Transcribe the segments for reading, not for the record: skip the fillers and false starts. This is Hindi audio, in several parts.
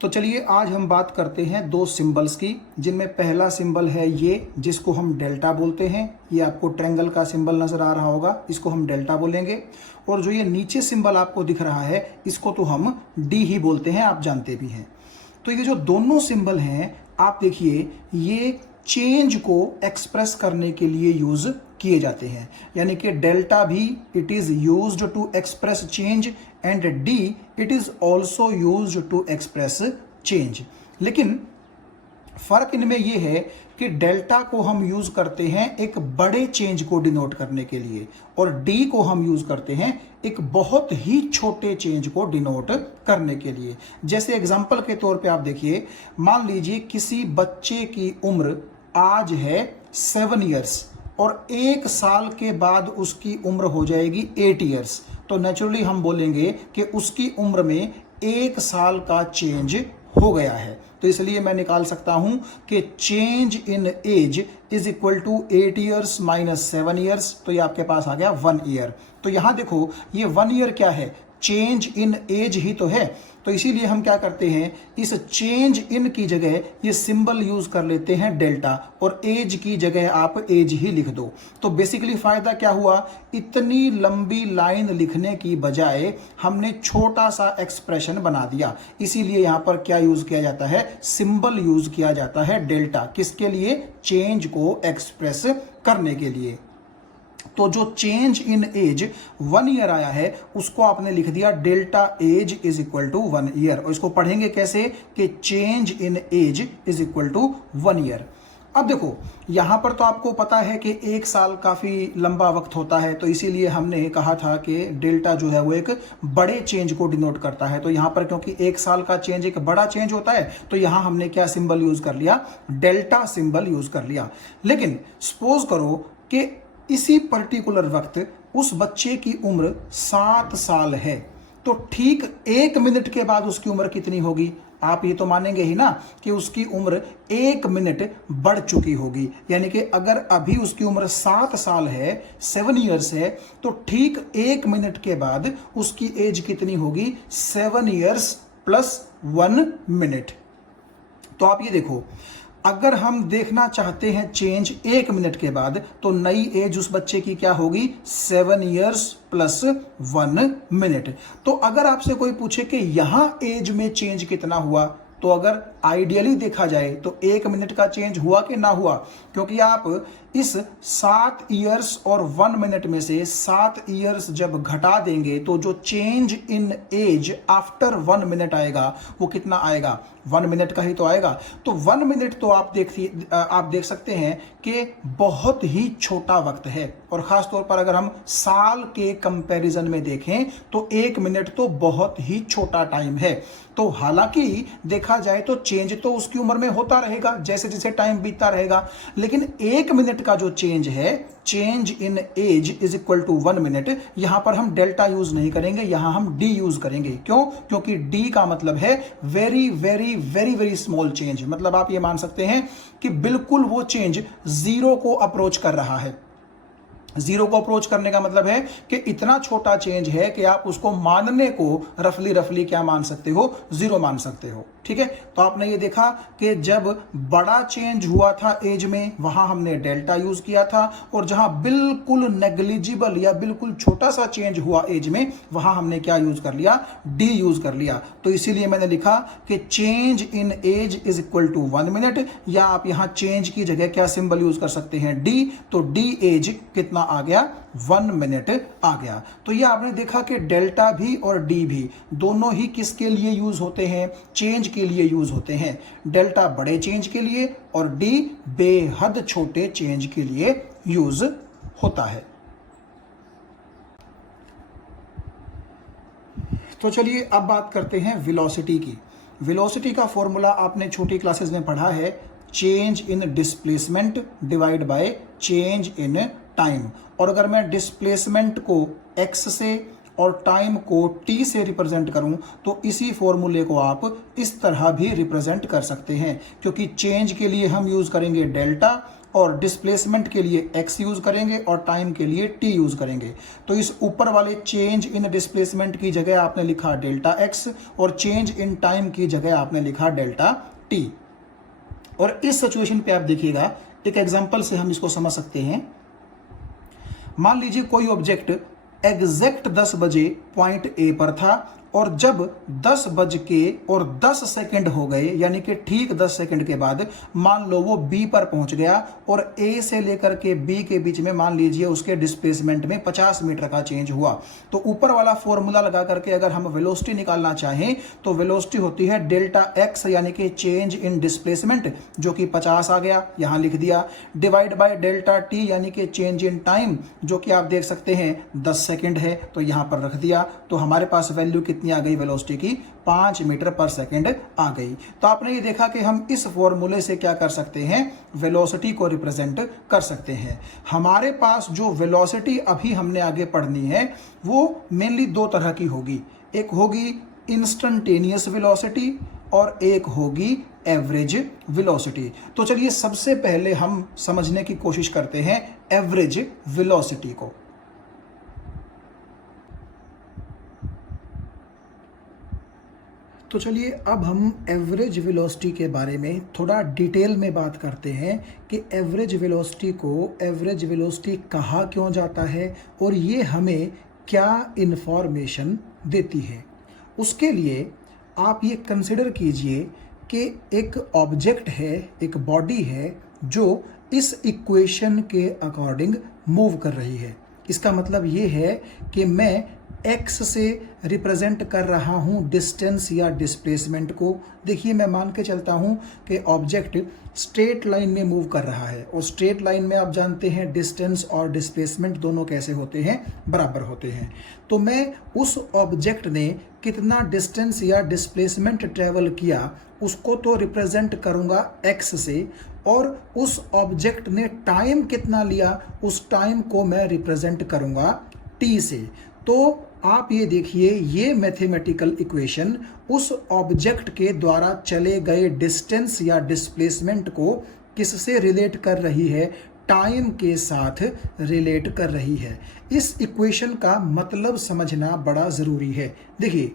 तो चलिए आज हम बात करते हैं दो सिंबल्स की, जिनमें पहला सिंबल है ये, जिसको हम डेल्टा बोलते हैं। ये आपको ट्रायंगल का सिंबल नजर आ रहा होगा, इसको हम डेल्टा बोलेंगे। और जो ये नीचे सिंबल आपको दिख रहा है, इसको तो हम डी ही बोलते हैं, आप जानते भी हैं। तो ये जो दोनों सिंबल हैं, आप देखिए, ये चेंज को एक्सप्रेस करने के लिए यूज किए जाते हैं। यानी कि डेल्टा भी it is used to express change and d it is also used to express change. लेकिन फर्क इनमें यह है कि डेल्टा को हम यूज करते हैं एक बड़े चेंज को डिनोट करने के लिए, और डी को हम यूज करते हैं एक बहुत ही छोटे चेंज को डिनोट करने के लिए। जैसे एग्जांपल के तौर पे आप देखिए, मान लीजिए किसी बच्चे की उम्र आज है 7 इयर्स और 1 साल के बाद उसकी उम्र हो जाएगी 8 इयर्स। तो नेचुरली हम बोलेंगे कि उसकी उम्र में 1 साल का चेंज हो गया है। तो इसलिए मैं निकाल सकता हूं कि change in age is equal to 8 years minus 7 years. तो ये आपके पास आ गया 1 ईयर। तो यहां देखो, ये 1 ईयर क्या है, चेंज इन एज ही तो है। तो इसीलिए हम क्या करते हैं, इस चेंज इन की जगह ये सिंबल यूज कर लेते हैं डेल्टा, और एज की जगह आप एज ही लिख दो। तो बेसिकली फायदा क्या हुआ, इतनी लंबी लाइन लिखने की बजाय हमने छोटा सा एक्सप्रेशन बना दिया। इसीलिए यहां पर क्या यूज किया जाता है, सिंबल यूज किया जाता है डेल्टा। किसके लिए, चेंज को एक्सप्रेस करने के लिए। तो जो चेंज इन एज 1 ईयर आया है, उसको आपने लिख दिया delta age is equal to 1 year. और इसको पढ़ेंगे कैसे, कि change in age is equal to 1 year. अब देखो, यहां पर तो आपको पता है कि 1 साल काफी लंबा वक्त होता है, तो इसीलिए हमने कहा था कि डेल्टा जो है वो एक बड़े चेंज को डिनोट करता है। तो यहां पर क्योंकि 1 साल का चेंज एक बड़ा चेंज होता है, तो यहां हमने क्या सिंबल यूज कर लिया, डेल्टा सिंबल यूज कर लिया। लेकिन सपोज करो कि इसी पर्टिकुलर वक्त उस बच्चे की उम्र 7 साल है, तो ठीक 1 मिनट के बाद उसकी उम्र कितनी होगी, आप ये तो मानेंगे ही ना कि उसकी उम्र 1 मिनट बढ़ चुकी होगी। यानी कि अगर अभी उसकी उम्र 7 साल है, 7 इयर्स है, तो ठीक 1 मिनट के बाद उसकी एज कितनी होगी, 7 इयर्स प्लस 1 मिनट। तो आप ये देखो, अगर हम देखना चाहते हैं चेंज 1 मिनट के बाद, तो नई एज उस बच्चे की क्या होगी, 7 इयर्स प्लस 1 मिनट। तो अगर आपसे कोई पूछे कि यहां एज में चेंज कितना हुआ, तो अगर आइडियली देखा जाए तो 1 मिनट का चेंज हुआ कि ना हुआ, क्योंकि आप इस 7 इयर्स और 1 मिनट में से 7 इयर्स जब घटा देंगे, तो जो change in age after 1 minute आएगा, वो कितना आएगा, 1 मिनट का ही तो आएगा। तो 1 मिनट तो आप देख सकते हैं कि बहुत ही छोटा वक्त है। और खास तौर पर अगर हम साल के कंपैरिजन में देखें, तो 1 मिनट तो बहुत ही छोटा टाइम है। तो हालांकि देखा जाए तो चेंज तो उसकी उम्र में होता रहेगा जैसे जैसे टाइम बीतता रहेगा, लेकिन 1 मिनट का जो चेंज है, change in age is equal to 1 minute, यहां पर हम डेल्टा यूज नहीं करेंगे, यहां हम डी यूज करेंगे। क्यों, क्योंकि डी का मतलब है very very very very small change. मतलब आप ये मान सकते हैं कि बिल्कुल वो चेंज 0 को अप्रोच कर रहा है। 0 को अप्रोच करने का मतलब है कि इतना छोटा चेंज है कि आप उसको मानने को रफली क्या मान सकते हो, 0 मान सकते हो। ठीक है, तो आपने ये देखा कि जब बड़ा चेंज हुआ था एज में, वहां हमने डेल्टा यूज किया था, और जहां बिल्कुल नेग्लिजिबल या बिल्कुल छोटा सा चेंज हुआ एज में, वहां हमने क्या यूज कर लिया, डी यूज कर लिया। तो इसीलिए मैंने लिखा कि change in age is equal to 1 minute, या आप यहां चेंज की जगह क्या सिंबल यूज कर सकते हैं, डी। तो डी एज कितना आ गया, 1 मिनट आ गया। तो ये आपने देखा कि डेल्टा भी और डी भी दोनों ही किसके लिए यूज होते हैं, चेंज के लिए यूज होते हैं। डेल्टा बड़े चेंज के लिए और डी बेहद छोटे चेंज के लिए यूज होता है। तो चलिए अब बात करते हैं वेलोसिटी की। वेलोसिटी का फॉर्मूला आपने छोटी क्लासेस में पढ़ा है, change in displacement divide by change in time. और अगर मैं डिस्प्लेसमेंट को x से और टाइम को t से रिप्रेजेंट करूं, तो इसी फॉर्मूले को आप इस तरह भी रिप्रेजेंट कर सकते हैं, क्योंकि चेंज के लिए हम यूज करेंगे डेल्टा और डिस्प्लेसमेंट के लिए x यूज करेंगे और टाइम के लिए t यूज करेंगे। तो इस ऊपर वाले चेंज इन डिस्प्लेसमेंट की जगह आपने लिखा डेल्टा x और चेंज इन टाइम की जगह आपने लिखा डेल्टा t। और इस सिचुएशन पे आप देखिएगा, एक एग्जांपल से हम इसको समझ सकते हैं। मान लीजिए कोई ऑब्जेक्ट एग्जैक्ट 10 बजे पॉइंट ए पर था और जब 10:10 हो गए, यानी कि ठीक 10 सेकंड के बाद मान लो वो बी पर पहुंच गया और ए से लेकर के बी के बीच में मान लीजिए उसके डिस्प्लेसमेंट में 50 मीटर का चेंज हुआ। तो ऊपर वाला फॉर्मूला लगा करके अगर हम वेलोसिटी निकालना चाहें तो वेलोसिटी होती है डेल्टा एक्स, यानी कि चेंज इन डिस्प्लेसमेंट, जो कि 50 आ गया, यहां लिख दिया, डिवाइड बाय डेल्टा टी, यानी कि चेंज इन टाइम, जो कि आप देख सकते हैं 10 सेकंड है, तो यहां पर रख दिया। तो हमारे पास वैल्यू कितनी आ गई वेलोसिटी की? 5 मीटर पर सेकंड आ गई। तो आपने ये देखा कि हम इस फॉर्मूले से क्या कर सकते हैं, वेलोसिटी को रिप्रेजेंट कर सकते हैं। हमारे पास जो वेलोसिटी अभी हमने आगे पढ़नी है वो मेनली दो तरह की होगी, एक होगी इंस्टेंटेनियस वेलोसिटी और एक होगी एवरेज वेलोसिटी। तो चलिए सबसे पहले हम समझने की कोशिश करते हैं एवरेज वेलोसिटी को। तो चलिए अब हम एवरेज वेलोसिटी के बारे में थोड़ा डिटेल में बात करते हैं कि एवरेज वेलोसिटी को एवरेज वेलोसिटी कहा क्यों जाता है और ये हमें क्या इन्फॉर्मेशन देती है। उसके लिए आप ये कंसिडर कीजिए कि एक ऑब्जेक्ट है, एक बॉडी है जो इस इक्वेशन के अकॉर्डिंग मूव कर रही है। इसका मतलब ये है कि मैं x से रिप्रेजेंट कर रहा हूं डिस्टेंस या डिस्प्लेसमेंट को। देखिए मैं मान के चलता हूं कि ऑब्जेक्ट स्ट्रेट लाइन में मूव कर रहा है और स्ट्रेट लाइन में आप जानते हैं डिस्टेंस और डिस्प्लेसमेंट दोनों कैसे होते हैं, बराबर होते हैं। तो मैं उस ऑब्जेक्ट ने कितना डिस्टेंस या डिस्प्लेसमेंट ट्रेवल किया उसको तो रिप्रेजेंट करूंगा x से, और उस ऑब्जेक्ट ने टाइम कितना लिया उस टाइम को मैं रिप्रेजेंट करूंगा t से। तो आप ये देखिए, ये मैथमेटिकल इक्वेशन उस ऑब्जेक्ट के द्वारा चले गए डिस्टेंस या डिस्प्लेसमेंट को किससे रिलेट कर रही है, टाइम के साथ रिलेट कर रही है। इस इक्वेशन का मतलब समझना बड़ा ज़रूरी है। देखिए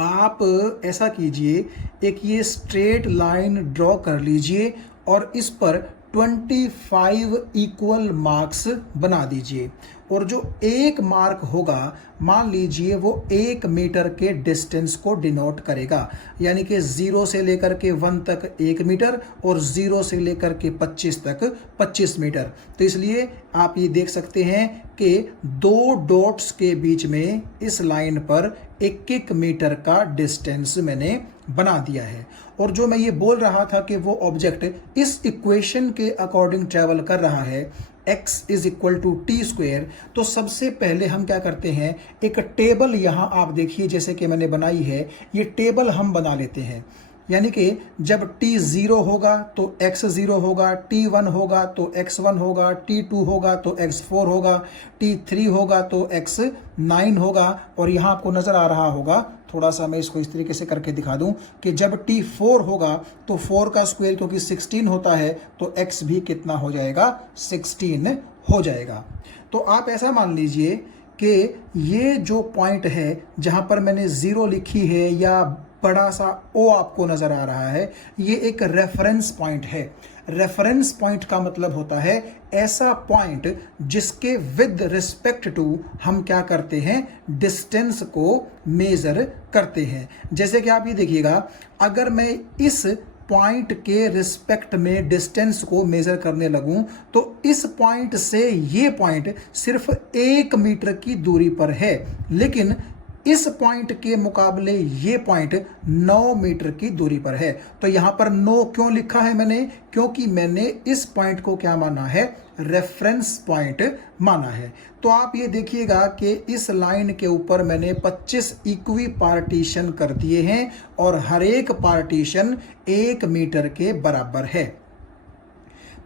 आप ऐसा कीजिए, एक ये स्ट्रेट लाइन ड्रॉ कर लीजिए और इस पर 25 इक्वल मार्क्स बना दीजिए, और जो एक मार्क होगा मान लीजिए वो 1 मीटर के डिस्टेंस को डिनोट करेगा, यानी कि 0 से लेकर के 1 तक 1 मीटर और 0 से लेकर के 25 तक 25 मीटर। तो इसलिए आप ये देख सकते हैं कि दो डॉट्स के बीच में इस लाइन पर 1-1 मीटर का डिस्टेंस मैंने बना दिया है। और जो मैं ये बोल रहा था कि वो ऑब्जेक्ट इस इक्वेशन के अकॉर्डिंग ट्रैवल कर रहा है x is equal to t square, तो सबसे पहले हम क्या करते हैं, एक टेबल यहाँ आप देखिए जैसे कि मैंने बनाई है, ये टेबल हम बना लेते हैं। यानी कि जब t 0 होगा तो x 0 होगा, t 1 होगा तो x 1 होगा, t 2 होगा तो x 4 होगा, t 3 होगा तो x 9 होगा। और यहाँ आपको नज़र आ रहा होगा, थोड़ा सा मैं इसको इस तरीके से करके दिखा दूं कि जब t 4 होगा तो 4 का स्क्वायर क्योंकि 16 होता है तो x भी कितना हो जाएगा, 16 हो जाएगा। तो आप ऐसा मान लीजिए कि ये जो पॉइंट है जहाँ पर मैंने 0 लिखी है या बड़ा सा O आपको नजर आ रहा है, ये एक रेफरेंस पॉइंट है। रेफरेंस पॉइंट का मतलब होता है ऐसा पॉइंट जिसके विद रिस्पेक्ट टू हम क्या करते हैं, डिस्टेंस को मेजर करते हैं। जैसे कि आप ये देखिएगा, अगर मैं इस पॉइंट के रिस्पेक्ट में डिस्टेंस को मेजर करने लगूं तो इस पॉइंट से ये पॉइंट सिर्फ 1 मीटर की दूरी पर है, लेकिन इस पॉइंट के मुकाबले ये पॉइंट 9 मीटर की दूरी पर है। तो यहां पर 9 क्यों लिखा है मैंने, क्योंकि मैंने इस पॉइंट को क्या माना है, रेफरेंस पॉइंट माना है। तो आप ये देखिएगा कि इस लाइन के ऊपर मैंने 25 इक्वी पार्टीशन कर दिए हैं और हर एक पार्टीशन 1 मीटर के बराबर है।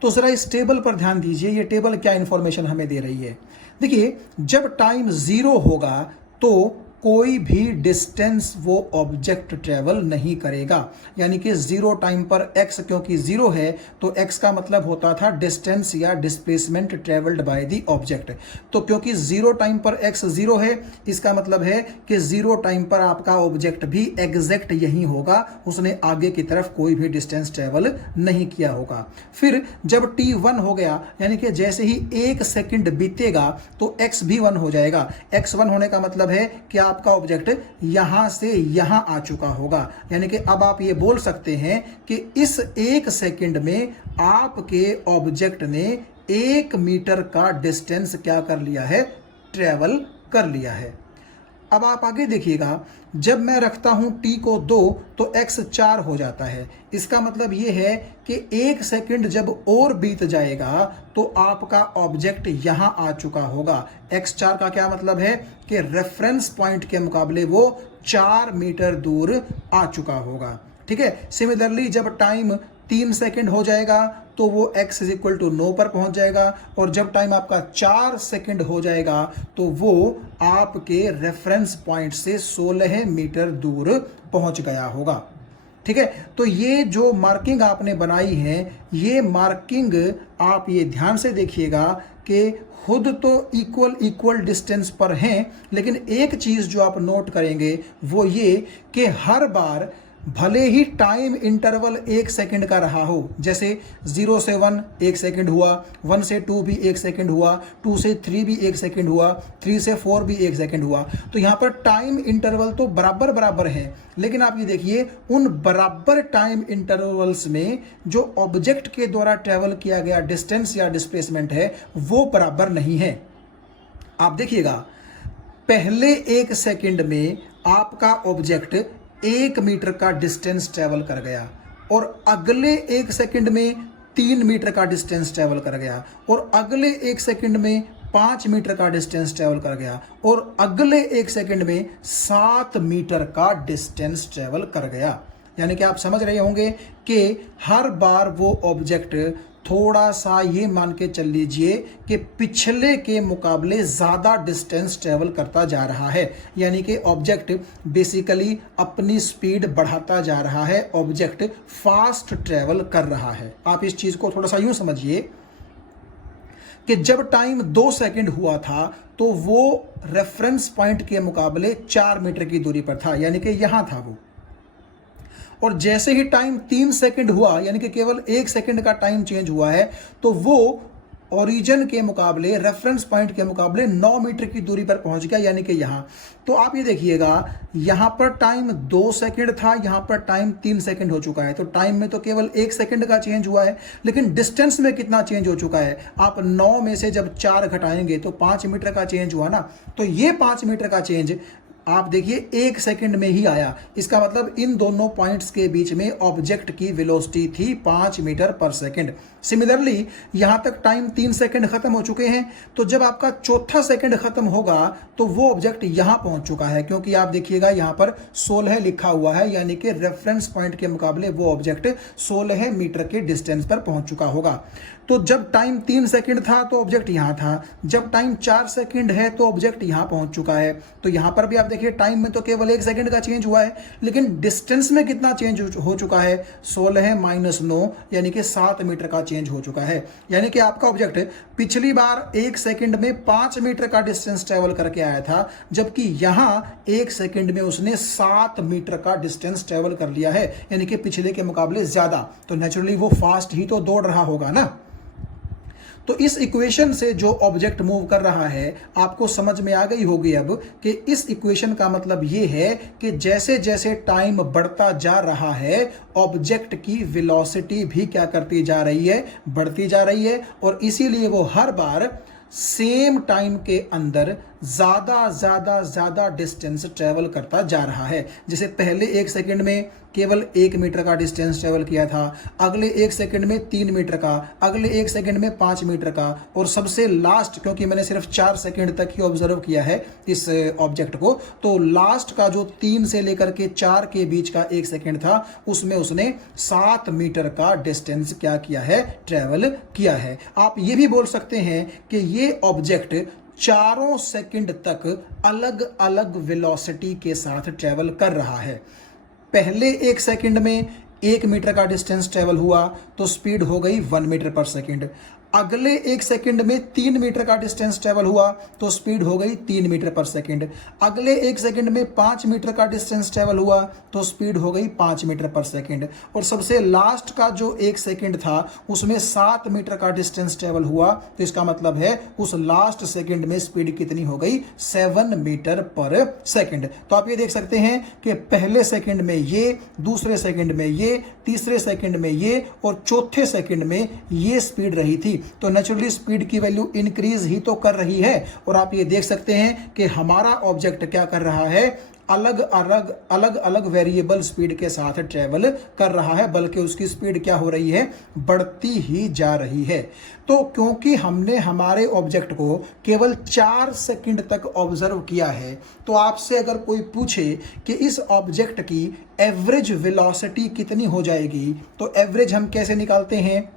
तो जरा इस टेबल पर ध्यान दीजिए, ये टेबल क्या इंफॉर्मेशन हमें दे रही है। देखिए जब टाइम 0 होगा तो कोई भी डिस्टेंस वो ऑब्जेक्ट ट्रेवल नहीं करेगा। यानी कि जीरो टाइम पर x क्योंकि जीरो है तो x का मतलब होता था डिस्टेंस या displacement travelled by the object. तो क्योंकि जीरो टाइम पर x जीरो है, इसका मतलब है कि जीरो टाइम पर आपका ऑब्जेक्ट भी एग्जैक्ट यही होगा, उसने आगे की तरफ कोई भी डिस्टेंस ट्रेवल नहीं किया होगा। फिर जब t 1 हो गया, यानी कि जैसे ही 1 सेकंड बीतेगा तो x भी 1 हो जाएगा। x 1 होने का मतलब है कि आपका ऑब्जेक्ट यहां से यहां आ चुका होगा। यानी कि अब आप ये बोल सकते हैं कि इस 1 सेकंड में आपके ऑब्जेक्ट ने 1 मीटर का डिस्टेंस क्या कर लिया है, ट्रेवल कर लिया है। अब आप आगे देखिएगा, जब मैं रखता हूं t को 2 तो x 4 हो जाता है। इसका मतलब यह है कि 1 सेकंड जब और बीत जाएगा तो आपका ऑब्जेक्ट यहां आ चुका होगा। x 4 का क्या मतलब है कि रेफरेंस पॉइंट के मुकाबले वो 4 मीटर दूर आ चुका होगा। ठीक है। सिमिलरली जब टाइम 3 सेकंड हो जाएगा तो वो x इज इक्वल टू 9 पर पहुंच जाएगा, और जब टाइम आपका 4 सेकंड हो जाएगा तो वो आपके रेफरेंस पॉइंट से 16 मीटर दूर पहुंच गया होगा। ठीक है। तो ये जो मार्किंग आपने बनाई है, ये मार्किंग आप ये ध्यान से देखिएगा कि खुद तो इक्वल डिस्टेंस पर हैं, लेकिन एक चीज जो आप नोट करेंगे वो ये कि हर बार भले ही टाइम इंटरवल 1 सेकंड का रहा हो, जैसे 0 से 1 1 सेकंड हुआ, 1 से 2 भी 1 सेकंड हुआ, 2 से 3 भी 1 सेकंड हुआ, 3 से 4 भी 1 सेकंड हुआ, तो यहाँ पर टाइम इंटरवल तो बराबर बराबर है। लेकिन आप ये देखिए, उन बराबर टाइम इंटरवल्स में जो ऑब्जेक्ट के द्वारा ट्रेवल किया गया डिस्टेंस या डिस्प्लेसमेंट है वो बराबर नहीं है। आप देखिएगा, पहले 1 सेकंड में आपका ऑब्जेक्ट 1 मीटर का डिस्टेंस ट्रेवल कर गया, और अगले 1 सेकंड में 3 मीटर का डिस्टेंस ट्रेवल कर गया, और अगले 1 सेकंड में 5 मीटर का डिस्टेंस ट्रेवल कर गया, और अगले 1 सेकंड में 7 मीटर का डिस्टेंस ट्रेवल कर गया। यानी कि आप समझ रहे होंगे कि हर बार वो ऑब्जेक्ट थोड़ा सा ये मान के चल लीजिए कि पिछले के मुकाबले ज़्यादा डिस्टेंस ट्रेवल करता जा रहा है। यानी कि ऑब्जेक्ट बेसिकली अपनी स्पीड बढ़ाता जा रहा है, ऑब्जेक्ट फास्ट ट्रेवल कर रहा है। आप इस चीज़ को थोड़ा सा यूं समझिए कि जब टाइम 2 सेकंड हुआ था तो वो रेफरेंस पॉइंट के मुकाबले 4 मीटर की दूरी पर था, यानी कि यहां था वो। और जैसे ही टाइम 3 सेकंड हुआ, यानी कि केवल 1 सेकंड का टाइम चेंज हुआ है, तो वो ओरिजिन के मुकाबले, रेफरेंस पॉइंट के मुकाबले 9 मीटर की दूरी पर पहुंच गया, यानी कि यहां। तो आप ये देखिएगा, यहां पर टाइम 2 सेकंड था, यहां पर टाइम 3 सेकंड हो चुका है। तो टाइम में तो केवल 1 सेकंड का चेंज हुआ है, लेकिन डिस्टेंस में कितना चेंज हो चुका है। आप 9 में से जब 4 घटाएंगे तो 5 मीटर का चेंज हुआ ना। तो ये 5 मीटर का चेंज आप देखिए 1 सेकंड में ही आया। इसका मतलब इन दोनों पॉइंट्स के बीच में ऑब्जेक्ट की वेलोसिटी थी 5 मीटर पर सेकंड। सिमिलरली यहां तक टाइम 3 सेकंड खत्म हो चुके हैं, तो जब आपका चौथा सेकंड खत्म होगा तो वो ऑब्जेक्ट यहां पहुंच चुका है, क्योंकि आप देखिएगा यहां पर 16 लिखा हुआ है, यानी कि रेफरेंस पॉइंट के मुकाबले वो ऑब्जेक्ट 16 मीटर के डिस्टेंस पर पहुंच चुका होगा। तो जब टाइम 3 सेकंड था तो ऑब्जेक्ट यहां था, जब टाइम 4 सेकंड है तो ऑब्जेक्ट यहां पहुंच चुका है। तो यहां पर भी आप देखिए, टाइम में तो केवल 1 सेकंड का चेंज हुआ है, लेकिन डिस्टेंस में कितना चेंज हो चुका है, 16 माइनस 9 यानी कि 7 मीटर का चेंज हो चुका है। यानी कि आपका ऑब्जेक्ट पिछली बार 1 सेकंड में 5 मीटर का डिस्टेंस ट्रेवल करके आया था, जबकि यहां 1 सेकंड में उसने 7 मीटर का डिस्टेंस ट्रेवल कर लिया है, यानी कि पिछले के मुकाबले ज्यादा। तो नेचुरली वो फास्ट ही तो दौड़ रहा होगा ना। तो इस इक्वेशन से जो ऑब्जेक्ट मूव कर रहा है आपको समझ में आ गई होगी अब कि इस इक्वेशन का मतलब ये है कि जैसे जैसे टाइम बढ़ता जा रहा है ऑब्जेक्ट की वेलोसिटी भी क्या करती जा रही है, बढ़ती जा रही है, और इसीलिए वो हर बार सेम टाइम के अंदर ज्यादा डिस्टेंस ट्रेवल करता जा रहा है। जैसे पहले 1 सेकंड में केवल 1 मीटर का डिस्टेंस ट्रेवल किया था, अगले 1 सेकंड में 3 मीटर का, अगले 1 सेकंड में 5 मीटर का, और सबसे लास्ट, क्योंकि मैंने सिर्फ 4 सेकंड तक ही ऑब्जर्व किया है इस ऑब्जेक्ट को, तो लास्ट का जो 3 से लेकर के 4 के बीच का 1 सेकंड था उसमें उसने 7 मीटर का डिस्टेंस क्या किया है, ट्रेवल किया है। आप ये भी बोल सकते हैं कि ये ऑब्जेक्ट चारों सेकंड तक अलग अलग वेलोसिटी के साथ ट्रेवल कर रहा है। पहले 1 सेकंड में 1 मीटर का डिस्टेंस ट्रेवल हुआ तो स्पीड हो गई 1 मीटर पर सेकंड। अगले 1 सेकंड में 3 मीटर का डिस्टेंस ट्रेवल हुआ तो स्पीड हो गई 3 मीटर पर सेकंड। अगले 1 सेकंड में 5 मीटर का डिस्टेंस ट्रेवल हुआ तो स्पीड हो गई 5 मीटर पर सेकंड। और सबसे लास्ट का जो 1 सेकंड था उसमें 7 मीटर का डिस्टेंस ट्रेवल हुआ, तो इसका मतलब है उस लास्ट सेकंड में स्पीड कितनी हो गई, 7 मीटर पर सेकंड। तो आप ये देख सकते हैं कि पहले सेकंड में ये, दूसरे सेकंड में ये, तीसरे सेकंड में ये और चौथे सेकंड में ये स्पीड रही थी। तो नेचुरली स्पीड की वैल्यू इंक्रीज ही तो कर रही है। और आप ये देख सकते हैं कि हमारा ऑब्जेक्ट क्या कर रहा है, अलग अलग वेरिएबल स्पीड के साथ ट्रेवल कर रहा है, बल्कि उसकी स्पीड क्या हो रही है, बढ़ती ही जा रही है। तो क्योंकि हमने हमारे ऑब्जेक्ट को केवल 4 सेकंड तक ऑब्जर्व किया है, तो आपसे अगर कोई पूछे कि इस ऑब्जेक्ट की एवरेज वेलोसिटी कितनी हो जाएगी, तो एवरेज हम कैसे निकालते हैं,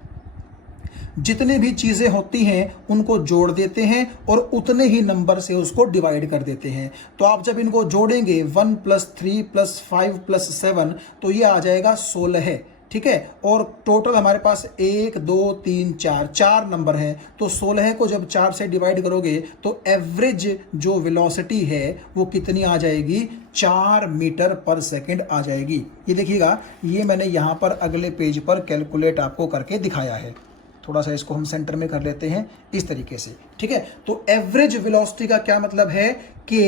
जितने भी चीज़ें होती हैं उनको जोड़ देते हैं और उतने ही नंबर से उसको डिवाइड कर देते हैं। तो आप जब इनको जोड़ेंगे 1 + 3 + 5 + 7 तो ये आ जाएगा 16, ठीक है। और टोटल हमारे पास 1 2 3 4 नंबर हैं, तो 16 को जब 4 से डिवाइड करोगे तो एवरेज जो वेलोसिटी है वो कितनी आ जाएगी, 4 मीटर पर सेकंड आ जाएगी। ये देखिएगा, ये मैंने यहाँ पर अगले पेज पर कैलकुलेट आपको करके दिखाया है। थोड़ा सा इसको हम सेंटर में कर लेते हैं इस तरीके से, ठीक है। तो एवरेज वेलोसिटी का क्या मतलब है कि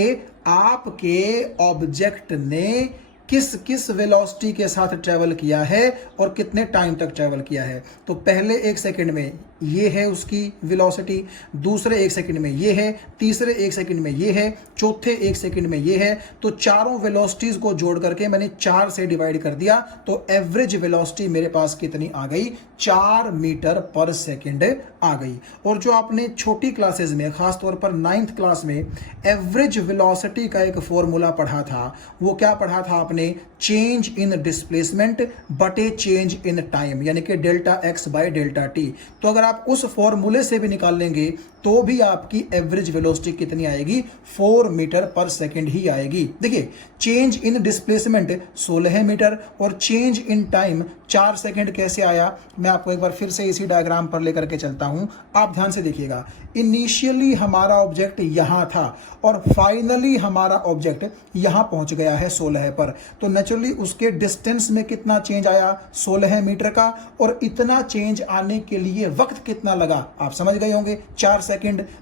आपके ऑब्जेक्ट ने किस किस वेलोसिटी के साथ ट्रेवल किया है और कितने टाइम तक ट्रेवल किया है। तो पहले 1 सेकंड में ये है उसकी वेलोसिटी, दूसरे 1 सेकंड में ये है, तीसरे 1 सेकंड में ये है, चौथे 1 सेकंड में ये है। तो चारों वेलोसिटीज को जोड़ करके मैंने 4 से डिवाइड कर दिया, तो एवरेज वेलोसिटी मेरे पास कितनी आ गई, 4 मीटर पर सेकंड आ गई। और जो आपने छोटी क्लासेस में, खासतौर पर 9th क्लास में एवरेज वेलोसिटी का एक फॉर्मूला पढ़ा था, वो क्या पढ़ा था आपने, चेंज इन डिस्प्लेसमेंट बटे चेंज इन टाइम, यानी कि delta x by delta T. तो अगर आप उस फॉर्मूले से भी निकाल लेंगे तो भी आपकी एवरेज वेलोसिटी कितनी आएगी, 4 मीटर पर सेकंड ही आएगी। देखिए, चेंज इन डिस्प्लेसमेंट 16 मीटर और चेंज इन टाइम 4 सेकंड कैसे आया, मैं आपको एक बार फिर से इसी डायग्राम पर लेकर के चलता हूं। आप ध्यान से देखिएगा, इनिशियली हमारा ऑब्जेक्ट यहां था और फाइनली हमारा ऑब्जेक्ट यहां पहुंच गया है 16 पर। तो नेचुरली उसके डिस्टेंस में कितना चेंज आया, 16 मीटर का। और इतना चेंज आने के लिए वक्त कितना लगा, आप समझ गए होंगे, 4 सेकंड।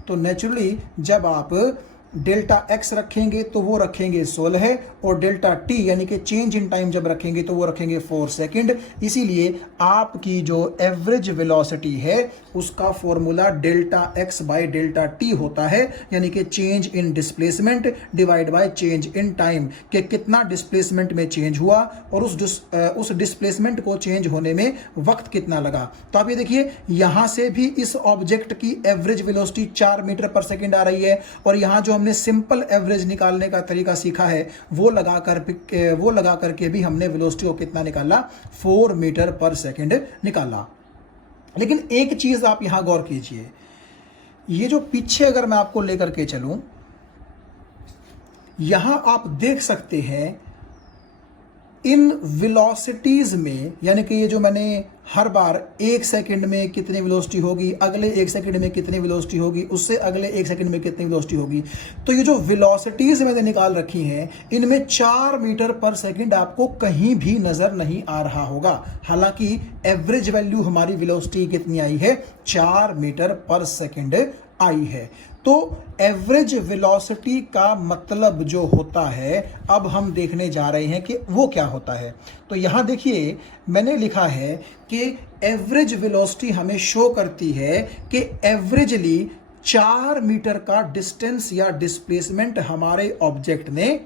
तो नेचुरली जब आप डेल्टा एक्स रखेंगे तो वो रखेंगे 16 और डेल्टा टी यानी कि चेंज इन टाइम जब रखेंगे तो वो रखेंगे 4 सेकंड। इसीलिए आपकी जो एवरेज वेलोसिटी है उसका formula delta x by delta T होता है, यानी कि change in displacement divide by change in time, कि कितना डिस्प्लेसमेंट में चेंज हुआ और उस डिस्प्लेसमेंट को चेंज होने में वक्त कितना लगा। तो आप ये देखिए, यहां से भी इस ऑब्जेक्ट की एवरेज वेलोसिटी 4 मीटर पर सेकंड आ रही है, और यहां जो हमने सिंपल एवरेज निकालने का तरीका सीखा है वो लगा करके भी हमने वेलोसिटी को कितना निकाला, 4 मीटर पर सेकंड निकाला। लेकिन एक चीज आप यहां गौर कीजिए, ये जो पीछे अगर मैं आपको लेकर के चलूं, यहां आप देख सकते हैं इन वेलोसिटीज में, यानी कि ये जो मैंने हर बार 1 सेकंड में कितनी वेलोसिटी होगी, अगले 1 सेकंड में कितनी वेलोसिटी होगी, उससे अगले 1 सेकंड में कितनी वेलोसिटी होगी, तो ये जो वेलोसिटीज मैंने निकाल रखी हैं इनमें 4 मीटर पर सेकंड आपको कहीं भी नजर नहीं आ रहा होगा। हालांकि एवरेज वैल्यू हमारी वेलोसिटी कितनी आई है, 4 मीटर पर सेकंड आई है। तो एवरेज वेलोसिटी का मतलब जो होता है, अब हम देखने जा रहे हैं कि वो क्या होता है। तो यहां देखिए, मैंने लिखा है कि एवरेज वेलोसिटी हमें शो करती है कि एवरेजली 4 मीटर का डिस्टेंस या डिस्प्लेसमेंट हमारे ऑब्जेक्ट ने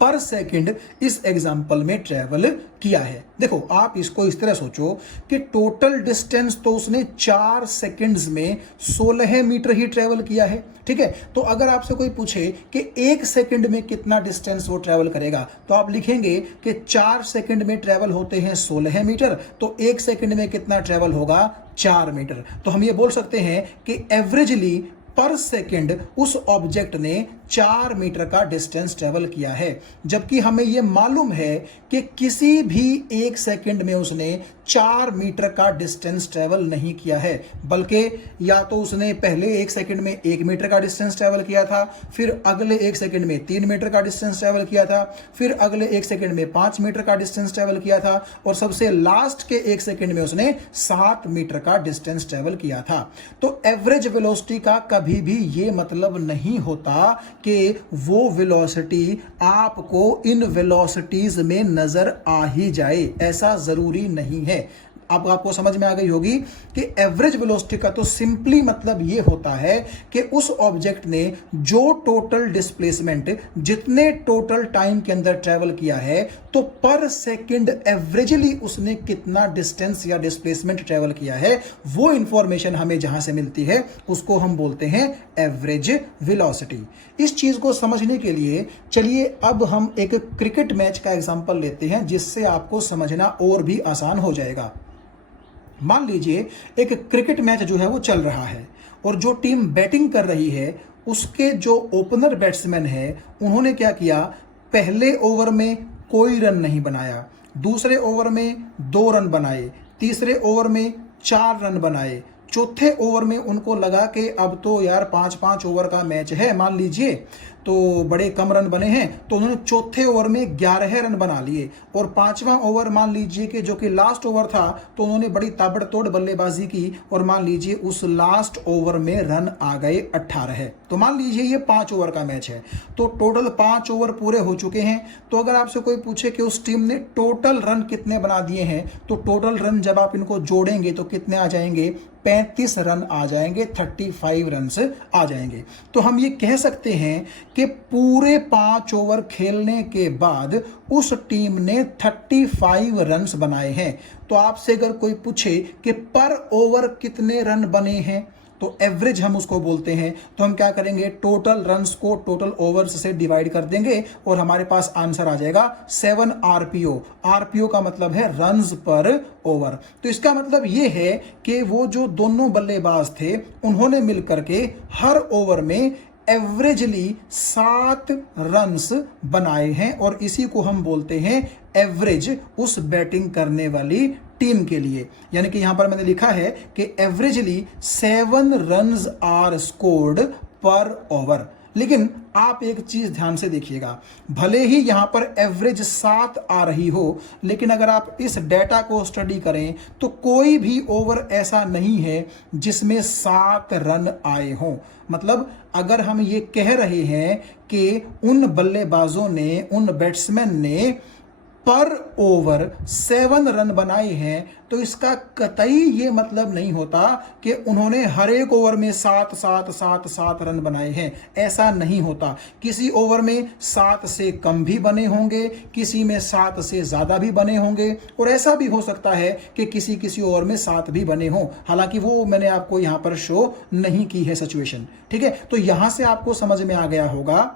पर सेकंड इस एग्जाम्पल में ट्रेवल किया है। देखो, आप इसको इस तरह सोचो कि टोटल डिस्टेंस तो उसने 4 सेकंड्स में 16 मीटर ही ट्रेवल किया है, ठीक है। तो अगर आपसे कोई पूछे कि 1 सेकंड में कितना डिस्टेंस वो ट्रेवल करेगा, तो आप लिखेंगे कि 4 सेकंड में ट्रेवल होते हैं 16 मीटर, तो 1 सेकंड में कितना ट्रेवल होगा, 4 मीटर। तो हम ये बोल सकते हैं कि एवरेजली पर सेकंड उस ऑब्जेक्ट ने 4 मीटर का डिस्टेंस ट्रेवल किया है, जबकि हमें यह मालूम है कि किसी भी 1 सेकंड में उसने 4 मीटर का डिस्टेंस ट्रेवल नहीं किया है, बल्कि या तो उसने पहले 1 सेकंड में 1 मीटर का डिस्टेंस ट्रेवल किया था, फिर अगले 1 सेकंड में 3 मीटर का डिस्टेंस ट्रेवल किया था, फिर अगले 1 सेकंड में 5 मीटर का डिस्टेंस ट्रेवल किया था, और सबसे लास्ट के 1 सेकंड में उसने 7 मीटर का डिस्टेंस ट्रेवल किया था। तो एवरेज वेलोसिटी का कभी भी ये मतलब नहीं होता कि वो वेलोसिटी आपको इन वेलोसिटीज में नजर आ ही जाए, ऐसा जरूरी नहीं है। अब आपको समझ में आ गई होगी कि एवरेज वेलोसिटी का तो सिंपली मतलब ये होता है कि उस ऑब्जेक्ट ने जो टोटल डिस्प्लेसमेंट जितने टोटल टाइम के अंदर ट्रेवल किया है, तो पर सेकंड एवरेजली उसने कितना डिस्टेंस या डिस्प्लेसमेंट ट्रेवल किया है, वो इंफॉर्मेशन हमें जहां से मिलती है उसको हम बोलते हैं एवरेज वेलोसिटी। इस चीज को समझने के लिए चलिए अब हम एक क्रिकेट मैच का एग्जांपल लेते हैं, जिससे आपको समझना और भी आसान हो जाएगा। मान लीजिए एक क्रिकेट मैच जो है वो चल रहा है, और जो टीम बैटिंग कर रही है उसके जो ओपनर बैट्समैन है उन्होंने क्या किया, पहले ओवर में कोई रन नहीं बनाया, दूसरे ओवर में 2 रन बनाए, तीसरे ओवर में 4 रन बनाए, चौथे ओवर में उनको लगा कि अब तो यार 5-5 ओवर का मैच है मान लीजिए, तो बड़े कम रन बने हैं, तो उन्होंने चौथे ओवर में 11 रन बना लिए, और 5वां ओवर मान लीजिए कि जो कि लास्ट ओवर था, तो उन्होंने बड़ी ताबड़तोड़ बल्लेबाजी की, और मान लीजिए उस लास्ट ओवर में रन आ गए 18। तो मान लीजिए ये 5 ओवर का मैच है, तो टोटल 5 ओवर पूरे हो चुके हैं। तो अगर आपसे कोई पूछे कि उस टीम ने टोटल रन कितने बना दिए हैं, तो टोटल रन जब आप इनको जोड़ेंगे तो कितने आ जाएंगे, 35 रन आ जाएंगे, 35 रन आ जाएंगे। तो हम ये कह सकते हैं कि पूरे 5 ओवर खेलने के बाद उस टीम ने 35 रन्स बनाए हैं। तो आपसे अगर कोई पूछे कि पर ओवर कितने रन बने हैं, तो एवरेज हम उसको बोलते हैं। तो हम क्या करेंगे, टोटल रन्स को टोटल ओवर्स से डिवाइड कर देंगे और हमारे पास आंसर आ जाएगा 7 आरपीओ। आरपीओ का मतलब है रन्स पर ओवर। तो इसका मतलब ये है कि वो जो दोनों बल्लेबाज थे उन्होंने मिलकर के हर ओवर में एवरेजली 7 रन्स बनाए हैं, और इसी को हम बोलते हैं एवरेज उस बैटिंग करने वाली टीम के लिए। यानी कि यहां पर मैंने लिखा है कि एवरेजली 7 रन्स आर स्कोर्ड पर ओवर। लेकिन आप एक चीज ध्यान से देखिएगा, भले ही यहां पर एवरेज 7 आ रही हो, लेकिन अगर आप इस डेटा को स्टडी करें तो कोई भी ओवर ऐसा नहीं है जिसमें 7 रन आए हों। मतलब अगर हम ये कह रहे हैं कि उन बल्लेबाजों ने, उन बैट्समैन ने पर ओवर 7 रन बनाए हैं, तो इसका कतई ये मतलब नहीं होता कि उन्होंने हर एक ओवर में 7 रन बनाए हैं। ऐसा नहीं होता। किसी ओवर में 7 से कम भी बने होंगे, किसी में 7 से ज्यादा भी बने होंगे, और ऐसा भी हो सकता है कि किसी ओवर में 7 भी बने हों। हालांकि वो मैंने आपको यहां पर शो नहीं की है सिचुएशन। ठीक है, तो यहां से आपको समझ में आ गया होगा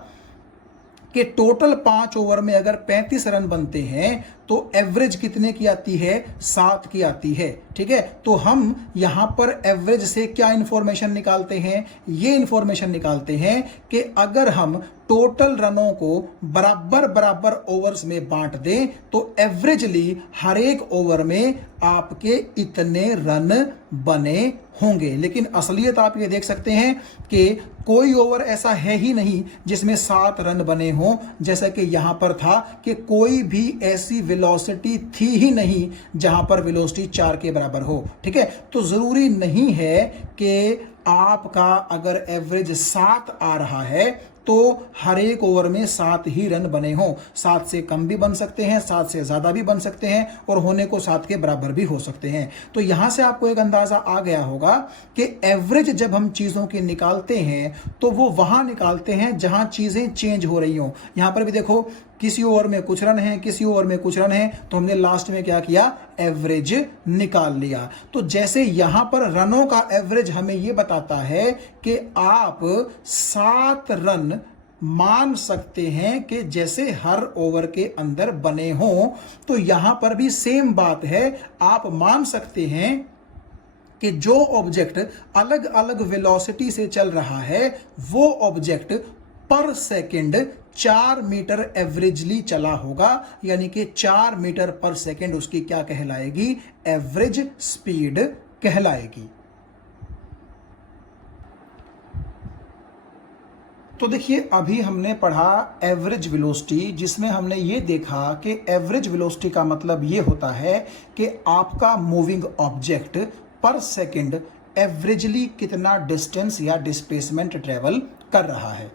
कि टोटल 5 ओवर में अगर 35 रन बनते हैं तो एवरेज कितने की आती है, 7 की आती है। ठीक है, तो हम यहां पर एवरेज से क्या इंफॉर्मेशन निकालते हैं, ये इंफॉर्मेशन निकालते हैं कि अगर हम टोटल रनों को बराबर बराबर ओवर्स में बांट दें तो एवरेजली हर एक ओवर में आपके इतने रन बने होंगे। लेकिन असलियत आप ये देख सकते हैं कि कोई ओवर ऐसा है ही नहीं जिसमें 7 रन बने हों, जैसा कि यहां पर था कि कोई भी ऐसी वेलोसिटी थी ही नहीं जहां पर वेलोसिटी 4 के बराबर हो। ठीक है, तो जरूरी नहीं है कि आपका अगर एवरेज 7 आ रहा है तो हर एक ओवर में 7 ही रन बने हों। 7 से कम भी बन सकते हैं, 7 से ज्यादा भी बन सकते हैं, और होने को 7 के बराबर भी हो सकते हैं। तो यहां से आपको एक अंदाजा आ गया होगा कि एवरेज जब हम चीजों की निकालते हैं तो वो वहां निकालते हैं जहां चीजें चेंज हो रही हों। यहां पर भी देखो, किसी ओवर में कुछ रन हैं, किसी ओवर में कुछ रन हैं, तो हमने लास्ट में क्या किया, एवरेज निकाल लिया। तो जैसे यहां पर रनों का एवरेज हमें यह बताता है कि आप 7 रन मान सकते हैं कि जैसे हर ओवर के अंदर बने हों, तो यहां पर भी सेम बात है। आप मान सकते हैं कि जो ऑब्जेक्ट अलग अलग वेलोसिटी से चल रहा है वो ऑब्जेक्ट पर सेकंड 4 मीटर एवरेजली चला होगा, यानी कि 4 मीटर पर सेकंड उसकी क्या कहलाएगी, एवरेज स्पीड कहलाएगी। तो देखिए अभी हमने पढ़ा एवरेज वेलोसिटी, जिसमें हमने ये देखा कि एवरेज वेलोसिटी का मतलब ये होता है कि आपका मूविंग ऑब्जेक्ट पर सेकंड एवरेजली कितना डिस्टेंस या डिस्प्लेसमेंट ट्रेवल कर रहा है।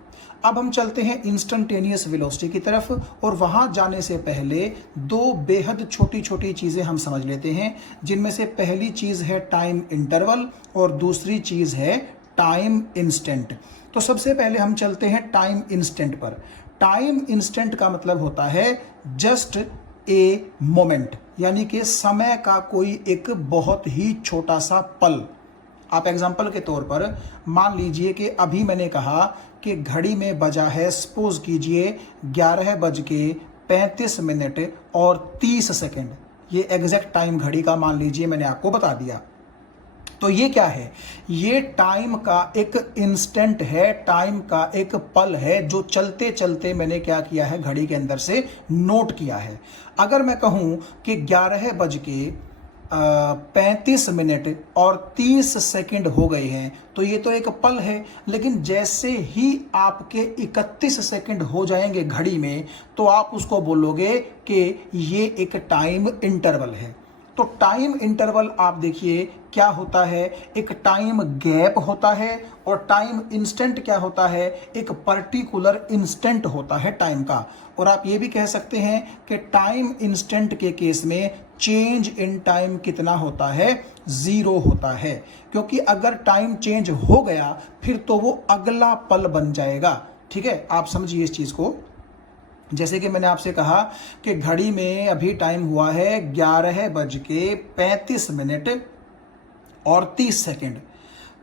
अब हम चलते हैं इंस्टेंटेनियस वेलोसिटी की तरफ, और वहां जाने से पहले दो बेहद छोटी छोटी चीजें हम समझ लेते हैं, जिनमें से पहली चीज है टाइम इंटरवल और दूसरी चीज है टाइम इंस्टेंट। तो सबसे पहले हम चलते हैं टाइम इंस्टेंट पर। टाइम इंस्टेंट का मतलब होता है जस्ट ए मोमेंट, यानी कि समय का कोई एक बहुत ही छोटा सा पल। आप एग्जाम्पल के तौर पर मान लीजिए कि अभी मैंने कहा कि घड़ी में बजा है, सपोज कीजिए 11:35 और 30 सेकेंड, ये एग्जैक्ट टाइम घड़ी का मान लीजिए मैंने आपको बता दिया। तो ये क्या है, ये टाइम का एक इंस्टेंट है, टाइम का एक पल है जो चलते चलते मैंने क्या किया है, घड़ी के अंदर से नोट किया है। अगर मैं कहूं कि 11:35 और 30 सेकंड हो गए हैं, तो ये तो एक पल है, लेकिन जैसे ही आपके 31 सेकंड हो जाएंगे घड़ी में, तो आप उसको बोलोगे कि ये एक टाइम इंटरवल है। तो टाइम इंटरवल आप देखिए क्या होता है, एक टाइम गैप होता है, और टाइम इंस्टेंट क्या होता है, एक पर्टिकुलर इंस्टेंट होता है टाइम का। और आप ये भी कह सकते हैं कि टाइम इंस्टेंट के केस में चेंज इन टाइम कितना होता है, 0 होता है, क्योंकि अगर टाइम चेंज हो गया फिर तो वो अगला पल बन जाएगा। ठीक है, आप समझिए इस चीज को। जैसे कि मैंने आपसे कहा कि घड़ी में अभी टाइम हुआ है 11:35 और 30 सेकंड,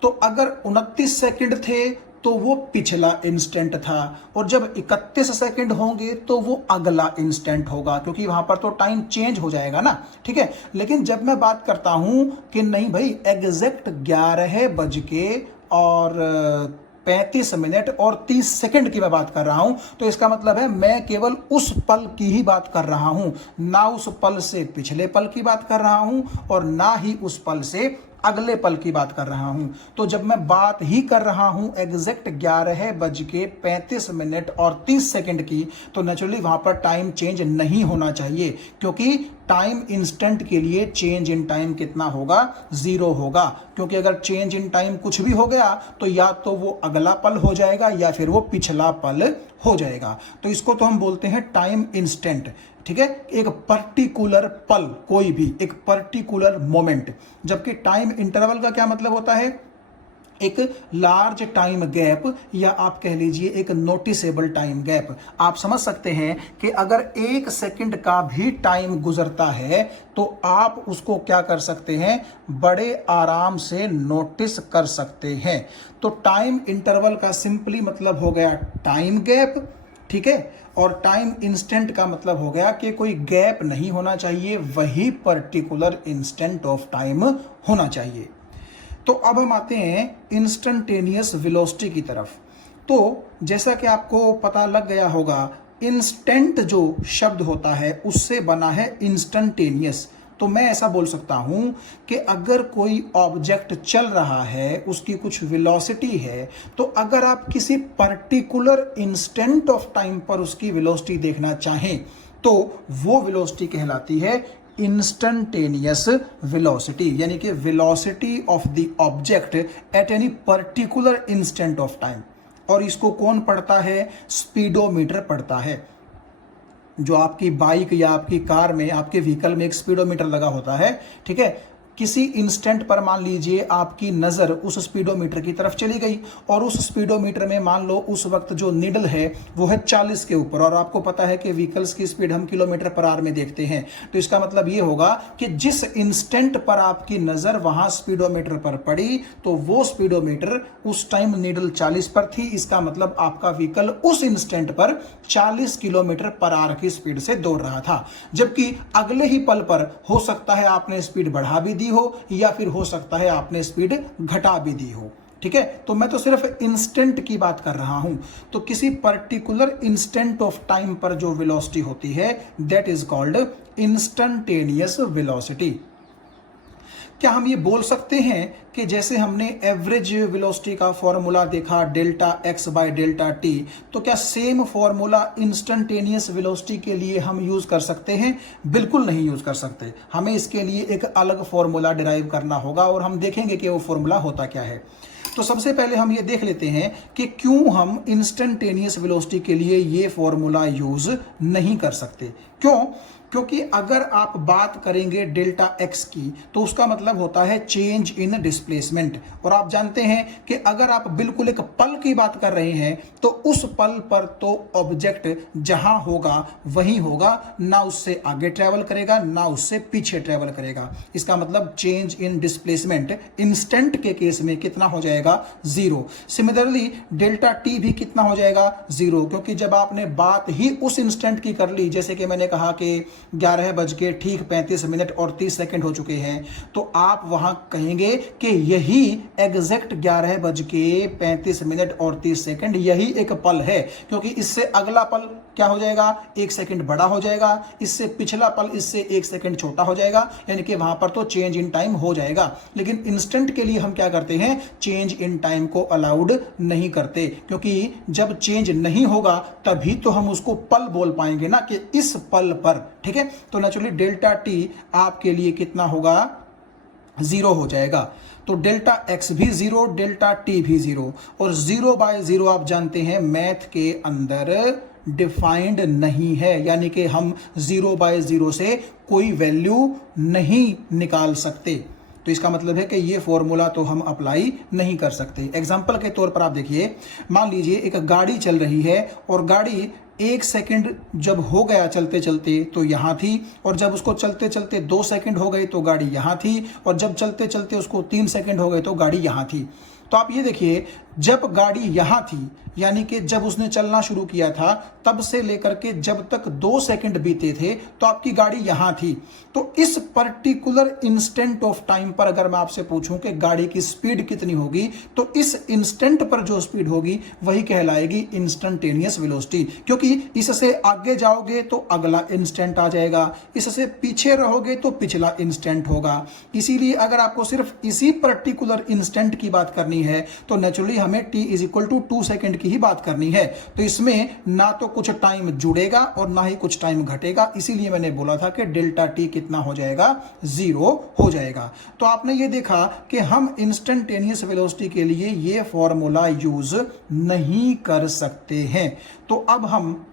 तो अगर 29 सेकंड थे तो वो पिछला इंस्टेंट था, और जब 31 सेकंड होंगे तो वो अगला इंस्टेंट होगा, क्योंकि वहां पर तो टाइम चेंज हो जाएगा ना। ठीक है, लेकिन जब मैं बात करता हूं कि नहीं भाई एग्जैक्ट 11:35 और 30 सेकंड की मैं बात कर रहा हूं, तो इसका मतलब है मैं केवल उस पल की ही बात कर रहा हूं, ना उस पल से पिछले पल की बात कर रहा हूं और ना ही उस पल से अगले पल की बात कर रहा हूं। तो जब मैं बात ही कर रहा हूं एग्जैक्ट 11:35 और 30 सेकंड की, तो नेचुरली वहां पर टाइम चेंज नहीं होना चाहिए, क्योंकि टाइम इंस्टेंट के लिए चेंज इन टाइम कितना होगा, 0 होगा। क्योंकि अगर चेंज इन टाइम कुछ भी हो गया तो या तो वो अगला पल हो जाएगा या फिर वो पिछला पल हो जाएगा। तो इसको तो हम बोलते हैं टाइम इंस्टेंट। ठीक है, एक पर्टिकुलर पल, कोई भी एक पर्टिकुलर मोमेंट। जबकि टाइम इंटरवल का क्या मतलब होता है, एक लार्ज टाइम गैप, या आप कह लीजिए एक नोटिसेबल टाइम गैप। आप समझ सकते हैं कि अगर 1 सेकंड का भी टाइम गुजरता है तो आप उसको क्या कर सकते हैं, बड़े आराम से नोटिस कर सकते हैं। तो टाइम इंटरवल का सिंपली मतलब हो गया टाइम गैप। ठीक है, और टाइम इंस्टेंट का मतलब हो गया कि कोई गैप नहीं होना चाहिए, वही पर्टिकुलर इंस्टेंट ऑफ टाइम होना चाहिए। तो अब हम आते हैं इंस्टेंटेनियस वेलोसिटी की तरफ। तो जैसा कि आपको पता लग गया होगा, इंस्टेंट जो शब्द होता है उससे बना है इंस्टेंटेनियस। तो मैं ऐसा बोल सकता हूं कि अगर कोई ऑब्जेक्ट चल रहा है, उसकी कुछ वेलोसिटी है, तो अगर आप किसी पर्टिकुलर इंस्टेंट ऑफ टाइम पर उसकी वेलोसिटी देखना चाहें तो वो वेलोसिटी कहलाती है इंस्टेंटेनियस वेलोसिटी, यानी कि velocity of the object at any particular instant of time. और इसको कौन पढ़ता है, स्पीडोमीटर पढ़ता है। जो आपकी बाइक या आपकी कार में, आपके व्हीकल में एक स्पीडोमीटर लगा होता है। ठीक है, किसी इंस्टेंट पर मान लीजिए आपकी नज़र उस स्पीडोमीटर की तरफ चली गई, और उस स्पीडोमीटर में मान लो उस वक्त जो नीडल है वो है 40 के ऊपर, और आपको पता है कि व्हीकल्स की स्पीड हम किलोमीटर पर आवर में देखते हैं। तो इसका मतलब ये होगा कि जिस इंस्टेंट पर आपकी नज़र वहां स्पीडोमीटर पर पड़ी, तो वो स्पीडोमीटर उस टाइम नीडल 40 पर थी। इसका मतलब आपका व्हीकल उस इंस्टेंट पर 40 किलोमीटर पर आवर की स्पीड से दौड़ रहा था। जबकि अगले ही पल पर हो सकता है आपने स्पीड बढ़ा भी दी दी हो या फिर हो सकता है आपने स्पीड घटा भी दी हो। ठीक है, तो मैं तो सिर्फ इंस्टेंट की बात कर रहा हूं। तो किसी पर्टिकुलर इंस्टेंट ऑफ टाइम पर जो वेलोसिटी होती है that is called instantaneous velocity. क्या हम ये बोल सकते हैं कि जैसे हमने एवरेज वेलोसिटी का फॉर्मूला देखा delta x by delta T, तो क्या सेम फॉर्मूला इंस्टेंटेनियस वेलोसिटी के लिए हम यूज कर सकते हैं? बिल्कुल नहीं यूज कर सकते। हमें इसके लिए एक अलग फॉर्मूला डिराइव करना होगा और हम देखेंगे कि वो फॉर्मूला होता क्या है। तो सबसे पहले हम ये देख लेते हैं कि क्यों हम इंस्टेंटेनियस वेलोसिटी के लिए ये फॉर्मूला यूज नहीं कर सकते। क्यों? क्योंकि अगर आप बात करेंगे डेल्टा एक्स की तो उसका मतलब होता है चेंज इन डिस्प्लेसमेंट, और आप जानते हैं कि अगर आप बिल्कुल एक पल की बात कर रहे हैं तो उस पल पर तो ऑब्जेक्ट जहां होगा वहीं होगा, ना उससे आगे ट्रेवल करेगा ना उससे पीछे ट्रेवल करेगा। इसका मतलब चेंज इन डिस्प्लेसमेंट इंस्टेंट के केस में कितना हो जाएगा? जीरो। सिमिलरली डेल्टा टी भी कितना हो जाएगा? जीरो, क्योंकि जब आपने बात ही उस इंस्टेंट की कर ली, जैसे कि मैंने कहा कि 11:35 और 30 सेकंड हो चुके हैं, तो आप वहां कहेंगे कि यही एग्जैक्ट 11:35 और 30 सेकंड यही एक पल है, क्योंकि इससे अगला पल क्या हो जाएगा? 1 सेकंड बड़ा हो जाएगा, इससे पिछला पल इससे 1 सेकंड छोटा हो जाएगा, यानी कि वहां पर तो चेंज इन टाइम हो जाएगा। लेकिन इंस्टेंट के लिए हम क्या करते हैं? चेंज इन टाइम को अलाउड नहीं करते, क्योंकि जब चेंज नहीं होगा तभी तो हम उसको पल बोल पाएंगे ना, कि इस पल पर। ठीक है, तो नेचुरली डेल्टा टी आपके लिए कितना होगा? जीरो हो जाएगा। तो डेल्टा एक्स भी जीरो, डेल्टा टी भी जीरो, और 0/0 आप जानते हैं मैथ के अंदर डिफाइंड नहीं है, यानी कि हम 0/0 से कोई वैल्यू नहीं निकाल सकते। तो इसका मतलब है कि ये फॉर्मूला तो हम अप्लाई नहीं कर सकते। एग्जाम्पल के तौर पर आप देखिए, मान लीजिए एक गाड़ी चल रही है और गाड़ी 1 सेकंड जब हो गया चलते चलते तो यहां थी, और जब उसको चलते चलते 2 सेकंड हो गए तो गाड़ी यहां थी, और जब चलते चलते उसको 3 सेकंड हो गए तो गाड़ी यहां थी। तो आप ये देखिए, जब गाड़ी यहां थी यानी कि जब उसने चलना शुरू किया था तब से लेकर के जब तक 2 सेकंड बीते थे तो आपकी गाड़ी यहां थी। तो इस पर्टिकुलर इंस्टेंट ऑफ टाइम पर अगर मैं आपसे पूछूं कि गाड़ी की स्पीड कितनी होगी, तो इस इंस्टेंट पर जो स्पीड होगी वही कहलाएगी इंस्टेंटेनियस वेलोसिटी, क्योंकि इससे आगे जाओगे तो अगला इंस्टेंट आ जाएगा, इससे पीछे रहोगे तो पिछला इंस्टेंट होगा। इसीलिए अगर आपको सिर्फ इसी पर्टिकुलर इंस्टेंट की बात करनी है तो नेचुरली हमें t = 2 सेकंड की ही बात करनी है। तो इसमें ना तो कुछ टाइम जुड़ेगा और ना ही कुछ टाइम घटेगा, इसीलिए मैंने बोला था कि डेल्टा टी कितना हो जाएगा? जीरो हो जाएगा। तो आपने ये देखा कि हम इंस्टेंटेनियस वेलोसिटी के लिए ये फॉर्मूला यूज नहीं कर सकते हैं। तो अब हम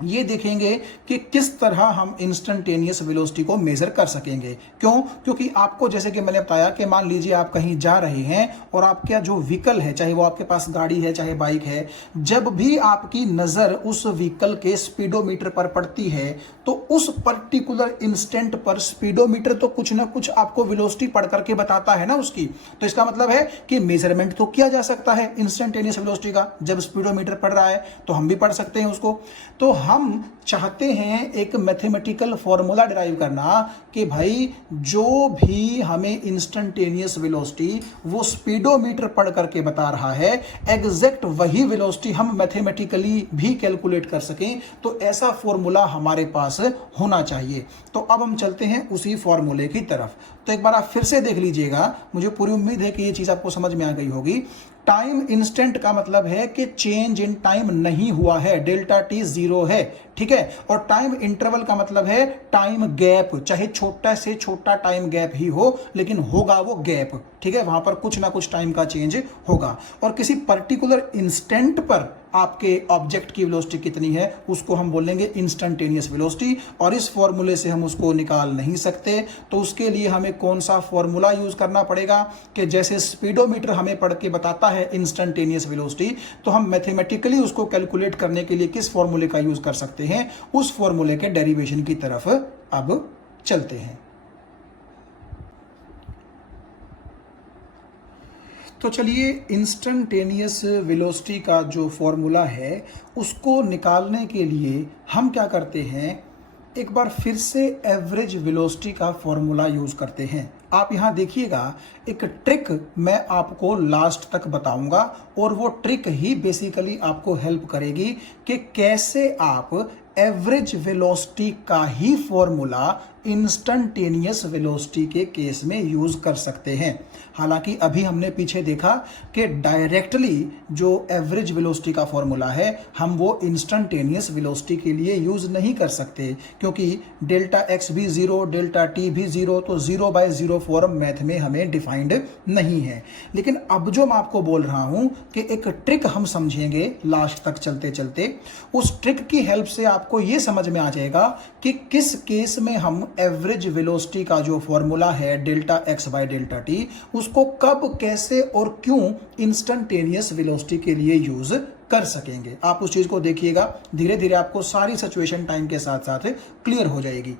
ये देखेंगे कि किस तरह हम इंस्टेंटेनियस वेलोसिटी को मेजर कर सकेंगे। क्यों? क्योंकि आपको जैसे कि मैंने बताया कि मान लीजिए आप कहीं जा रहे हैं और आपका जो व्हीकल है, चाहे वो आपके पास गाड़ी है चाहे बाइक है, जब भी आपकी नजर उस व्हीकल के स्पीडोमीटर पर पड़ती है तो उस पर्टिकुलर इंस्टेंट पर स्पीडोमीटर तो कुछ ना कुछ आपको वेलोसिटी पढ़ करके बताता है ना उसकी। तो इसका मतलब है कि मेजरमेंट तो किया जा सकता है इंस्टेंटेनियस वेलोसिटी का। जब स्पीडोमीटर पढ़ रहा है तो हम भी पढ़ सकते हैं उसको। तो हम चाहते हैं एक मैथमेटिकल फॉर्मूला डिराइव करना कि भाई जो भी हमें इंस्टेंटेनियस वेलोसिटी वो स्पीडोमीटर पढ़ करके बता रहा है, एग्जैक्ट वही वेलोसिटी हम मैथमेटिकली भी कैलकुलेट कर सकें। तो ऐसा फॉर्मूला हमारे पास होना चाहिए। तो अब हम चलते हैं उसी फॉर्मूले की तरफ। तो एक बार आप फिर से देख लीजिएगा, मुझे पूरी उम्मीद है कि ये चीज आपको समझ में आ गई होगी। टाइम इंस्टेंट का मतलब है कि चेंज इन टाइम नहीं हुआ है, डेल्टा टी जीरो है। ठीक है, और टाइम इंटरवल का मतलब है टाइम गैप, चाहे छोटा से छोटा टाइम गैप ही हो लेकिन होगा वो गैप। ठीक है, वहां पर कुछ ना कुछ टाइम का चेंज होगा। और किसी पर्टिकुलर इंस्टेंट पर आपके ऑब्जेक्ट की वेलोसिटी कितनी है उसको हम बोलेंगे इंस्टेंटेनियस वेलोसिटी, और इस फॉर्मूले से हम उसको निकाल नहीं सकते। तो उसके लिए हमें कौन सा फॉर्मूला यूज करना पड़ेगा कि जैसे स्पीडोमीटर हमें पढ़ के बताता है इंस्टेंटेनियस वेलोसिटी, तो हम मैथमेटिकली उसको कैलकुलेट करने के लिए किस फॉर्मूले का यूज कर सकते हैं, उस फॉर्मूले के डेरिवेशन की तरफ अब चलते हैं। तो चलिए, इंस्टेंटेनियस वेलोसिटी का जो फॉर्मूला है उसको निकालने के लिए हम क्या करते हैं, एक बार फिर से एवरेज वेलोसिटी का फॉर्मूला यूज करते हैं। आप यहाँ देखिएगा, एक ट्रिक मैं आपको लास्ट तक बताऊंगा और वो ट्रिक ही बेसिकली आपको हेल्प करेगी कि कैसे आप एवरेज वेलोसिटी का ही फॉर्मूला इंस्टंटेनियस वेलोसिटी के केस में यूज कर सकते हैं। हालांकि अभी हमने पीछे देखा कि डायरेक्टली जो एवरेज वेलोसिटी का फॉर्मूला है हम वो इंस्टंटेनियस वेलोसिटी के लिए यूज नहीं कर सकते, क्योंकि डेल्टा एक्स भी जीरो, डेल्टा टी भी जीरो, तो 0/0 फॉर्म मैथ में हमें डिफाइंड नहीं है। लेकिन अब जो मैं आपको बोल रहा हूं कि एक ट्रिक हम समझेंगे लास्ट तक चलते चलते, उस ट्रिक की हेल्प से आपको यह समझ में आ जाएगा कि किस केस में हम एवरेज वेलोसिटी का जो फॉर्मूला है delta x by delta T, उसको कब, कैसे और क्यों इंस्टंटेनियस वेलोसिटी के लिए यूज कर सकेंगे। आप उस चीज को देखिएगा, धीरे धीरे आपको सारी सिचुएशन टाइम के साथ साथ क्लियर हो जाएगी।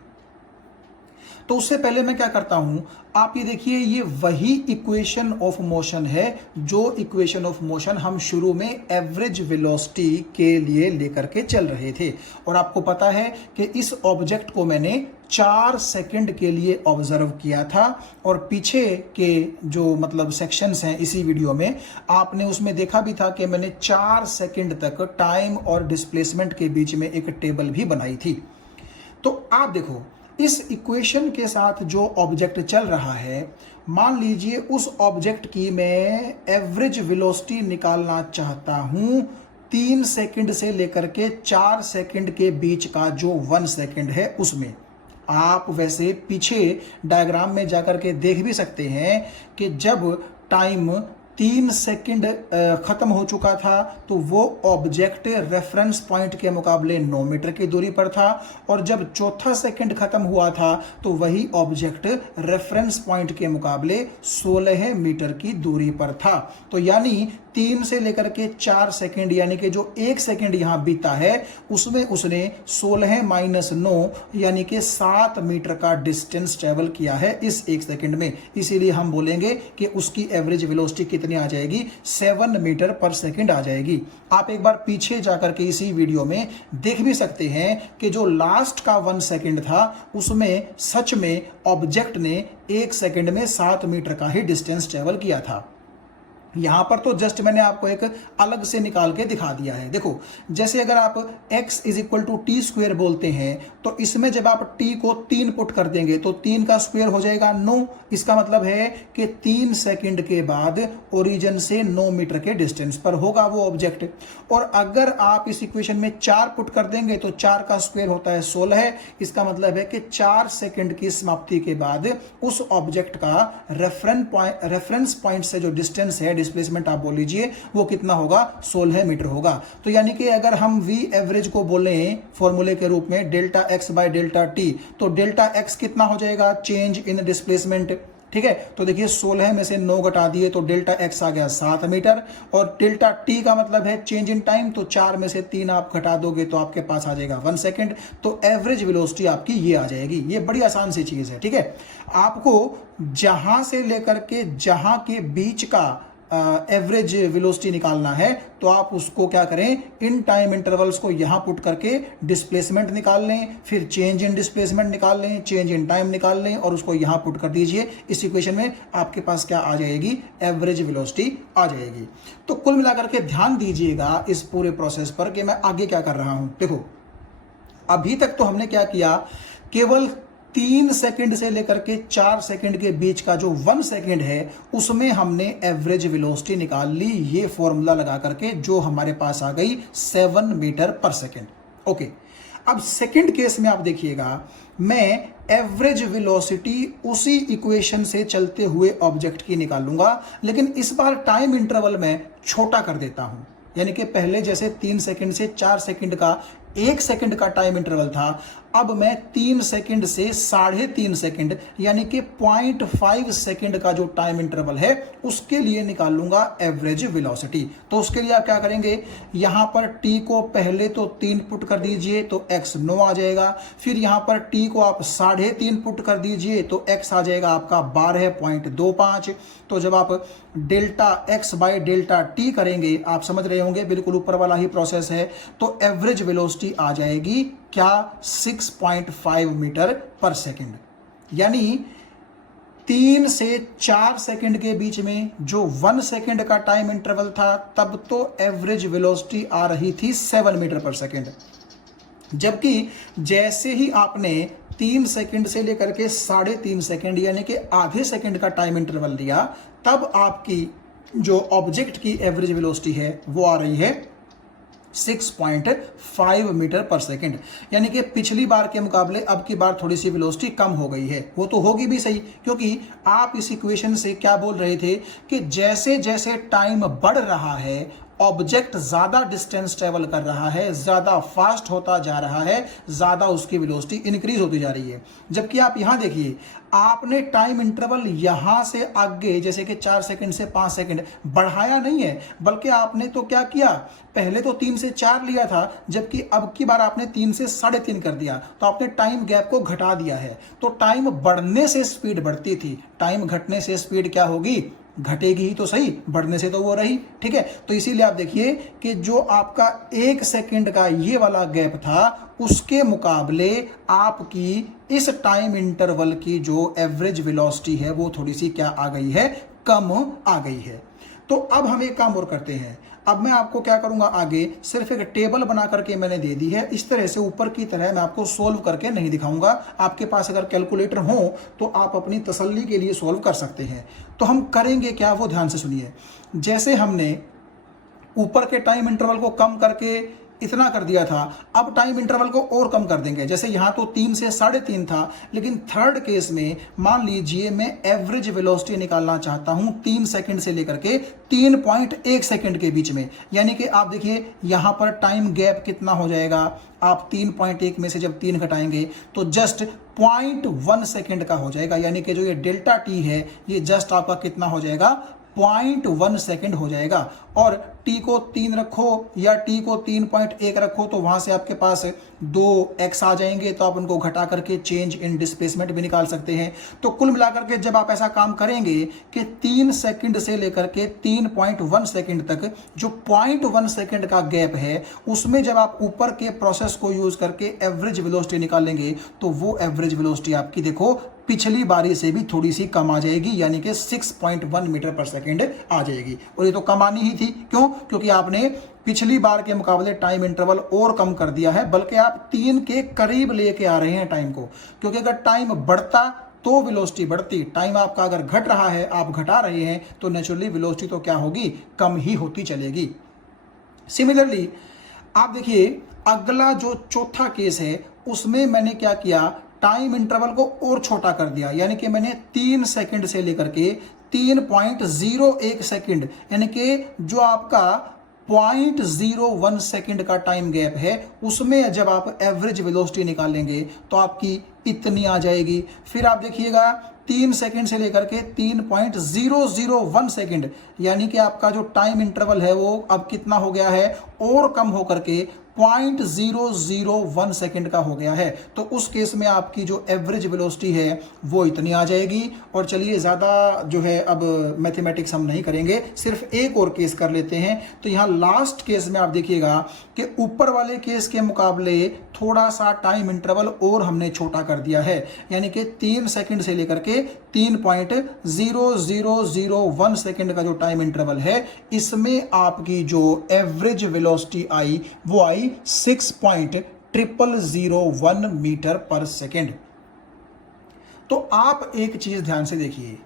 तो उससे पहले मैं क्या करता हूं, आप ये देखिए, ये वही इक्वेशन ऑफ मोशन है जो इक्वेशन ऑफ मोशन हम शुरू में एवरेज वेलोसिटी के लिए लेकर के चल रहे थे। और आपको पता है कि इस ऑब्जेक्ट को मैंने 4 सेकंड के लिए ऑब्जर्व किया था, और पीछे के जो मतलब सेक्शंस हैं इसी वीडियो में आपने उसमें देखा भी था कि मैंने 4 सेकंड तक टाइम और डिस्प्लेसमेंट के बीच में एक टेबल भी बनाई थी। तो आप देखो, इस इक्वेशन के साथ जो ऑब्जेक्ट चल रहा है, मान लीजिए उस ऑब्जेक्ट की मैं एवरेज वेलोसिटी निकालना चाहता हूं 3 सेकंड से लेकर के 4 सेकंड के बीच का जो 1 सेकंड है उसमें। आप वैसे पीछे डायग्राम में जाकर के देख भी सकते हैं कि जब टाइम 3 सेकंड खत्म हो चुका था तो वो ऑब्जेक्ट रेफरेंस पॉइंट के मुकाबले 9 मीटर की दूरी पर था, और जब चौथा सेकंड खत्म हुआ था तो वही ऑब्जेक्ट रेफरेंस पॉइंट के मुकाबले 16 मीटर की दूरी पर था। तो यानी 3 से लेकर के 4 सेकंड, यानी कि जो 1 सेकंड यहां बीता है उसमें उसने 16 - 9 यानी कि 7 मीटर का डिस्टेंस ट्रेवल किया है इस 1 सेकंड में। इसीलिए हम बोलेंगे कि उसकी एवरेज वेलोसिटी कितनी आ जाएगी, 7 मीटर पर सेकंड आ जाएगी। आप एक बार पीछे जाकर के इसी वीडियो में देख भी सकते हैं कि जो लास्ट का 1 सेकंड था उसमें सच में ऑब्जेक्ट ने 1 सेकंड में 7 मीटर का ही डिस्टेंस ट्रेवल किया था। यहां पर तो जस्ट मैंने आपको एक अलग से निकाल के दिखा दिया है। देखो, जैसे अगर आप x = t² बोलते हैं तो इसमें जब आप t को 3 पुट कर देंगे तो 3 का स्क्वायर हो जाएगा 9। इसका मतलब है कि 3 सेकंड के बाद ओरिजिन से 9 मीटर के डिस्टेंस पर होगा वो ऑब्जेक्ट। और अगर आप इस इक्वेशन में 4 पुट कर देंगे तो 4 का स्क्वायर होता है 16। इसका मतलब है कि 4 सेकंड की समाप्ति के बाद उस ऑब्जेक्ट का रेफरेंस पॉइंट से जो डिस्टेंस है, डिस्प्लेसमेंट आप बोल लीजिए, वो कितना होगा, 16 मीटर होगा। तो यानी कि अगर हम वी एवरेज को बोले फॉर्मूले के रूप में delta x by delta T, तो डेल्टा एक्स कितना हो जाएगा, चेंज इन डिस्प्लेसमेंट। ठीक है, तो देखिए 16 में से 9 घटा दिए तो डेल्टा एक्स आ गया 7 मीटर, और डेल्टा टी का मतलब है चेंज इन टाइम, तो 4 में से 3 आप घटा दोगे तो आपके पास आ जाएगा 1 सेकंड। तो एवरेज वेलोसिटी आपकी ये आ जाएगी। ये बड़ी आसान सी चीज है। ठीक है, आपको जहां से लेकर के जहां के बीच का एवरेज वेलोसिटी निकालना है तो आप उसको क्या करें, इन टाइम इंटरवल्स को यहां पुट करके डिस्प्लेसमेंट निकाल लें, फिर चेंज इन डिस्प्लेसमेंट निकाल लें, चेंज इन टाइम निकाल लें और उसको यहां पुट कर दीजिए। इस इक्वेशन में आपके पास क्या आ जाएगी, एवरेज वेलोसिटी आ जाएगी। तो कुल मिलाकर के ध्यान दीजिएगा इस पूरे प्रोसेस पर कि मैं आगे क्या कर रहा हूं। देखो, अभी तक तो हमने क्या किया, केवल 3 सेकंड से लेकर के 4 सेकंड के बीच का जो 1 सेकंड है उसमें हमने एवरेज वेलोसिटी निकाल ली, ये फॉर्मूला लगा करके, जो हमारे पास आ गई 7 मीटर पर सेकंड। ओके, अब सेकंड केस में आप देखिएगा, मैं एवरेज वेलोसिटी उसी इक्वेशन से चलते हुए ऑब्जेक्ट की निकालूंगा, लेकिन इस बार टाइम इंटरवल में छोटा कर देता हूं। यानी कि पहले जैसे 3 सेकंड से 4 सेकंड का 1 सेकंड का टाइम इंटरवल था, अब मैं 3 सेकंड से 3.5 सेकंड यानी कि 0.5 सेकंड का जो टाइम इंटरवल है उसके लिए निकालूंगा एवरेज वेलोसिटी। तो उसके लिए आप क्या करेंगे, यहां पर t को पहले तो 3 पुट कर दीजिए तो x 9 आ जाएगा, फिर यहां पर t को आप 3.5 पुट कर दीजिए तो x आ जाएगा आपका 12.25। तो जब आप delta x by delta t करेंगे, आप समझ रहे होंगे बिल्कुल ऊपर वाला ही प्रोसेस है, तो एवरेज वेलोसिटी वेलोसिटी आ जाएगी क्या, 6.5 मीटर पर सेकंड। यानी 3 से 4 सेकंड के बीच में जो 1 सेकंड का टाइम इंटरवल था, तब तो एवरेज वेलोसिटी आ रही थी 7 मीटर पर सेकंड। जबकि जैसे ही आपने 3 सेकंड से लेकर के 3.5 सेकंड यानी कि आधे सेकंड का टाइम इंटरवल दिया, तब आपकी जो ऑब्जेक्ट की एवरेज वेलोसिटी है वो आ रही है 6.5 मीटर पर सेकंड। यानी कि पिछली बार के मुकाबले अब की बार थोड़ी सी वेलोसिटी कम हो गई है। वो तो होगी भी सही, क्योंकि आप इस इक्वेशन से क्या बोल रहे थे कि जैसे जैसे टाइम बढ़ रहा है, ऑब्जेक्ट ज्यादा डिस्टेंस ट्रेवल कर रहा है, ज्यादा फास्ट होता जा रहा है, ज्यादा उसकी वेलोसिटी इंक्रीज होती जा रही है। जबकि आप यहां देखिए, आपने टाइम इंटरवल यहां से आगे जैसे कि 4 सेकंड से 5 सेकंड बढ़ाया नहीं है, बल्कि आपने तो क्या किया, पहले तो 3 से 4 लिया था, जबकि अब की बार आपने 3 से 3.5 कर दिया, तो आपने टाइम गैप को घटा दिया है। तो टाइम बढ़ने से स्पीड बढ़ती थी, टाइम घटने से स्पीड क्या होगी, घटेगी ही तो सही, बढ़ने से तो वो रही। ठीक है, तो इसीलिए आप देखिए कि जो आपका 1 सेकंड का ये वाला गैप था, उसके मुकाबले आपकी इस टाइम इंटरवल की जो एवरेज वेलोसिटी है वो थोड़ी सी क्या आ गई है, कम आ गई है। तो अब हम एक काम और करते हैं। अब मैं आपको क्या करूंगा, आगे सिर्फ एक टेबल बना करके मैंने दे दी है, इस तरह से ऊपर की तरह मैं आपको सोल्व करके नहीं दिखाऊंगा। आपके पास अगर कैलकुलेटर हो तो आप अपनी तसल्ली के लिए सोल्व कर सकते हैं। तो हम करेंगे क्या, वो ध्यान से सुनिए। जैसे हमने ऊपर के टाइम इंटरवल को कम करके इतना कर दिया था, अब टाइम इंटरवल को और कम कर देंगे। जैसे यहां तो 3 से 3.5 था, लेकिन थर्ड केस में मान लीजिए मैं एवरेज वेलोसिटी निकालना चाहता हूं 3 सेकंड से लेकर के 3.1 सेकंड के बीच में। यानी कि आप देखिए यहां पर टाइम गैप कितना हो जाएगा, आप 3.1 में से जब 3 घटाएंगे तो जस्ट 0.1 सेकंड का हो जाएगा। यानी कि जो ये डेल्टा टी है ये जस्ट आपका कितना हो जाएगा, 0.1 सेकंड हो जाएगा। और t को 3 रखो या t को 3.1 रखो तो वहां से आपके पास 2x आ जाएंगे, तो आप उनको घटा करके चेंज इन डिस्प्लेसमेंट भी निकाल सकते हैं। तो कुल मिलाकर के जब आप ऐसा काम करेंगे कि 3 सेकंड से लेकर के 3.1 सेकंड तक जो 0.1 सेकंड का गैप है, उसमें जब आप ऊपर के प्रोसेस को यूज करके एवरेज वेलोसिटी निकालेंगे तो वो एवरेज वेलोसिटी आपकी देखो पिछली बारी से भी थोड़ी सी कम आ जाएगी, यानी कि 6.1 मीटर पर सेकंड आ जाएगी। और ये तो कम आनी ही थी, क्यों, क्योंकि आपने पिछली बार के मुकाबले टाइम इंटरवल और कम कर दिया है, बल्कि आप 3 के करीब लेके आ रहे हैं टाइम को। क्योंकि अगर टाइम बढ़ता तो वेलोसिटी बढ़ती, टाइम आपका अगर घट रहा है, आप घटा रहे हैं, तो नेचुरली वेलोसिटी तो क्या होगी, कम ही होती चलेगी। सिमिलरली आप देखिए अगला जो चौथा केस है, उसमें मैंने क्या किया, टाइम इंटरवल को और छोटा कर दिया। यानी कि मैंने 3 सेकंड से लेकर के 3.01 सेकंड, यानी कि जो आपका 0.01 सेकंड का टाइम गैप है, उसमें जब आप एवरेज वेलोसिटी निकालेंगे तो आपकी इतनी आ जाएगी। फिर आप देखिएगा 3 सेकंड से लेकर के 3.001 सेकंड, यानी कि आपका जो टाइम इंटरवल है वो अब कितना हो गया है, और कम होकर के 0.001 सेकंड का हो गया है। तो उस केस में आपकी जो एवरेज वेलोसिटी है वो इतनी आ जाएगी। और चलिए ज़्यादा जो है अब मैथमेटिक्स हम नहीं करेंगे, सिर्फ एक और केस कर लेते हैं। तो यहाँ लास्ट केस में आप देखिएगा कि ऊपर वाले केस के मुकाबले थोड़ा सा टाइम इंटरवल और हमने छोटा कर दिया है, यानी कि 3 सेकंड से लेकर के 3.0001 सेकंड का जो टाइम इंटरवल है, इसमें आपकी जो एवरेज वेलोसिटी आई वो आई 6.0001 मीटर पर सेकंड। तो आप एक चीज ध्यान से देखिए,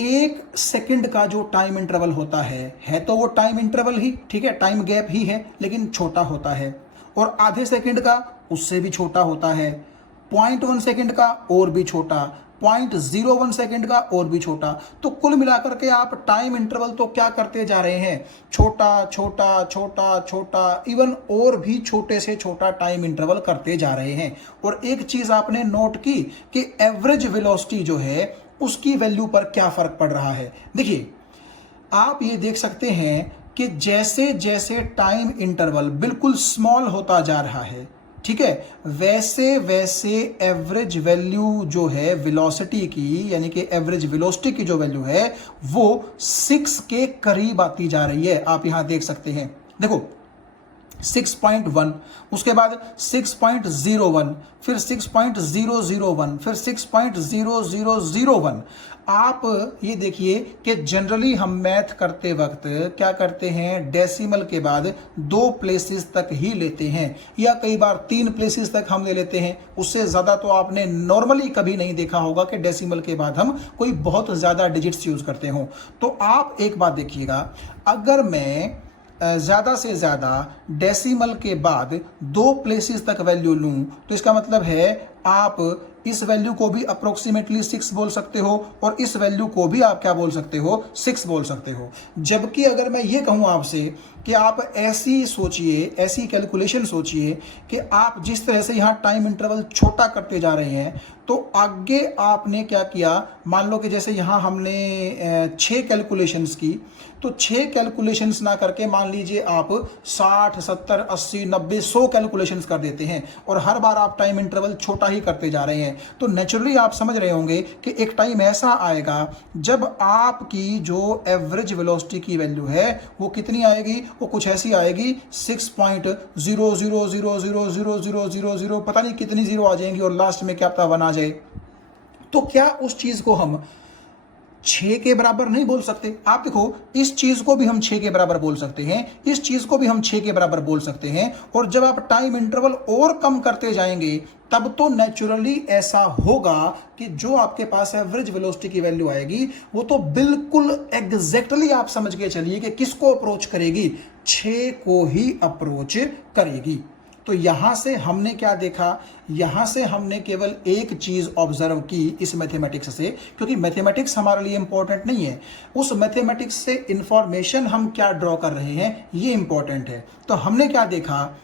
1 सेकंड का जो टाइम इंटरवल होता है तो वो टाइम इंटरवल ही, ठीक है, टाइम गैप ही है, लेकिन छोटा होता है। और आधे सेकंड का उससे भी छोटा होता है, 0.1 सेकंड का और भी छोटा, 0.01 सेकंड का और भी छोटा। तो कुल मिलाकर के आप टाइम इंटरवल तो क्या करते जा रहे हैं, छोटा छोटा छोटा छोटा, इवन और भी छोटे से छोटा टाइम इंटरवल करते जा रहे हैं। और एक चीज आपने नोट की कि एवरेज वेलोसिटी जो है उसकी वैल्यू पर क्या फर्क पड़ रहा है। देखिए आप ये देख सकते हैं कि जैसे जैसे टाइम इंटरवल बिल्कुल स्मॉल होता जा रहा है, ठीक है, वैसे वैसे एवरेज वैल्यू जो है वेलोसिटी की, यानी कि एवरेज वेलोसिटी की जो वैल्यू है वो 6 के करीब आती जा रही है। आप यहां देख सकते हैं, देखो 6.1, उसके बाद 6.01, फिर 6.001, फिर 6.0001। आप ये देखिए कि जनरली हम मैथ करते वक्त क्या करते हैं, डेसिमल के बाद 2 प्लेसेस तक ही लेते हैं या कई बार 3 प्लेसेस तक हम ले लेते हैं। उससे ज़्यादा तो आपने नॉर्मली कभी नहीं देखा होगा कि डेसिमल के बाद हम कोई बहुत ज़्यादा डिजिट्स यूज़ करते हो। तो आप एक बात देखिएगा, अगर मैं ज़्यादा से ज़्यादा डेसिमल के बाद 2 प्लेसेस तक वैल्यू लूँ तो इसका मतलब है आप इस वैल्यू को भी अप्रोक्सीमेटली 6 बोल सकते हो और इस वैल्यू को भी आप क्या बोल सकते हो, 6 बोल सकते हो। जबकि अगर मैं ये कहूँ आपसे कि आप ऐसी सोचिए, ऐसी कैलकुलेशन सोचिए कि आप जिस तरह से यहाँ टाइम इंटरवल छोटा करते जा रहे हैं तो आगे आपने क्या किया, मान लो कि जैसे यहाँ हमने 6 कैलकुलेशंस की, तो 6 कैलकुलेशंस ना करके मान लीजिए आप 60, 70, 80, 90, 100 कैलकुलेशंस कर देते हैं और हर बार आप टाइम इंटरवल छोटा ही करते जा रहे हैं। तो नेचुरली आप समझ रहे होंगे कि एक टाइम ऐसा आएगा जब आपकी जो एवरेज वेलोसिटी की वैल्यू है वो कितनी आएगी, वो कुछ ऐसी आएगी 6.00000000, पता नहीं कितनी जीरो आ जाएंगी और लास्ट में क्या पता 1 आ जाए। तो क्या उस चीज को हम 6 के बराबर नहीं बोल सकते? आप देखो, इस चीज को भी हम 6 के बराबर बोल सकते हैं, इस चीज को भी हम 6 के बराबर बोल सकते हैं। और जब आप टाइम इंटरवल और कम करते जाएंगे तब तो नेचुरली ऐसा होगा कि जो आपके पास एवरेज वेलोसिटी की वैल्यू आएगी वो तो बिल्कुल एग्जैक्टली आप समझ के चलिए कि किसको अप्रोच करेगी, 6 को ही अप्रोच करेगी। तो यहां से हमने क्या देखा, यहां से हमने केवल एक चीज ऑब्जर्व की इस मैथमेटिक्स से, क्योंकि मैथमेटिक्स हमारे लिए इंपॉर्टेंट नहीं है, उस मैथमेटिक्स से इंफॉर्मेशन हम क्या ड्रॉ कर रहे हैं ये इंपॉर्टेंट है। तो हमने क्या देखा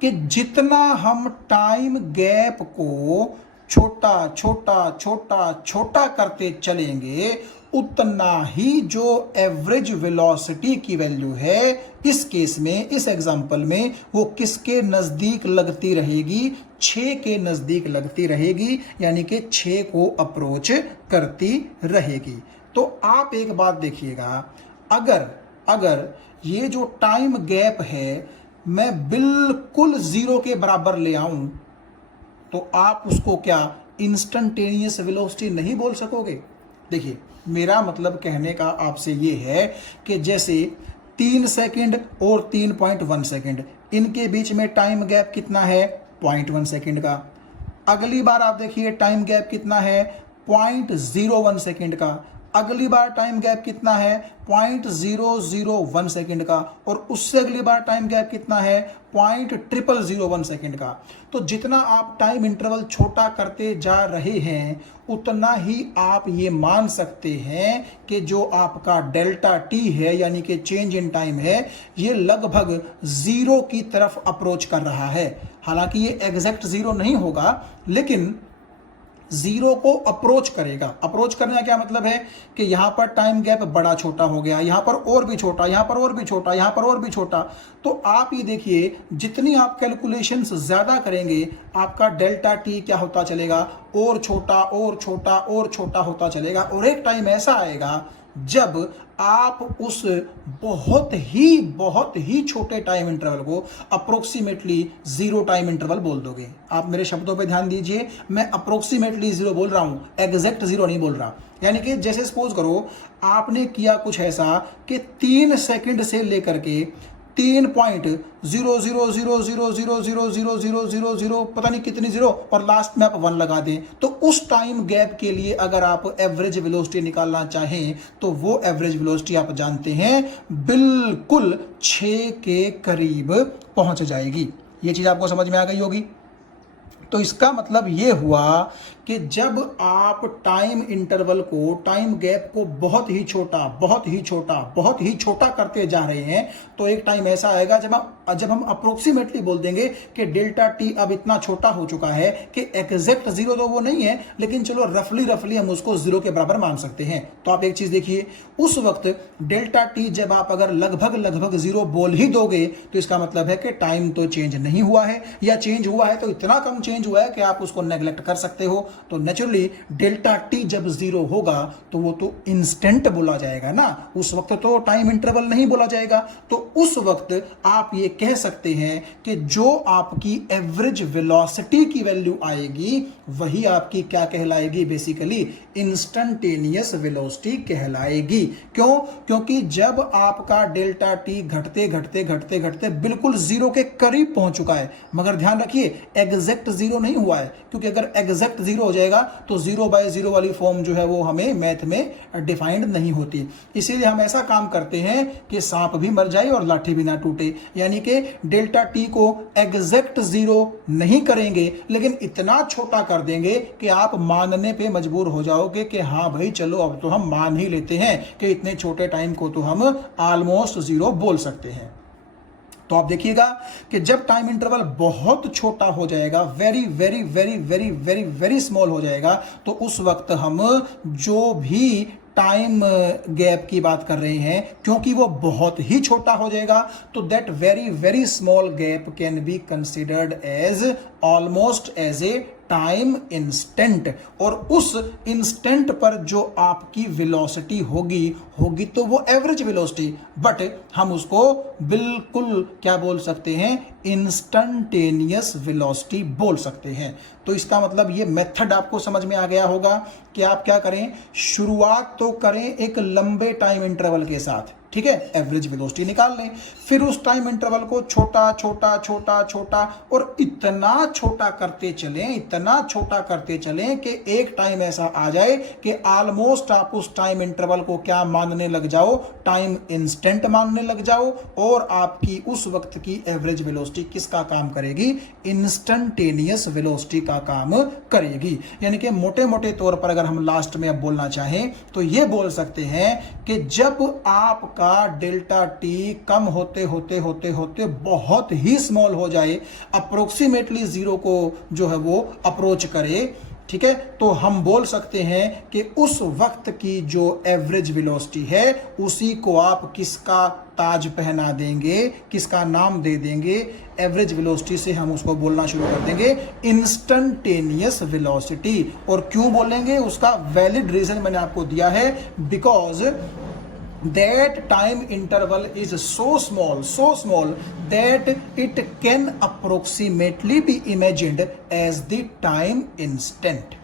कि जितना हम टाइम गैप को छोटा छोटा छोटा छोटा करते चलेंगे उतना ही जो एवरेज वेलोसिटी की वैल्यू है इस केस में, इस एग्जांपल में, वो किसके नजदीक लगती रहेगी, 6 के नजदीक लगती रहेगी, यानी कि 6 को अप्रोच करती रहेगी। तो आप एक बात देखिएगा, अगर ये जो टाइम गैप है मैं बिल्कुल 0 के बराबर ले आऊं तो आप उसको क्या इंस्टेंटेनियस वेलोसिटी नहीं बोल सकोगे। देखिए, मेरा मतलब कहने का आपसे ये है कि जैसे 3 सेकंड और 3.1 सेकंड, इनके बीच में टाइम गैप कितना है, 0.1 सेकंड का। अगली बार आप देखिए टाइम गैप कितना है, 0.01 सेकंड का। अगली बार टाइम गैप कितना है, 0.001 सेकंड का। और उससे अगली बार टाइम गैप कितना है, 0.0001 सेकंड का। तो जितना आप टाइम इंटरवल छोटा करते जा रहे हैं उतना ही आप ये मान सकते हैं कि जो आपका डेल्टा टी है यानी कि चेंज इन टाइम है ये लगभग 0 की तरफ अप्रोच कर रहा है। हालांकि ये एग्जैक्ट 0 नहीं होगा लेकिन 0 को अप्रोच करेगा। अप्रोच करने का क्या मतलब है कि यहां पर टाइम गैप बड़ा छोटा हो गया, यहां पर और भी छोटा, यहां पर और भी छोटा, यहां पर और भी छोटा। तो आप ये देखिए जितनी आप कैलकुलेशंस ज्यादा करेंगे आपका डेल्टा टी क्या होता चलेगा, और छोटा और छोटा और छोटा होता चलेगा। और एक टाइम ऐसा आएगा जब आप उस बहुत ही छोटे टाइम इंटरवल को अप्रोक्सीमेटली 0 टाइम इंटरवल बोल दोगे। आप मेरे शब्दों पे ध्यान दीजिए, मैं अप्रोक्सीमेटली 0 बोल रहा हूं, एग्जैक्ट 0 नहीं बोल रहा। यानी कि जैसे सपोज करो आपने किया कुछ ऐसा कि 3 सेकंड से लेकर के 3.0000000000 पता नहीं कितनी जीरो और लास्ट में आप 1 लगा दें, तो उस टाइम गैप के लिए अगर आप एवरेज वेलोसिटी निकालना चाहें तो वो एवरेज वेलोसिटी आप जानते हैं बिल्कुल 6 के करीब पहुंच जाएगी। ये चीज आपको समझ में आ गई होगी। तो इसका मतलब ये हुआ कि जब आप टाइम इंटरवल को, टाइम गैप को बहुत ही छोटा करते जा रहे हैं तो एक टाइम ऐसा आएगा जब हम अप्रोक्सीमेटली बोल देंगे कि डेल्टा टी अब इतना छोटा हो चुका है कि एग्जैक्ट 0 तो वो नहीं है लेकिन चलो रफली हम उसको 0 के बराबर मान सकते हैं। तो आप एक चीज देखिए, उस वक्त डेल्टा टी जब आप अगर लगभग 0 बोल ही दोगे तो इसका मतलब है कि टाइम तो चेंज नहीं हुआ है, या चेंज हुआ है तो इतना कम चेंज चेंज हुआ है कि आप उसको नेग्लेक्ट कर सकते हो। तो नेचुरली डेल्टा टी जब जीरो होगा तो वो तो इंस्टेंट बोला जाएगा ना, उस वक्त तो टाइम इंटरवल नहीं बोला जाएगा। तो उस वक्त आप ये कह सकते हैं कि जो आपकी एवरेज वेलोसिटी की वैल्यू आएगी वही आपकी क्या कहलाएगी, बेसिकली इंस्टेंटेनियस वेलोसिटी कहलाएगी। क्यों? क्योंकि जब आपका डेल्टा टी घटते घटते घटते घटते बिल्कुल जीरो के करीब पहुंच चुका है, मगर ध्यान रखिए एग्जैक्ट जीरो नहीं हुआ है, क्योंकि अगर एग्जैक्ट जीरो हो जाएगा तो 0/0 वाली फॉर्म जो है वो हमें मैथ में डिफाइंड नहीं होती। इसीलिए हम ऐसा काम करते हैं कि सांप भी मर जाए और लाठी भी ना टूटे, यानी कि डेल्टा टी को एग्जैक्ट जीरो नहीं करेंगे लेकिन इतना छोटा कर देंगे कि आप मानने पे मजबूर हो जाओगे कि हाँ भाई चलो अब तो हम मान ही लेते हैं कि इतने छोटे टाइम को तो हम ऑलमोस्ट जीरो बोल सकते हैं। तो आप देखिएगा कि जब टाइम इंटरवल बहुत छोटा हो जाएगा, very very very very very very small हो जाएगा, तो उस वक्त हम जो भी टाइम गैप की बात कर रहे हैं, क्योंकि वो बहुत ही छोटा हो जाएगा, तो that very very small gap can be considered as almost as a time instant. और उस इंस्टेंट पर जो आपकी वेलोसिटी होगी तो वो एवरेज वेलोसिटी, बट हम उसको बिल्कुल क्या बोल सकते हैं, इंस्टेंटेनियस वेलोसिटी बोल सकते हैं। तो इसका मतलब ये मेथड आपको समझ में आ गया होगा कि आप क्या करें, शुरुआत तो करें एक लंबे टाइम इंटरवल के साथ, ठीक है, एवरेज वेलोसिटी निकाल लें, फिर उस टाइम इंटरवल को छोटा छोटा छोटा छोटा और इतना छोटा करते चलें, इतना छोटा करते चलें कि एक टाइम ऐसा आ जाए कि ऑलमोस्ट आप उस टाइम इंटरवल को क्या मानने लग जाओ, टाइम इंस्टेंट मानने लग जाओ, और आपकी उस वक्त की एवरेज वेलोसिटी किसका काम करेगी, इंस्टेंटेनियस वेलोसिटी का काम करेगी। यानी कि मोटे मोटे तौर पर अगर हम लास्ट में अब बोलना चाहें तो ये बोल सकते हैं कि जब आपका डेल्टा टी कम होते होते होते होते बहुत ही स्मॉल हो जाए, अप्रोक्सीमेटली जीरो को जो है वो अप्रोच करे, ठीक है, तो हम बोल सकते हैं कि उस वक्त की जो एवरेज वेलोसिटी है उसी को आप किसका ताज पहना देंगे, किसका नाम दे देंगे, एवरेज वेलोसिटी से हम उसको बोलना शुरू कर देंगे इंस्टेंटेनियस वेलोसिटी। और क्यों बोलेंगे उसका वैलिड रीजन मैंने आपको दिया है, because that time interval is so small that it can approximately be imagined as the time instant।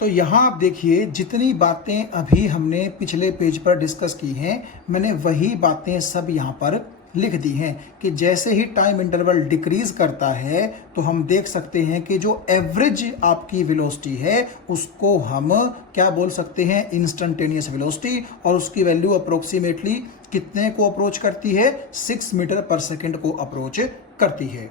तो यहां आप देखिए जितनी बातें अभी हमने पिछले पेज पर डिस्कस की हैं, मैंने वही बातें सब यहां पर लिख दी हैं कि जैसे ही टाइम इंटरवल डिक्रीज करता है तो हम देख सकते हैं कि जो एवरेज आपकी वेलोसिटी है उसको हम क्या बोल सकते हैं, इंस्टेंटेनियस वेलोसिटी, और उसकी वैल्यू अप्रोक्सीमेटली कितने को अप्रोच करती है, 6 मीटर पर सेकेंड को अप्रोच करती है।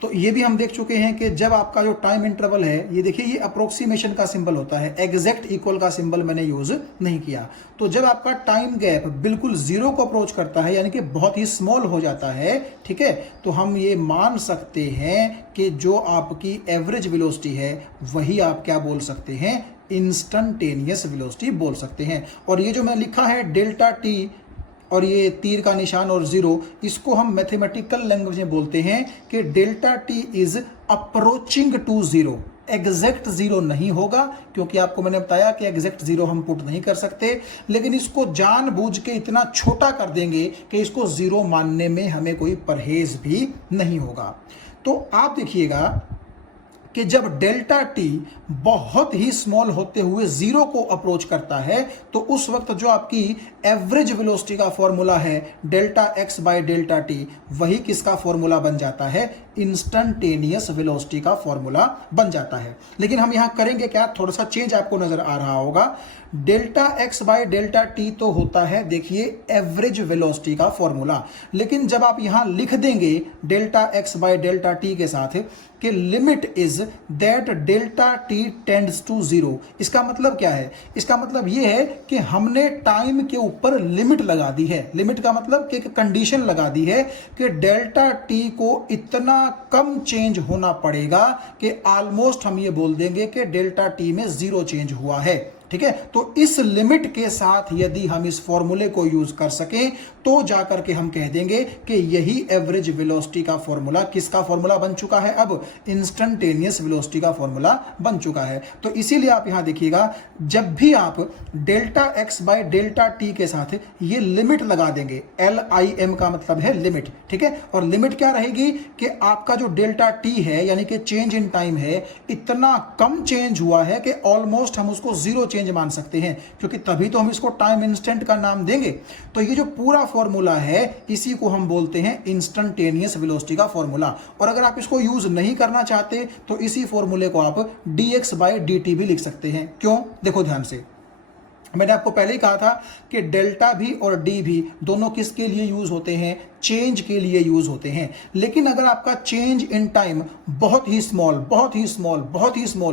तो ये भी हम देख चुके हैं कि जब आपका जो टाइम इंटरवल है, ये देखिए ये अप्रोक्सीमेशन का सिंबल होता है, एग्जैक्ट इक्वल का सिंबल मैंने यूज नहीं किया। तो जब आपका टाइम गैप बिल्कुल जीरो को अप्रोच करता है, यानी कि बहुत ही स्मॉल हो जाता है, ठीक है, तो हम ये मान सकते हैं कि जो आपकी एवरेज वेलोसिटी है वही आप क्या बोल सकते हैं, इंस्टेंटेनियस वेलोसिटी बोल सकते हैं। और ये जो मैंने लिखा है डेल्टा टी और ये तीर का निशान और जीरो, इसको हम मैथमेटिकल लैंग्वेज में बोलते हैं कि delta t is approaching to zero. Exact zero नहीं होगा, क्योंकि आपको मैंने बताया कि एग्जैक्ट जीरो हम पुट नहीं कर सकते, लेकिन इसको जानबूझ के इतना छोटा कर देंगे कि इसको जीरो मानने में हमें कोई परहेज भी नहीं होगा। तो आप देखिएगा कि जब डेल्टा टी बहुत ही स्मॉल होते हुए जीरो को अप्रोच करता है तो उस वक्त जो आपकी एवरेज वेलोसिटी का फॉर्मूला है delta x by delta T, वही किसका फॉर्मूला बन जाता है, इंस्टेंटेनियस वेलोसिटी का फॉर्मूला बन जाता है। लेकिन हम यहां करेंगे क्या, थोड़ा सा चेंज आपको नजर आ रहा होगा। Delta x by delta T तो होता है देखिए एवरेज वेलोसिटी का फॉर्मूला, लेकिन जब आप यहां लिख देंगे delta x by delta t के साथ कि limit is that delta t tends to zero, इसका मतलब क्या है, इसका मतलब यह है कि हमने टाइम के ऊपर लिमिट लगा दी है। लिमिट का मतलब कि एक कंडीशन लगा दी है कि डेल्टा टी को इतना कम चेंज होना पड़ेगा कि ऑलमोस्ट हम ये बोल देंगे कि डेल्टा टी में जीरो चेंज हुआ है। ठीक है। तो इस लिमिट के साथ यदि हम इस फॉर्मूले को यूज कर सकें तो जाकर के हम कह देंगे कि यही एवरेज वेलोसिटी का फॉर्मूला किसका फॉर्मूला बन चुका है, अब इंस्टेंटेनियस वेलोसिटी का फॉर्मूला बन चुका है। तो इसीलिए आप यहां देखिएगा, जब भी आप delta x by delta t के साथ ये लिमिट लगा देंगे, LIM का मतलब है लिमिट, ठीक है। और लिमिट क्या रहेगी कि आपका जो डेल्टा टी है यानी कि चेंज इन टाइम है, इतना कम चेंज हुआ है कि ऑलमोस्ट हम उसको जीरो चेंज मान सकते हैं, क्योंकि तभी तो हम इसको टाइम इंस्टेंट का नाम देंगे। तो ये जो पूरा फॉर्मूला है इसी को हम बोलते हैं इंस्टेंटेनियस वेलोसिटी का फॉर्मूला। और अगर आप इसको यूज नहीं करना चाहते तो इसी फॉर्मूले को आप dx बाय dt भी लिख सकते हैं। क्यों, देखो ध्यान से, मैंने आपको पहले ही कहा था कि डेल्टा भी और डी भी दोनों किसके लिए यूज होते हैं, चेंज के लिए यूज होते हैं। लेकिन अगर आपका चेंज इन टाइम बहुत ही स्मॉल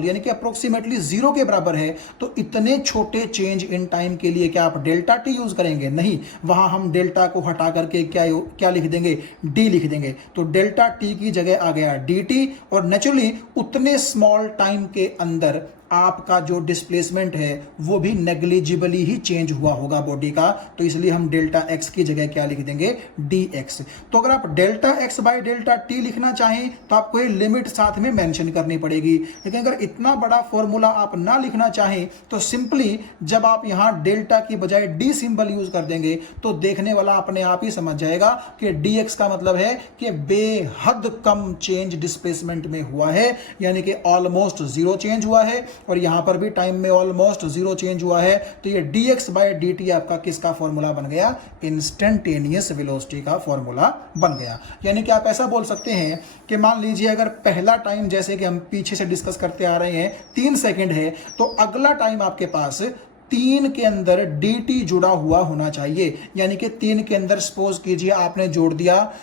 यानी कि अप्रोक्सीमेटली जीरो के बराबर है, तो इतने छोटे चेंज इन टाइम के लिए क्या आप डेल्टा टी यूज करेंगे? नहीं, वहां हम डेल्टा को हटा करके क्या लिख देंगे, डी लिख देंगे। तो डेल्टा टी की जगह आ गया डी टी, और नेचुरली उतने स्मॉल टाइम के अंदर आपका जो डिस्प्लेसमेंट है वो भी नेग्लिजिबली ही चेंज हुआ होगा बॉडी का। तो इसलिए हम डेल्टा एक्स की जगह क्या लिख देंगे, डी एक्स। तो अगर आप delta x by delta T लिखना चाहें तो आपको ये लिमिट साथ में मेंशन करनी पड़ेगी। लेकिन अगर इतना बड़ा फॉर्मूला आप ना लिखना चाहें तो सिंपली जब आप यहां डेल्टा की बजाय डी सिंबल यूज कर देंगे तो देखने वाला अपने आप ही समझ जाएगा कि डी एक्स का मतलब है कि बेहद कम चेंज डिस्प्लेसमेंट में हुआ है, यानी कि ऑलमोस्ट जीरो चेंज हुआ है। और यहां पर भी टाइम में ऑलमोस्ट जीरो चेंज हुआ है। तो ये dx बाय dt आपका किसका फॉर्मूला बन गया, इंस्टेंटेनियस वेलोसिटी का फॉर्मूला बन गया। यानी कि आप ऐसा बोल सकते हैं कि मान लीजिए अगर पहला टाइम जैसे कि हम पीछे से डिस्कस करते आ रहे हैं 3 सेकंड है, तो अगला टाइम आपके पास 3 के अंदर dt जुड़ा हुआ होना चाहिए। यानी कि 3 के अंदर सपोज कीजिए आपने जोड़ दिया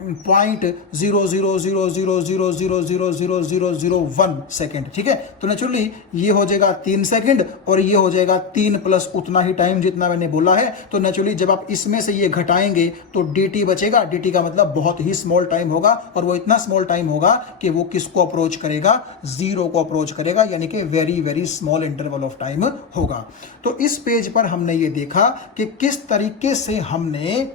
0.00000000001 सेकेंड, ठीक है। तो नेचुरली ये हो जाएगा 3 सेकेंड और ये हो जाएगा 3 प्लस उतना ही टाइम जितना मैंने बोला है। तो नेचुरली जब आप इसमें से ये घटाएंगे तो dt बचेगा। dt का मतलब बहुत ही स्मॉल टाइम होगा, और वो इतना स्मॉल टाइम होगा कि वो किसको अप्रोच करेगा, जीरो को अप्रोच करेगा, यानी कि very very small interval of time होगा। तो इस पेज पर हमने ये देखा कि किस तरीके से हमने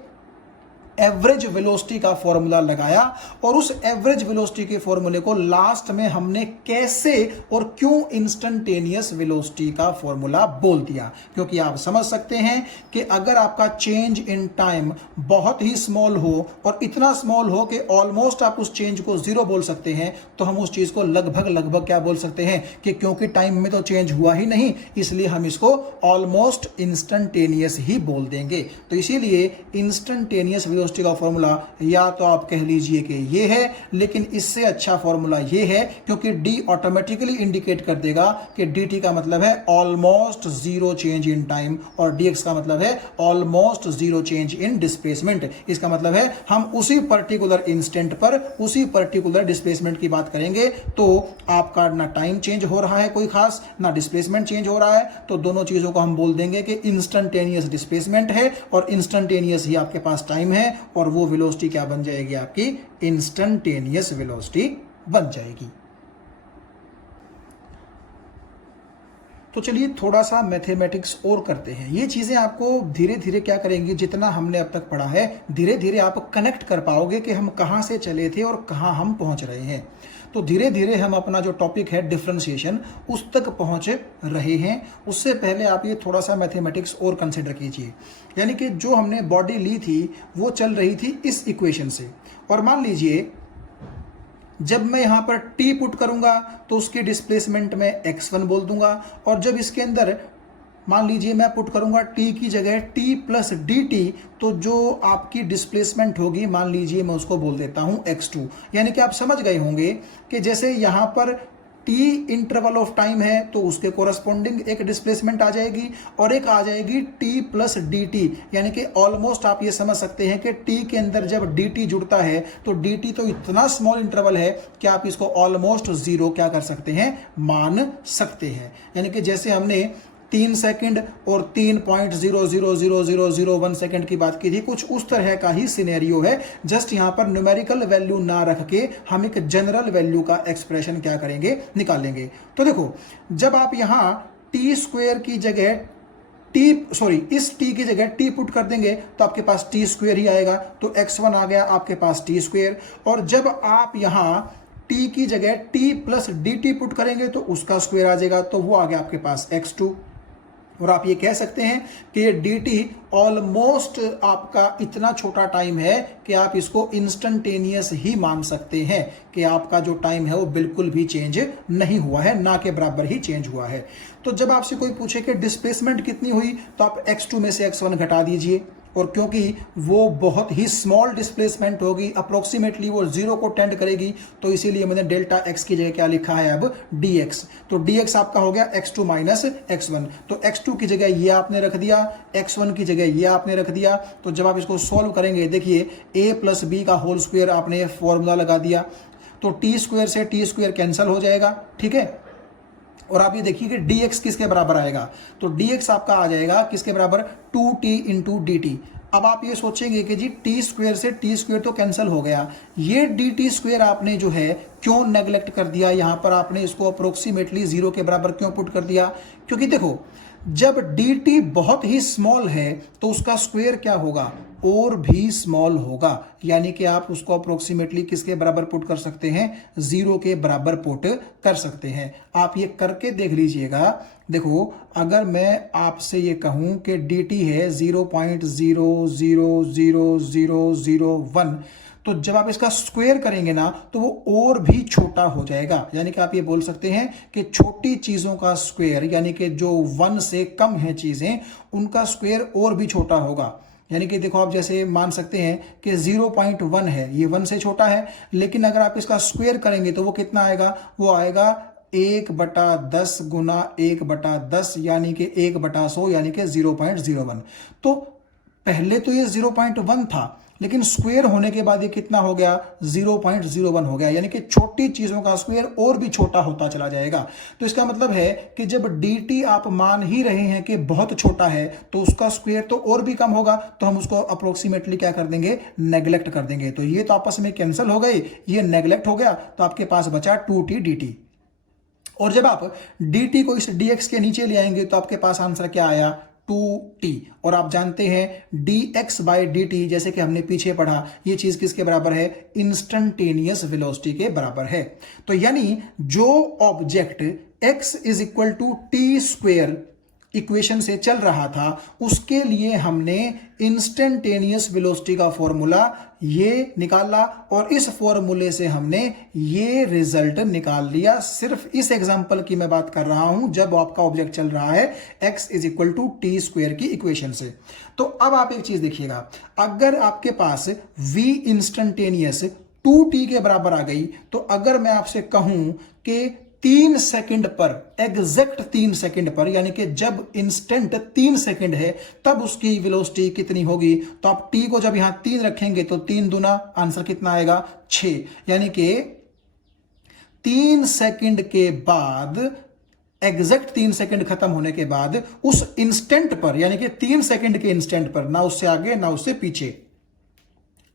एवरेज वेलोसिटी का फॉर्मूला लगाया, और उस एवरेज वेलोसिटी के फॉर्मूले को लास्ट में हमने कैसे और क्यों इंस्टेंटेनियस वेलोसिटी का फॉर्मूला बोल दिया। क्योंकि आप समझ सकते हैं कि अगर आपका चेंज इन टाइम बहुत ही स्मॉल हो और इतना स्मॉल हो कि ऑलमोस्ट आप उस चेंज को जीरो बोल सकते हैं, तो हम उस चीज को लगभग क्या बोल सकते हैं कि क्योंकि टाइम में तो चेंज हुआ ही नहीं, इसलिए हम इसको ऑलमोस्ट इंस्टेंटेनियस ही बोल देंगे। तो इसीलिए इंस्टेंटेनियस वेलोसिटी का फॉर्मूला या तो आप कह लीजिए कि ये है, लेकिन इससे अच्छा फॉर्मूला ये है, क्योंकि डी ऑटोमेटिकली इंडिकेट कर देगा कि dt का मतलब है almost zero change in time, और dx का मतलब है almost zero change in displacement. इसका मतलब है हम उसी पर्टिकुलर इंस्टेंट पर उसी पर्टिकुलर डिस्प्लेसमेंट की बात करेंगे, तो आपका ना टाइम चेंज हो रहा है कोई खास, ना डिस्प्लेसमेंट चेंज हो रहा है। तो दोनों चीजों को हम बोल देंगे कि इंस्टेंटेनियस डिस्प्लेसमेंट है और इंस्टेंटेनियस ही आपके पास टाइम है, और वो वेलोसिटी क्या बन जाएगी, आपकी इंस्टेंटेनियस वेलोसिटी बन जाएगी। तो चलिए थोड़ा सा मैथमेटिक्स और करते हैं। ये चीजें आपको धीरे धीरे क्या करेंगी, जितना हमने अब तक पढ़ा है धीरे धीरे आप कनेक्ट कर पाओगे कि हम कहां से चले थे और कहां हम पहुंच रहे हैं। तो धीरे धीरे हम अपना जो टॉपिक है डिफरेंशिएशन उस तक पहुंच रहे हैं। उससे पहले आप ये थोड़ा सा मैथमेटिक्स और कंसिडर कीजिए। यानी कि जो हमने बॉडी ली थी वो चल रही थी इस इक्वेशन से, और मान लीजिए जब मैं यहां पर t पुट करूंगा तो उसकी डिस्प्लेसमेंट में x1 बोल दूंगा, और जब इसके अंदर मान लीजिए मैं पुट करूंगा t की जगह t प्लस dt, तो जो आपकी डिस्प्लेसमेंट होगी मान लीजिए मैं उसको बोल देता हूं x2। यानी कि आप समझ गए होंगे कि जैसे यहां पर t इंटरवल ऑफ टाइम है तो उसके कोरस्पॉन्डिंग एक डिस्प्लेसमेंट आ जाएगी, और एक आ जाएगी t प्लस dt। यानी कि ऑलमोस्ट आप ये समझ सकते हैं कि t के अंदर जब dt जुड़ता है तो dt तो इतना स्मॉल इंटरवल है कि आप इसको ऑलमोस्ट जीरो क्या कर सकते हैं, मान सकते हैं। यानी कि जैसे हमने 3 सेकंड और 3.0000001 सेकंड की बात की थी, कुछ उस तरह का ही सिनेरियो है। जस्ट यहां पर न्यूमेरिकल वैल्यू ना रख के हम एक जनरल वैल्यू का एक्सप्रेशन क्या करेंगे, निकालेंगे। तो देखो जब आप यहां टी स्क्वेयर की जगह इस t की जगह t पुट कर देंगे तो आपके पास टी स्क्वेयर ही आएगा, तो x1 आ गया आपके पास टी स्क्वेयर। और जब आप यहां t की जगह t प्लस dt पुट करेंगे तो उसका स्क्वेयर आ जाएगा, तो वो आ गया आपके पास x2। और आप ये कह सकते हैं कि ये dt ऑलमोस्ट आपका इतना छोटा टाइम है कि आप इसको इंस्टेंटेनियस ही मान सकते हैं कि आपका जो टाइम है वो बिल्कुल भी चेंज नहीं हुआ है, ना के बराबर ही चेंज हुआ है। तो जब आपसे कोई पूछे कि डिस्प्लेसमेंट कितनी हुई तो आप x2 में से x1 घटा दीजिए, और क्योंकि वो बहुत ही स्मॉल डिस्प्लेसमेंट होगी, अप्रोक्सीमेटली वो जीरो को टेंड करेगी, तो इसीलिए मैंने डेल्टा x की जगह क्या लिखा है अब dx। तो dx आपका हो गया x2 माइनस x1। तो x2 की जगह ये आपने रख दिया, x1 की जगह ये आपने रख दिया। तो जब आप इसको सॉल्व करेंगे, देखिए a प्लस बी का होल स्क्वायर आपने फॉर्मूला लगा दिया, तो टी स्क्वायर से टी स्क्वायर कैंसिल हो जाएगा, ठीक है। और आप ये देखिए कि dx किसके बराबर आएगा, तो dx आपका आ जाएगा किसके बराबर, 2t इंटू डी टी। अब आप ये सोचेंगे कि जी टी स्क्वेयर से टी स्क्वेयर तो कैंसिल हो गया, ये डी टी स्क्वेयर आपने जो है क्यों नेग्लेक्ट कर दिया, यहां पर आपने इसको अप्रोक्सीमेटली जीरो के बराबर क्यों पुट कर दिया। क्योंकि देखो जब डी टी बहुत ही स्मॉल है तो उसका स्क्वेयर क्या होगा, और भी स्मॉल होगा, यानी कि आप उसको अप्रोक्सीमेटली किसके बराबर पुट कर सकते हैं, जीरो के बराबर पुट कर सकते हैं। आप ये करके देख लीजिएगा। देखो अगर मैं आपसे ये कहूं कि dt है 0.0000001, तो जब आप इसका स्क्वायर करेंगे ना तो वो और भी छोटा हो जाएगा, यानी कि आप ये बोल सकते हैं कि छोटी चीजों का स्क्वायर, यानी कि जो 1 से कम है चीजें, उनका स्क्वायर और भी छोटा होगा। यानी कि देखो आप जैसे मान सकते हैं कि 0.1 है, ये 1 से छोटा है, लेकिन अगर आप इसका स्क्वायर करेंगे तो वो कितना आएगा, वो आएगा 1/10 गुना 1/10, यानी कि 1/100, यानी कि 0.01। तो पहले तो ये 0.1 था, लेकिन स्क्वायर होने के बाद ये कितना हो गया, 0.01 हो गया, यानी कि छोटी चीजों का स्क्वायर और भी छोटा होता चला जाएगा। तो इसका मतलब है कि जब dt आप मान ही रहे हैं कि बहुत छोटा है, तो उसका स्क्वायर तो और भी कम होगा, तो हम उसको अप्रोक्सीमेटली क्या कर देंगे, नेग्लेक्ट कर देंगे। तो ये तो आपस में कैंसिल हो गए, ये नेग्लेक्ट हो गया, तो आपके पास बचा 2t dt। और जब आप dt को इस dx के नीचे ले आएंगे तो आपके पास आंसर क्या आया, 2t। और आप जानते हैं dx बाई dt, जैसे कि हमने पीछे पढ़ा, ये चीज किसके बराबर है, इंस्टेंटेनियस वेलोसिटी के बराबर है। तो यानी जो object x is equal to t square equation से चल रहा था, उसके लिए हमने इंस्टेंटेनियस वेलोसिटी का फॉर्मूला ये निकाला, और इस फॉर्मूले से हमने ये रिजल्ट निकाल लिया। सिर्फ इस एग्जांपल की मैं बात कर रहा हूं, जब आपका ऑब्जेक्ट चल रहा है x is equal to t square की इक्वेशन से। तो अब आप एक चीज देखिएगा, अगर आपके पास v इंस्टेंटेनियस 2t के बराबर आ गई, तो अगर मैं आपसे कहूं कि 3 सेकंड पर, एग्जैक्ट 3 सेकंड पर, यानी कि जब इंस्टेंट 3 सेकंड है तब उसकी वेलोसिटी कितनी होगी, तो आप t को जब यहां 3 रखेंगे तो 3 दूना आंसर कितना आएगा, 6। यानी कि 3 सेकंड के बाद, एग्जैक्ट 3 सेकंड खत्म होने के बाद उस इंस्टेंट पर, यानी कि 3 सेकंड के इंस्टेंट पर, ना उससे आगे ना उससे पीछे,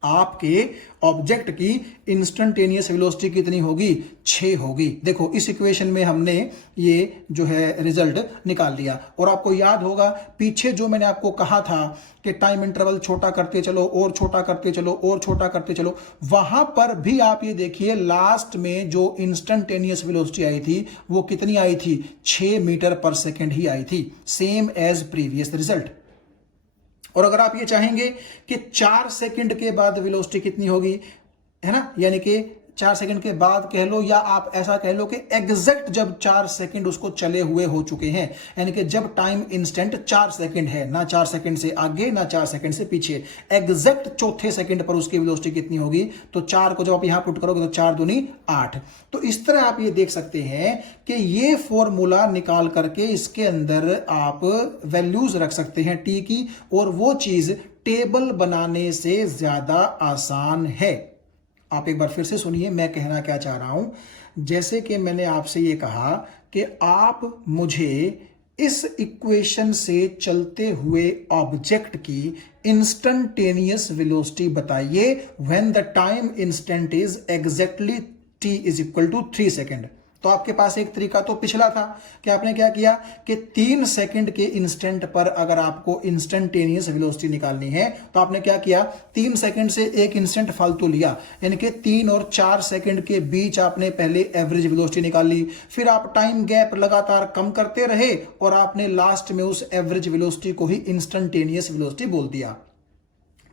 आपके ऑब्जेक्ट की इंस्टेंटेनियस वेलोसिटी कितनी होगी, 6 होगी। देखो इस इक्वेशन में हमने ये जो है रिजल्ट निकाल लिया। और आपको याद होगा पीछे जो मैंने आपको कहा था कि टाइम इंटरवल छोटा करते चलो और छोटा करते चलो और छोटा करते चलो, वहां पर भी आप ये देखिए लास्ट में जो इंस्टेंटेनियस वेलोसिटी आई थी वो कितनी आई थी, 6 मीटर पर सेकेंड ही आई थी, सेम एज प्रीवियस रिजल्ट। और अगर आप ये चाहेंगे कि 4 सेकंड के बाद वेलोसिटी कितनी होगी, है ना, यानी कि 4 सेकंड के बाद कह लो, या आप ऐसा कह लो कि एग्जैक्ट जब 4 सेकंड उसको चले हुए हो चुके हैं, यानी कि जब टाइम इंस्टेंट 4 सेकंड है, ना 4 सेकंड से आगे ना 4 सेकंड से पीछे, एग्जैक्ट चौथे सेकंड पर उसकी वेलोसिटी कितनी होगी, तो 4 को जब आप यहां पुट करोगे तो 4 दूनी 8। तो इस तरह आप ये देख सकते हैं कि ये फॉर्मूला निकाल करके इसके अंदर आप वैल्यूज रख सकते हैं टी की, और वो चीज टेबल बनाने से ज्यादा आसान है। आप एक बार फिर से सुनिए मैं कहना क्या चाह रहा हूं। जैसे कि मैंने आपसे ये कहा कि आप मुझे इस इक्वेशन से चलते हुए ऑब्जेक्ट की इंस्टेंटेनियस वेलोसिटी बताइए when the time instant is exactly t is equal to 3 second. तो आपके पास एक तरीका तो पिछला था कि आपने क्या किया कि 3 सेकंड के इंस्टेंट पर अगर आपको इंस्टेंटेनियस वेलोसिटी निकालनी है तो आपने क्या किया, 3 सेकंड से एक इंस्टेंट फालतू लिया, यानी कि 3 और 4 सेकंड के बीच आपने पहले एवरेज वेलोसिटी निकाल ली, फिर आप टाइम गैप लगातार कम करते रहे और आपने लास्ट में उस एवरेज वेलोसिटी को ही इंस्टेंटेनियस वेलोसिटी बोल दिया।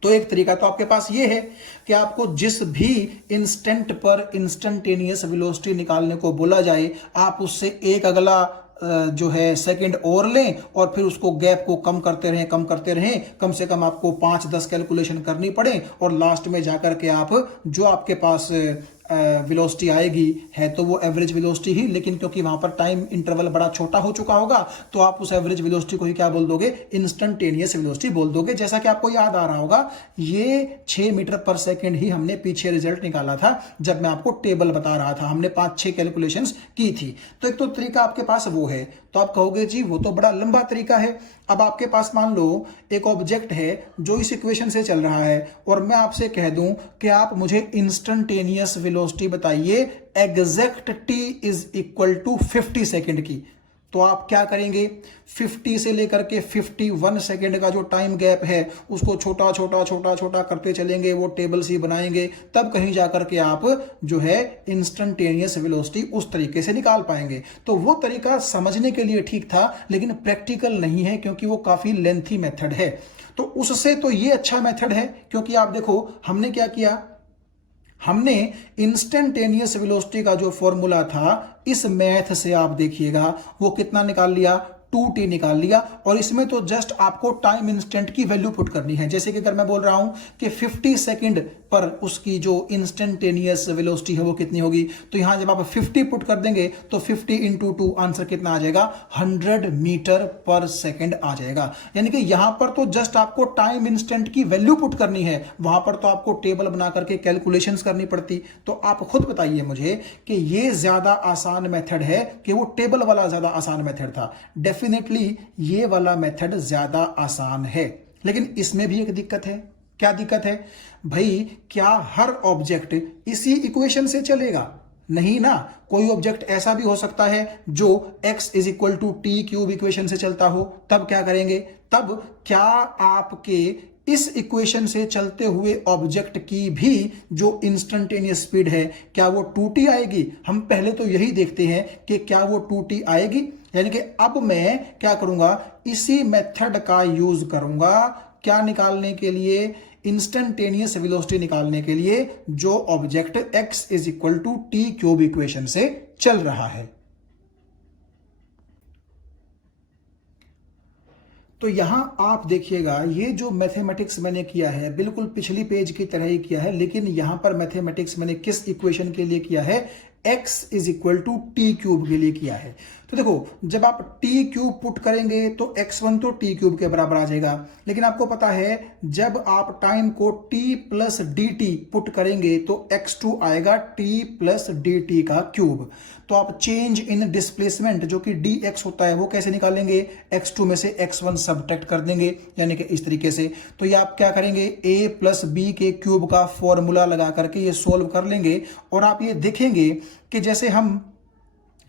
तो एक तरीका तो आपके पास ये है कि आपको जिस भी इंस्टेंट पर इंस्टेंटेनियस वेलोसिटी निकालने को बोला जाए आप उससे एक अगला जो है सेकंड और लें और फिर उसको गैप को कम करते रहें, कम से कम आपको 5-10 कैलकुलेशन करनी पड़े और लास्ट में जाकर के आप जो आपके पास वेलोसिटी आएगी है तो वो एवरेज वेलोसिटी ही, लेकिन क्योंकि वहां पर टाइम इंटरवल बड़ा छोटा हो चुका होगा तो आप उस एवरेज वेलोसिटी को ही क्या बोल दोगे, इंस्टेंटेनियस वेलोसिटी बोल दोगे। जैसा कि आपको याद आ रहा होगा ये 6 मीटर पर सेकंड ही हमने पीछे रिजल्ट निकाला था जब मैं आपको टेबल बता रहा था, हमने 5-6 कैलकुलेशंस की थी। तो एक तो तरीका आपके पास वो है, तो आप कहोगे जी वो तो बड़ा लंबा तरीका है। अब आपके पास मान लो एक ऑब्जेक्ट है जो इस इक्वेशन से चल रहा है और मैं आपसे कह दूं कि आप मुझे इंस्टेंटेनियस वेलोसिटी बताइए exact t is equal to 50 second की, तो आप क्या करेंगे, 50 से लेकर के 51 सेकंड का जो टाइम गैप है उसको छोटा छोटा करते चलेंगे, वो टेबल सी बनाएंगे, तब कहीं जाकर के आप जो है इंस्टेंटेनियस वेलोसिटी उस तरीके से निकाल पाएंगे। तो वो तरीका समझने के लिए ठीक था लेकिन प्रैक्टिकल नहीं है क्योंकि वो काफी लेंथी मेथड है। तो उससे तो ये अच्छा मेथड है क्योंकि आप देखो हमने क्या किया, हमने इंस्टेंटेनियस वेलोसिटी का जो फॉर्मूला था इस मैथ से आप देखिएगा वो कितना निकाल लिया, 2t निकाल लिया, और इसमें तो जस्ट आपको टाइम इंस्टेंट की वैल्यू पुट करनी है। जैसे कि अगर मैं बोल रहा हूं कि 50 सेकंड पर उसकी जो इंस्टेंटेनियस वेलोसिटी है वो कितनी होगी, तो यहां जब आप 50 पुट कर देंगे तो 50 इंटू 2 आंसर कितना आ जाएगा, 100 मीटर पर सेकंड आ जाएगा। यानी कि यहां पर तो जस्ट आपको टाइम इंस्टेंट की वैल्यू पुट करनी है, वहां पर तो आपको टेबल बना करके कैलकुलेशंस करनी पड़ती। तो आप खुद बताइए मुझे कि ये ज्यादा आसान मेथड है कि वो टेबल वाला ज्यादा आसान मेथड था। डेफिनेटली ये वाला मेथड ज्यादा आसान है, लेकिन इसमें भी एक दिक्कत है। क्या दिक्कत है भाई, क्या हर ऑब्जेक्ट इसी इक्वेशन से चलेगा? नहीं ना, कोई ऑब्जेक्ट ऐसा भी हो सकता है जो x is equal to t cube equation से चलता हो। तब क्या करेंगे, तब क्या आपके इस इक्वेशन से चलते हुए ऑब्जेक्ट की भी जो इंस्टेंटेनियस स्पीड है क्या वो 2t आएगी? हम पहले तो यही देखते हैं कि क्या वो 2t आएगी। यानी कि अब मैं क्या करूंगा, इसी मेथड का यूज करूंगा क्या निकालने के लिए, इंस्टेंटेनियस वेलोसिटी निकालने के लिए जो object x is equal to t cube equation से चल रहा है। तो यहां आप देखिएगा ये जो मैथमेटिक्स मैंने किया है बिल्कुल पिछली पेज की तरह ही किया है, लेकिन यहां पर मैथमेटिक्स मैंने किस इक्वेशन के लिए किया है, x is equal to t cube के लिए किया है। तो देखो जब आप टी क्यूब पुट करेंगे तो x1 तो टी क्यूब के बराबर आ जाएगा, लेकिन आपको पता है जब आप टाइम को t plus D T put करेंगे तो x2 आएगा t प्लस डी टी का क्यूब। तो आप चेंज इन डिस्प्लेसमेंट जो कि dx होता है वो कैसे निकालेंगे, x2 में से x1 सब्ट्रैक्ट कर देंगे, यानी कि इस तरीके से। तो ये आप क्या करेंगे, a प्लस बी के क्यूब का फॉर्मूला लगा करके ये सोल्व कर लेंगे और आप ये देखेंगे कि जैसे हम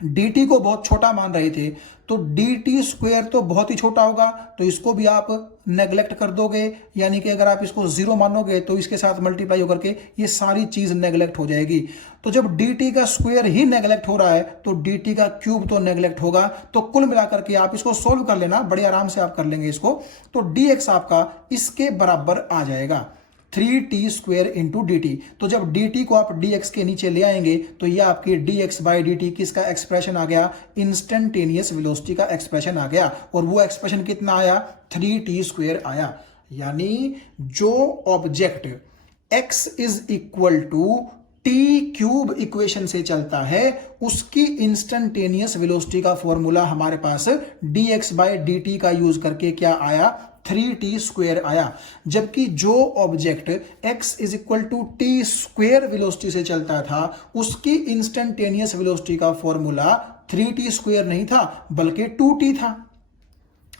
dt को बहुत छोटा मान रहे थे तो dt स्क्वायर तो बहुत ही छोटा होगा, तो इसको भी आप नेग्लेक्ट कर दोगे, यानी कि अगर आप इसको 0 मानोगे तो इसके साथ मल्टीप्लाई होकर के ये सारी चीज नेग्लेक्ट हो जाएगी। तो जब dt का स्क्वायर ही नेग्लेक्ट हो रहा है तो dt का क्यूब तो नेग्लेक्ट होगा। तो कुल मिलाकर के आप इसको सोल्व कर लेना, बड़े आराम से आप कर लेंगे इसको। तो dx आपका इसके बराबर आ जाएगा 3t square into D T. तो जब dt को आप dx के नीचे ले आएंगे तो ये आपकी dx बाई डी टी किसका एक्सप्रेशन आ गया, इंस्टेंटेनियस वेलोसिटी का एक्सप्रेशन आ गया। और वो एक्सप्रेशन कितना आया, 3t स्क्वायर आया। यानी जो object x is equal to t cube equation से चलता है उसकी इंस्टेंटेनियस वेलोसिटी का फॉर्मूला हमारे पास dx बाई डी टी का यूज करके क्या आया, 3t स्क्वायर आया। जबकि जो object x is equal to t square velocity से चलता था उसकी इंस्टेंटेनियस वेलोसिटी का फॉर्मूला 3t स्क्वायर नहीं था बल्कि 2t था।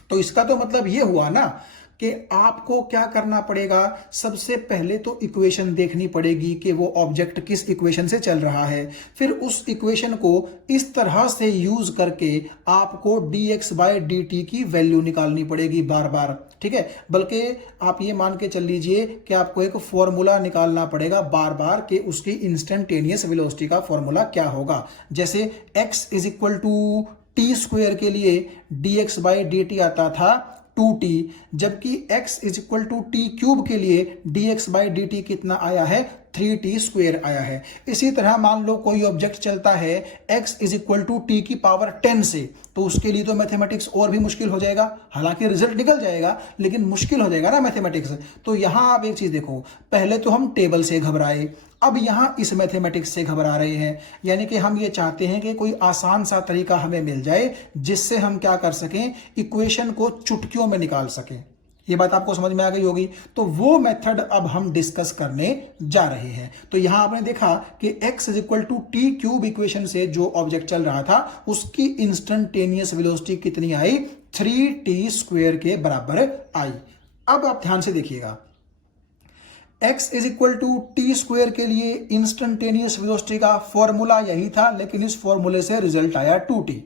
तो इसका तो मतलब यह हुआ ना कि आपको क्या करना पड़ेगा, सबसे पहले तो इक्वेशन देखनी पड़ेगी कि वो ऑब्जेक्ट किस इक्वेशन से चल रहा है, फिर उस इक्वेशन को इस तरह से यूज करके आपको dx बाय dt की वैल्यू निकालनी पड़ेगी बार बार, ठीक है। बल्कि आप ये मान के चल लीजिए कि आपको एक फॉर्मूला निकालना पड़ेगा बार बार कि उसकी इंस्टेंटेनियस वेलोसिटी का फॉर्मूला क्या होगा। जैसे x is equal to t square के लिए dx बाई dt आता था 2t, जबकि x is equal to t cube के लिए dx बाई dt कितना आया है, 3t स्क्वेयर आया है। इसी तरह मान लो कोई ऑब्जेक्ट चलता है x is equal to t की पावर 10 से, तो उसके लिए तो मैथमेटिक्स और भी मुश्किल हो जाएगा। हालांकि रिजल्ट निकल जाएगा लेकिन मुश्किल हो जाएगा ना मैथमेटिक्स। तो यहां आप एक चीज देखो, पहले तो हम टेबल से घबराए, अब यहां इस मैथमेटिक्स से घबरा रहे हैं। यानी कि हम ये चाहते हैं कि कोई आसान सा तरीका हमें मिल जाए जिससे हम क्या कर सकें, इक्वेशन को चुटकियों में निकाल सकें। ये बात आपको समझ में आ गई होगी। तो वो मेथड अब हम डिस्कस करने जा रहे हैं। तो यहां आपने देखा कि x is equal to t cube equation से जो ऑब्जेक्ट चल रहा था उसकी इंस्टेंटेनियस वेलोसिटी कितनी आई, 3t स्क्वेयर के बराबर आई। अब आप ध्यान से देखिएगा, x is equal to t square के लिए इंस्टेंटेनियस वेलोसिटी का फॉर्मूला यही था, लेकिन इस फॉर्मूले से रिजल्ट आया 2t।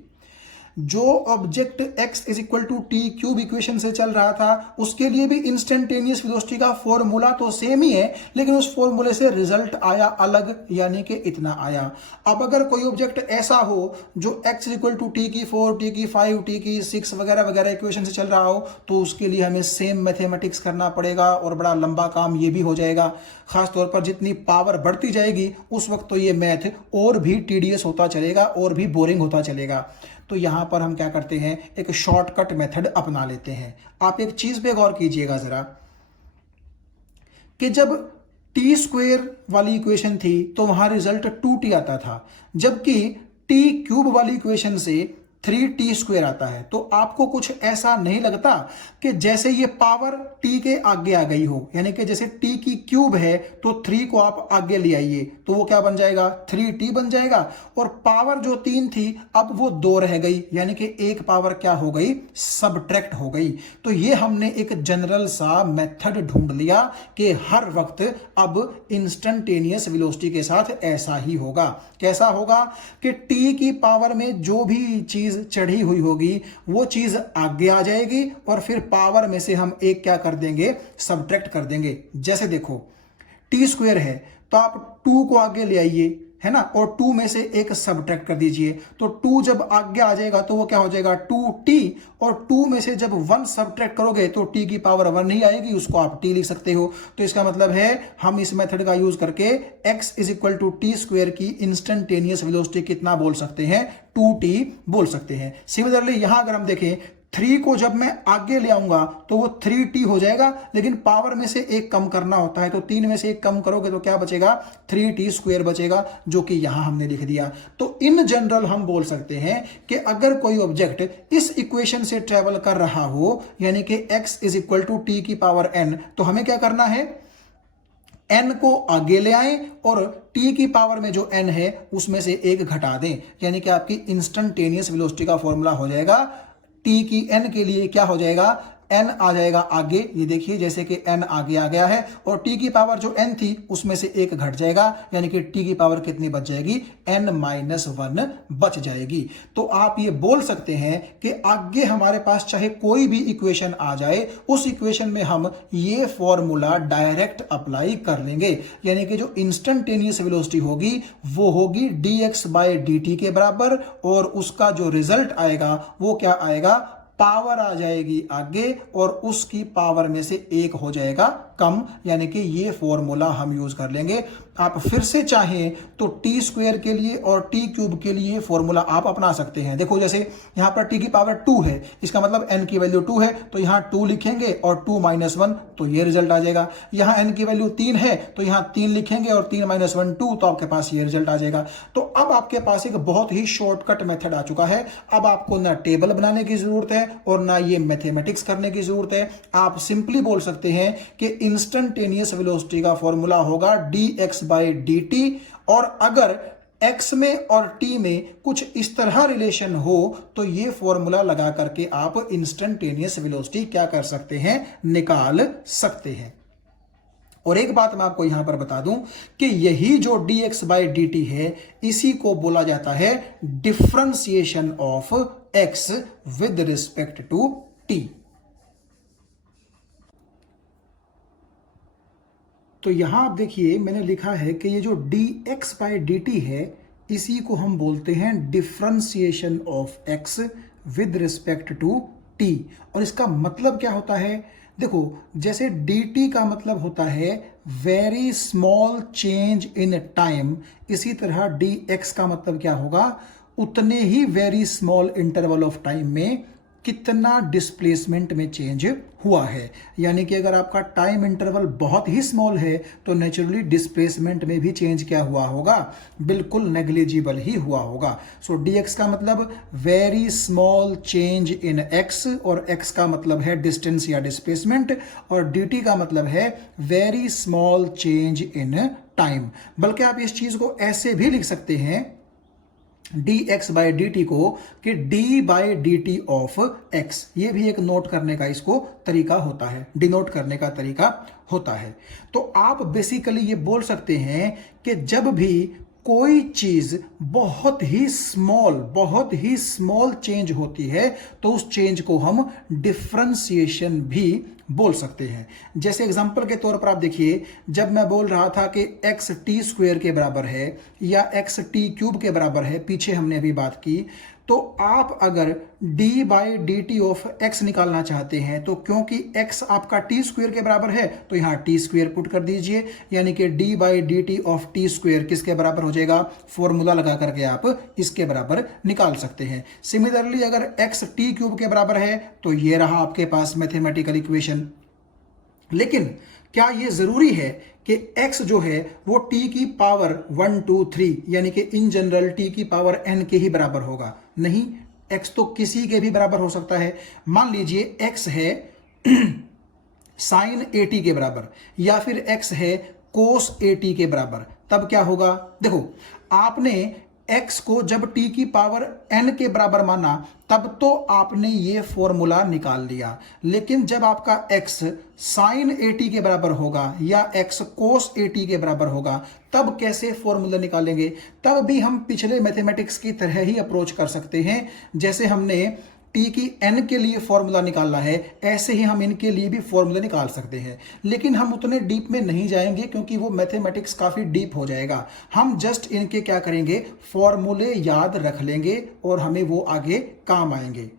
जो object x is equal to t cube equation से चल रहा था उसके लिए भी इंस्टेंटेनियस वेलोसिटी का फॉर्मूला तो सेम ही है, लेकिन उस फॉर्मूले से रिजल्ट आया अलग, यानी कि इतना आया। अब अगर कोई ऑब्जेक्ट ऐसा हो जो x is equal to t की 4, टी की 5, टी की 6 वगैरह वगैरह इक्वेशन से चल रहा हो, तो उसके लिए हमें सेम मैथमेटिक्स करना पड़ेगा और बड़ा लंबा काम ये भी हो जाएगा। खासतौर पर जितनी पावर बढ़ती जाएगी उस वक्त तो ये मैथ और भी टीडियस होता चलेगा और भी बोरिंग होता चलेगा। तो यहां पर हम क्या करते हैं, एक शॉर्टकट मेथड अपना लेते हैं। आप एक चीज पे गौर कीजिएगा जरा, कि जब टी स्क्वेयर वाली इक्वेशन थी तो वहां रिजल्ट 2t आता था, जबकि टी क्यूब वाली इक्वेशन से 3t स्क्वेयर आता है। तो आपको कुछ ऐसा नहीं लगता कि जैसे ये पावर t के आगे आ गई हो, यानी कि जैसे t की क्यूब है तो 3 को आप आगे ले आइए तो वो क्या बन जाएगा, 3t बन जाएगा। और पावर जो 3 थी अब वो 2 रह गई, यानी कि एक पावर क्या हो गई, सबट्रैक्ट हो गई। तो ये हमने एक जनरल सा मेथड ढूंढ लिया कि हर वक्त अब इंस्टेंटेनियस वेलोसिटी के साथ ऐसा ही होगा। कैसा होगा कि t की पावर में जो भी चीज चढ़ी हुई होगी वो चीज आगे आ जाएगी और फिर पावर में से हम एक क्या कर देंगे, सबट्रैक्ट कर देंगे। जैसे देखो टी स्क्वेयर है तो आप 2 को आगे ले आइए, है ना, और 2 में से एक सबट्रैक्ट कर दीजिए। तो 2 जब आगे आ जाएगा तो वो क्या हो जाएगा, 2t, और 2 में से जब 1 सबट्रैक्ट करोगे तो t की पावर 1 नहीं आएगी, उसको आप t लिख सकते हो। तो इसका मतलब है हम इस मेथड का यूज करके x is equal to t square की इंस्टेंटेनियस वेलोसिटी कितना बोल सकते हैं, 2t बोल सकते हैं। सिमिलरली यहां अगर हम देखें 3 को जब मैं आगे ले आऊंगा तो वो 3t हो जाएगा, लेकिन पावर में से एक कम करना होता है तो 3 में से एक कम करोगे तो क्या बचेगा, 3t स्क्वेयर बचेगा, जो कि यहां हमने लिख दिया। तो इन जनरल हम बोल सकते हैं कि अगर कोई ऑब्जेक्ट इस इक्वेशन से ट्रेवल कर रहा हो, यानी कि x is equal to t की पावर n, तो हमें क्या करना है, n को आगे ले आएं और t की पावर में जो n है उसमें से एक घटा दें, यानी कि आपकी इंस्टेंटेनियस वेलोसिटी का फॉर्मूला हो जाएगा t की n के लिए क्या हो जाएगा, n आ जाएगा आगे। ये देखिए जैसे कि n आगे आ गया है और t की पावर जो n थी उसमें से एक घट जाएगा, यानी कि t की पावर कितनी बच जाएगी, n-1 बच जाएगी। तो आप ये बोल सकते हैं कि आगे हमारे पास चाहे कोई भी इक्वेशन आ जाए उस इक्वेशन में हम ये फॉर्मूला डायरेक्ट अप्लाई कर लेंगे, यानी कि जो इंस्टेंटेनियस वेलोसिटी होगी वो होगी dx बाय dt के बराबर, और उसका जो रिजल्ट आएगा वो क्या आएगा, पावर आ जाएगी आगे और उसकी पावर में से एक हो जाएगा कम, यानी कि ये फॉर्मूला हम यूज कर लेंगे। आप फिर से चाहें तो टी स्क्वेयर के लिए और टी क्यूब के लिए फॉर्मूला आप अपना सकते हैं। देखो जैसे यहां पर टी की पावर 2 है, इसका मतलब n की वैल्यू 2 है तो यहां 2 लिखेंगे और 2 - 1 तो ये रिजल्ट आ जाएगा। यहां n की वैल्यू 3 है तो यहां 3 लिखेंगे और 3 - 1 2, तो आपके पास ये रिजल्ट आ जाएगा। तो अब आपके पास एक बहुत ही शॉर्टकट मेथड आ चुका है। अब आपको ना टेबल बनाने की जरूरत है और ना ये मैथमेटिक्स करने की जरूरत है। आप सिंपली बोल सकते हैं कि इंस्टेंटेनियस वेलोसिटी का फॉर्मूला होगा dx बाय dt, और अगर x में और t में कुछ इस तरह रिलेशन हो तो ये फॉर्मूला लगा करके आप इंस्टेंटेनियस वेलोसिटी क्या कर सकते हैं, निकाल सकते हैं। और एक बात मैं आपको यहां पर बता दूं कि यही जो dx बाई dt है, इसी को बोला जाता है differentiation of x with respect to t। तो यहां आप देखिए मैंने लिखा है कि ये जो dx बाई dt है, इसी को हम बोलते हैं differentiation of x with respect to t। और इसका मतलब क्या होता है, देखो जैसे dt का मतलब होता है very small change in time, इसी तरह dx का मतलब क्या होगा, उतने ही very small interval of time में कितना डिस्प्लेसमेंट में चेंज हुआ है। यानी कि अगर आपका टाइम इंटरवल बहुत ही स्मॉल है तो नेचुरली डिस्प्लेसमेंट में भी चेंज क्या हुआ होगा, बिल्कुल नेग्लिजिबल ही हुआ होगा। सो dx का मतलब वेरी स्मॉल चेंज इन x, और x का मतलब है डिस्टेंस या डिस्प्लेसमेंट, और dt का मतलब है very small change in time. बल्कि आप इस चीज को ऐसे भी लिख सकते हैं dx बाई dt को कि d by dt of x। ये भी एक नोट करने का इसको तरीका होता है, डिनोट करने का तरीका होता है। तो आप बेसिकली ये बोल सकते हैं कि जब भी कोई चीज बहुत ही स्मॉल चेंज होती है तो उस चेंज को हम डिफरेंशिएशन भी बोल सकते हैं। जैसे एग्जांपल के तौर पर आप देखिए, जब मैं बोल रहा था कि x t स्क्वायर के बराबर है या x t क्यूब के बराबर है, पीछे हमने अभी बात की, तो आप अगर d by d T of x निकालना चाहते हैं तो क्योंकि x आपका t स्क्वायर के बराबर है तो यहां t स्क्वायर पुट कर दीजिए, यानी कि d by d T of t square किसके बराबर हो जाएगा, फॉर्मूला लगा करके आप इसके बराबर निकाल सकते हैं। सिमिलरली अगर x t क्यूब के बराबर है तो ये रहा आपके पास मैथमेटिकल इक्वेशन। लेकिन क्या ये जरूरी है कि x जो है वो t की पावर 1 2 3 यानी कि इन जनरल t की पावर n के ही बराबर होगा? नहीं, x तो किसी के भी बराबर हो सकता है। मान लीजिए x है साइन 80 के बराबर या फिर x है कोस 80 के बराबर, तब क्या होगा, देखो आपने x को जब t की पावर n के बराबर माना तब तो आपने ये फॉर्मूला निकाल लिया, लेकिन जब आपका x साइन 80 के बराबर होगा या x कोस 80 के बराबर होगा तब कैसे फॉर्मूला निकालेंगे? तब भी हम पिछले मैथमेटिक्स की तरह ही अप्रोच कर सकते हैं। जैसे हमने t की n के लिए फॉर्मूला निकालना है, ऐसे ही हम इनके लिए भी फॉर्मूला निकाल सकते हैं। लेकिन हम उतने डीप में नहीं जाएंगे क्योंकि वो मैथमेटिक्स काफी डीप हो जाएगा। हम जस्ट इनके क्या करेंगे, फॉर्मूले याद रख लेंगे और हमें वो आगे काम आएंगे।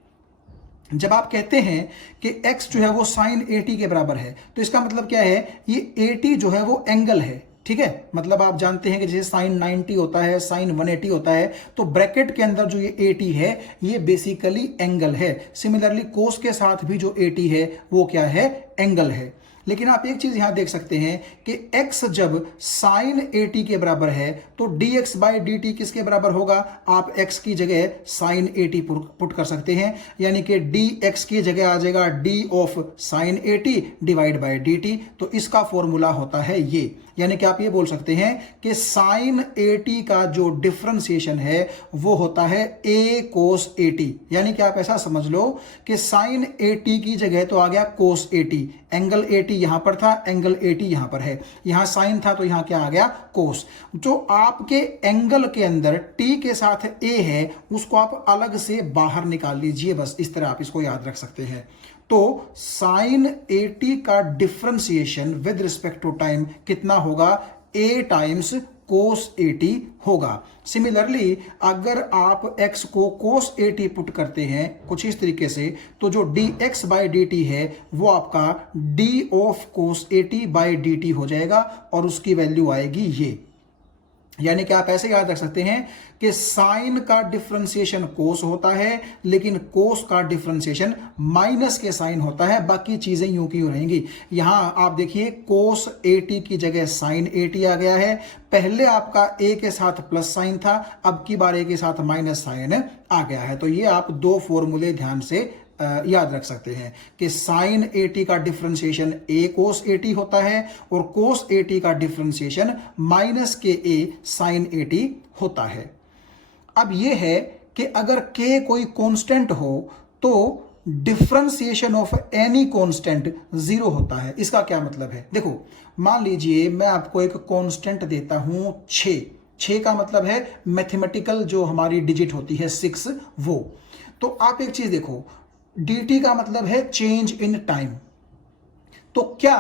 जब आप कहते हैं कि x जो है वो साइन 80 के बराबर है तो इसका मतलब क्या है, ये 80 जो है वो एंगल है, ठीक है। मतलब आप जानते हैं कि जैसे साइन 90 होता है, साइन 180 होता है, तो ब्रैकेट के अंदर जो ये 80 है ये बेसिकली एंगल है। सिमिलरली कोस के साथ भी जो 80 है वो क्या है, एंगल है। लेकिन आप एक चीज यहां देख सकते हैं कि x जब साइन 80 के बराबर है तो dx बाई dt किसके बराबर होगा, आप x की जगह साइन 80 पुट कर सकते हैं, यानी कि dx की जगह आ जाएगा d of sine 80 divide by dt। तो इसका फॉर्मूला होता है ये, यानी कि आप ये बोल सकते हैं कि साइन 80 का जो डिफरेंशिएशन है वो होता है a कोस 80। यानी कि आप ऐसा समझ लो कि साइन 80 की जगह तो आ गया कोस 80, एंगल 80 यहां पर था, एंगल 80 यहां पर है, यहां साइन था तो यहां क्या आ गया, कोस। जो आपके एंगल के अंदर t के साथ a है उसको आप अलग से बाहर निकाल लीजिए, बस इस तरह आप इसको याद रख सकते हैं। तो साइन 80 का differentiation with respect to time कितना होगा, a टाइम्स कोस 80 होगा। सिमिलरली अगर आप x को कोस 80 पुट करते हैं कुछ इस तरीके से, तो जो dx बाई dt है वो आपका d of cos 80 by dt हो जाएगा और उसकी वैल्यू आएगी ये। यानी कि आप ऐसे याद रख सकते हैं कि साइन का डिफरेंशिएशन कोस होता है लेकिन कोस का डिफरेंशिएशन माइनस के साइन होता है, बाकी चीजें यूं की यूं रहेंगी। यहां आप देखिए कोस 80 की जगह साइन 80 आ गया है, पहले आपका a के साथ प्लस साइन था, अब की बार a के साथ माइनस साइन आ गया है। तो ये आप दो फॉर्मूले ध्यान से याद रख सकते हैं कि साइन 80 का डिफरेंशिएशन a कोस 80 होता है और कोस 80 का डिफरेंशिएशन माइनस के a साइन 80 होता है। अब यह है कि अगर k कोई कांस्टेंट हो तो डिफरेंशिएशन ऑफ एनी कांस्टेंट 0 होता है। इसका क्या मतलब है? देखो, मान लीजिए मैं आपको एक कांस्टेंट देता हूं 6 का मतलब है मैथमेटिकल जो हमारी डिजिट होती है 6 वो। तो आप एक चीज देखो, dt का मतलब है चेंज इन टाइम। तो क्या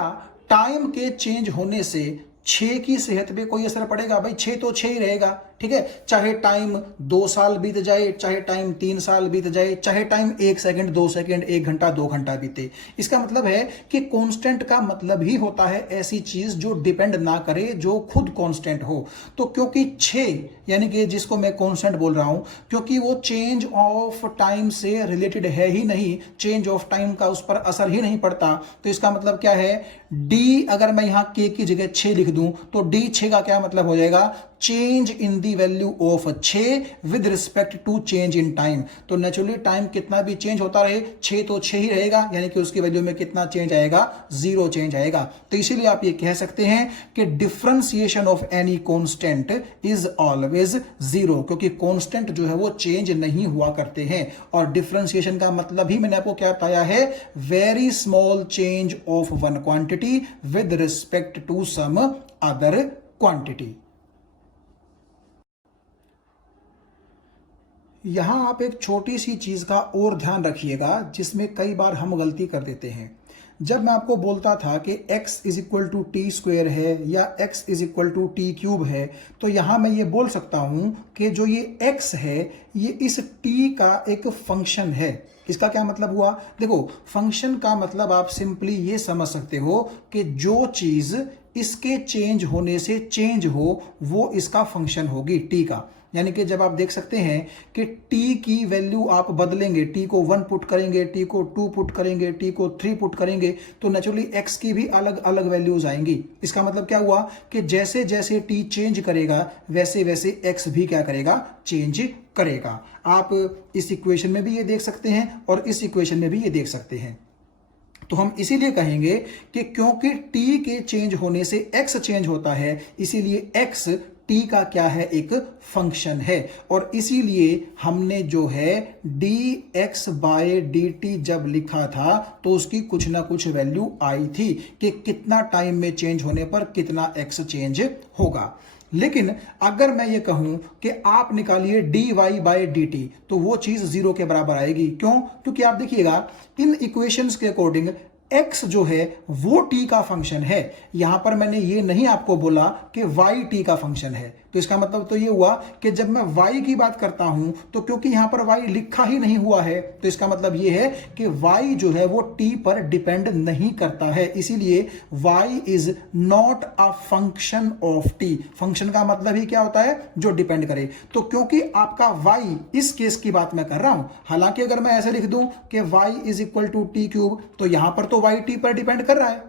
टाइम के चेंज होने से 6 की सेहत पे कोई असर पड़ेगा? भाई 6 तो 6 ही रहेगा, ठीक है। चाहे टाइम 2 साल बीत जाए, चाहे टाइम 3 साल बीत जाए, चाहे टाइम 1 सेकंड 2 सेकंड 1 घंटा 2 घंटा बीते। इसका मतलब है कि कांस्टेंट का मतलब ही होता है ऐसी चीज जो डिपेंड ना करे, जो खुद कांस्टेंट हो। तो क्योंकि 6 यानी कि जिसको मैं कांस्टेंट बोल रहा हूं, क्योंकि वो चेंज ऑफ टाइम से रिलेटेड है ही नहीं, चेंज ऑफ टाइम का उस पर असर ही नहीं पड़ता, तो इसका मतलब क्या है? डी अगर मैं यहां k की जगह 6 लिख दूं तो डी 6 का क्या मतलब हो जाएगा? Change in the value of 6 with respect to change in time. तो नेचुरली टाइम कितना भी चेंज होता रहे, 6 तो 6 ही रहेगा, यानी कि उसकी वैल्यू में कितना चेंज आएगा? 0 चेंज आएगा। तो इसीलिए आप ये कह सकते हैं कि differentiation of any constant is always 0, क्योंकि कांस्टेंट जो है वो चेंज नहीं हुआ करते हैं। और डिफरेंशिएशन का मतलब ही मैंने आपको क्या बताया है? Very small change of one quantity with respect to some other quantity. यहां आप एक छोटी सी चीज का और ध्यान रखिएगा जिसमें कई बार हम गलती कर देते हैं। जब मैं आपको बोलता था कि x is equal to t square है या x is equal to t cube है, तो यहां मैं ये बोल सकता हूं कि जो ये x है ये इस t का एक फंक्शन है। इसका क्या मतलब हुआ? देखो, फंक्शन का मतलब आप सिंपली ये समझ सकते हो कि जो चीज इसके चेंज होने से चेंज हो वो इसका फंक्शन होगी t का। यानी कि जब आप देख सकते हैं कि t की वैल्यू आप बदलेंगे, t को 1 पुट करेंगे, t को 2 पुट करेंगे, t को 3 पुट करेंगे, तो नेचुरली x की भी अलग अलग वैल्यूज आएंगी। इसका मतलब क्या हुआ कि जैसे जैसे t चेंज करेगा वैसे वैसे x भी क्या करेगा? चेंज करेगा। आप इस इक्वेशन में भी ये देख सकते हैं और इस इक्वेशन में भी ये देख सकते हैं। तो हम इसीलिए कहेंगे कि क्योंकि t के चेंज होने से x चेंज होता है, इसीलिए x t का क्या है? एक फंक्शन है। और इसीलिए हमने जो है dx बाय dt जब लिखा था तो उसकी कुछ ना कुछ वैल्यू आई थी कि कितना टाइम में चेंज होने पर कितना x चेंज होगा। लेकिन अगर मैं ये कहूं कि आप निकालिए dy बाय dt तो वो चीज 0 के बराबर आएगी। क्यों? क्योंकि आप देखिएगा इन इक्वेशंस के अकॉर्डिंग x जो है वो t का फंक्शन है। यहां पर मैंने ये नहीं आपको बोला कि y t का फंक्शन है। तो इसका मतलब तो ये हुआ कि जब मैं y की बात करता हूं तो क्योंकि यहां पर y लिखा ही नहीं हुआ है, तो इसका मतलब ये है कि y जो है वो t पर डिपेंड नहीं करता है। इसीलिए y is not a function of t। Function का मतलब ही क्या होता है? जो डिपेंड करे। तो क्योंकि आपका y, इस केस की बात मैं कर रहा हूं, हालांकि अगर मैं ऐसे लिख दूं कि y is equal to t cube तो यहां पर तो y t पर डिपेंड कर रहा है,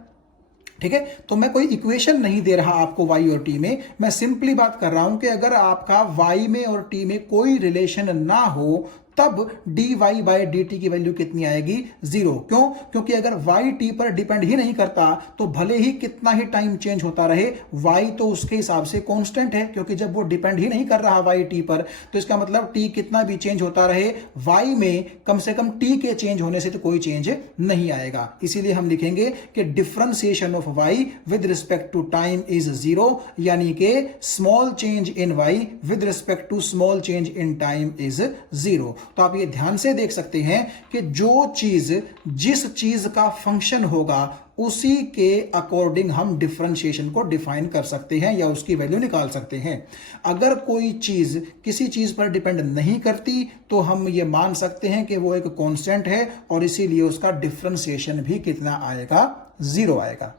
ठीक है। तो मैं कोई इक्वेशन नहीं दे रहा आपको y और t में, मैं सिंपली बात कर रहा हूं कि अगर आपका y में और t में कोई रिलेशन ना हो तब dy बाय dt की वैल्यू कितनी आएगी? 0। क्यों? क्योंकि अगर y t पर डिपेंड ही नहीं करता तो भले ही कितना ही टाइम चेंज होता रहे, y तो उसके हिसाब से कांस्टेंट है, क्योंकि जब वो डिपेंड ही नहीं कर रहा y t पर, तो इसका मतलब t कितना भी चेंज होता रहे y में कम से कम t के चेंज होने से तो कोई चेंज नहीं आएगा। इसीलिए हम लिखेंगे कि differentiation of y with respect to time is 0, यानी कि small change in y with respect to small change in time is 0। तो आप ये ध्यान से देख सकते हैं कि जो चीज जिस चीज का फंक्शन होगा उसी के अकॉर्डिंग हम डिफरेंशिएशन को डिफाइन कर सकते हैं या उसकी वैल्यू निकाल सकते हैं। अगर कोई चीज किसी चीज पर डिपेंड नहीं करती तो हम ये मान सकते हैं कि वो एक कांस्टेंट है और इसीलिए उसका डिफरेंशिएशन भी कितना आएगा? 0 आएगा।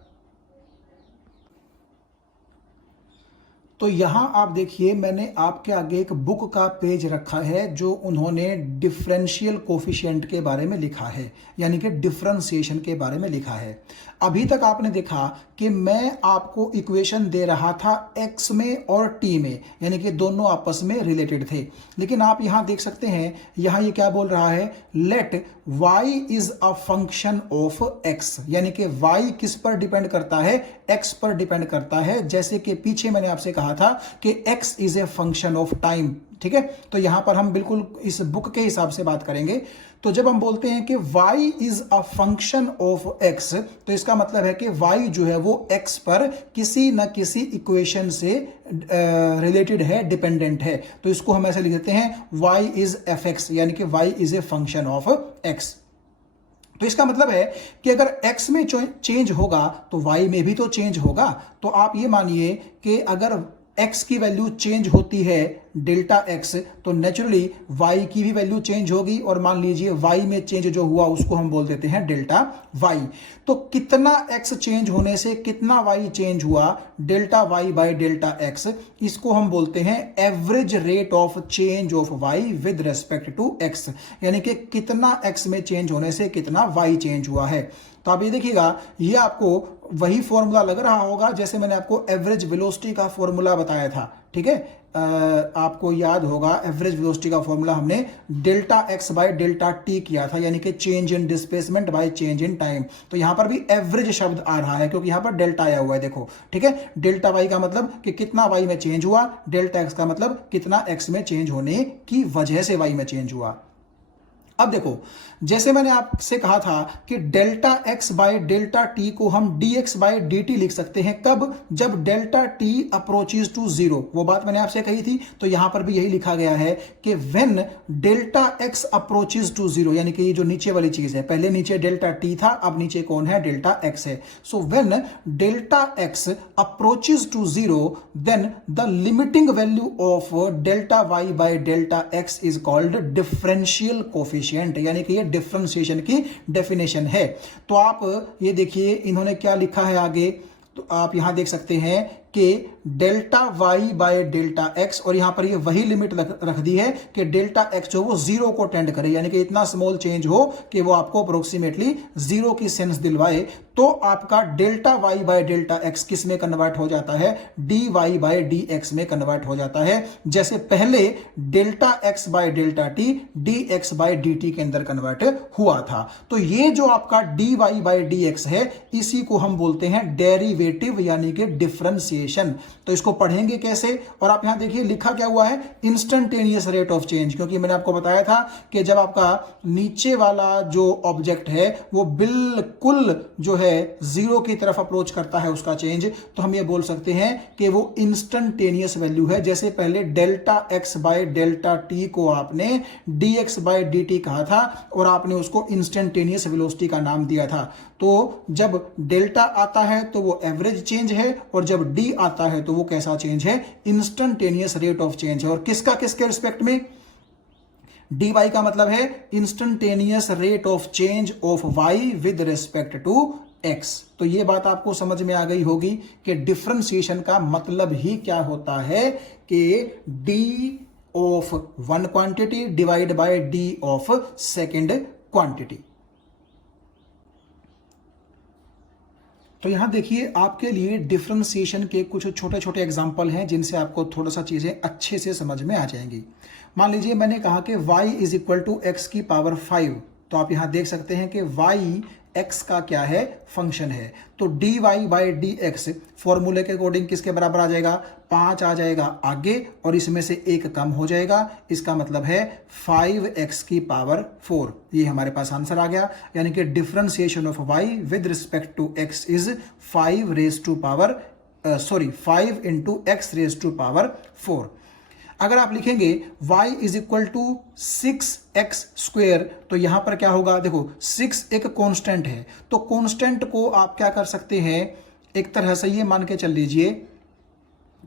तो यहाँ आप देखिए मैंने आपके आगे एक बुक का पेज रखा है जो उन्होंने डिफरेंशियल कोफिशिएंट के बारे में लिखा है, यानी कि डिफरेंशिएशन के बारे में लिखा है। अभी तक आपने देखा कि मैं आपको इक्वेशन दे रहा था x में और t में, यानी कि दोनों आपस में रिलेटेड थे। लेकिन आप यहाँ देख सकते हैं, यहाँ ये क्या बोल रहा है, let y is a function of x, यानी कि y किस पर डिपेंड करता है, x पर डिपेंड करता है। जैसे कि पीछे मैंने आपसे कहा था कि x is a function of time, ठीक है। तो यहां पर हम बिल्कुल इस बुक के हिसाब से बात करेंगे। तो जब हम बोलते हैं कि y is a function of x, तो इसका मतलब है कि y जो है वो x पर किसी न किसी इक्वेशन से रिलेटेड है, डिपेंडेंट है। तो इसको हम ऐसे लिख देते हैं y इज fx, यानी कि y is a function of x। तो इसका मतलब है कि अगर x में चेंज होगा तो y में भी तो चेंज होगा। तो आप ये मानिए कि अगर x की वैल्यू चेंज होती है डेल्टा x, तो नेचुरली y की भी वैल्यू चेंज होगी, और मान लीजिए y में चेंज जो हुआ उसको हम बोल देते हैं डेल्टा y। तो कितना x चेंज होने से कितना y चेंज हुआ, delta y by delta x, इसको हम बोलते हैं average rate of change of y with respect to x, यानी कि कितना x में चेंज होने से कितना y चेंज हुआ है। तो आप ये देखिएगा, ये आपको वही फॉर्मूला लग रहा होगा जैसे मैंने आपको एवरेज वेलोसिटी का फॉर्मूला बताया था, ठीक है। आपको याद होगा एवरेज वेलोसिटी का फॉर्मूला हमने delta x by delta t किया था, यानी कि change in displacement by change in time. तो यहां पर भी एवरेज शब्द आ रहा है क्योंकि यहां पर डेल्टा आया हुआ है, देखो, ठीक है। डेल्टा y का मतलब कि कितना y में चेंज हुआ, डेल्टा x का मतलब कितना x में चेंज होने की वजह से y में चेंज हुआ। अब देखो, जैसे मैंने आपसे कहा था कि delta x by delta T को हम dx बाय dt लिख सकते हैं, कब, जब delta t approaches to zero. वो बात मैंने आपसे कही थी, तो यहां पर भी यही लिखा गया है कि when delta x approaches to zero, यानी कि ये जो नीचे वाली चीज है, पहले नीचे डेल्टा t था, अब नीचे कौन है, डेल्टा x है। So when delta x approaches to zero, then the limiting value of delta y by delta x is called differential coefficient, यानी कि ये डिफरेंशिएशन की डेफिनेशन है। तो आप ये देखिए इन्होंने क्या लिखा है आगे, तो आप यहां देख सकते हैं कि delta y by delta x, और यहां पर ये वही लिमिट रख दी है कि डेल्टा x जो वो जीरो को टेंड करे, यानी कि इतना स्मॉल चेंज हो कि वो आपको अप्रोक्सीमेटली जीरो की सेंस दिलवाए। तो आपका delta y by delta x किस में कन्वर्ट हो जाता है, dy बाय dx में कन्वर्ट हो जाता है। जैसे पहले delta x by delta t dx by dt के अंदर कन्वर्ट हुआ था। तो ये जो आपका dy बाय dx है, इसी को हम बोलते हैं डेरिवेटिव, यानी कि डिफरेंशिएशन। तो इसको पढ़ेंगे कैसे, और आप यहां देखिए लिखा क्या हुआ है, इंस्टेंटेनियस रेट ऑफ चेंज, क्योंकि मैंने आपको बताया था कि जब आपका नीचे वाला जो ऑब्जेक्ट है वो बिल्कुल जो है जीरो की तरफ अप्रोच करता है उसका चेंज, तो हम ये बोल सकते हैं कि वो इंस्टेंटेनियस वैल्यू है। जैसे पहले delta x by delta t को आपने dx बाय dt कहा था और आपने उसको इंस्टेंटेनियस वेलोसिटी का नाम दिया था। तो जब डेल्टा आता है तो वो एवरेज चेंज है, और जब d आता है तो वो कैसा चेंज है, इंस्टेंटेनियस रेट ऑफ चेंज है। और किसका किसके रिस्पेक्ट में, dy का मतलब है instantaneous rate of change of y with respect to x। तो ये बात आपको समझ में आ गई होगी कि डिफरेंशिएशन का मतलब ही क्या होता है कि d of one quantity divide by d of second quantity. तो यहां देखिए आपके लिए डिफरेंशिएशन के कुछ छोटे छोटे एग्जांपल हैं जिनसे आपको थोड़ा सा चीजें अच्छे से समझ में आ जाएंगी। मान लीजिए मैंने कहा कि y is equal to x की पावर 5, तो आप यहां देख सकते हैं कि y x का क्या है, फंक्शन है। तो dy बाई dx फॉर्मूले के अकॉर्डिंग किसके बराबर आ जाएगा, 5 आ जाएगा आगे, और इसमें से एक कम हो जाएगा। इसका मतलब है 5x की पावर 4। ये हमारे पास आंसर आ गया, यानी कि differentiation of y with respect to x is 5 raise to power 5 into x raise to power 4। अगर आप लिखेंगे y is equal to 6x square, तो यहां पर क्या होगा, देखो 6 एक कांस्टेंट है, तो कांस्टेंट को आप क्या कर सकते हैं, एक तरह से ये मान के चल लीजिए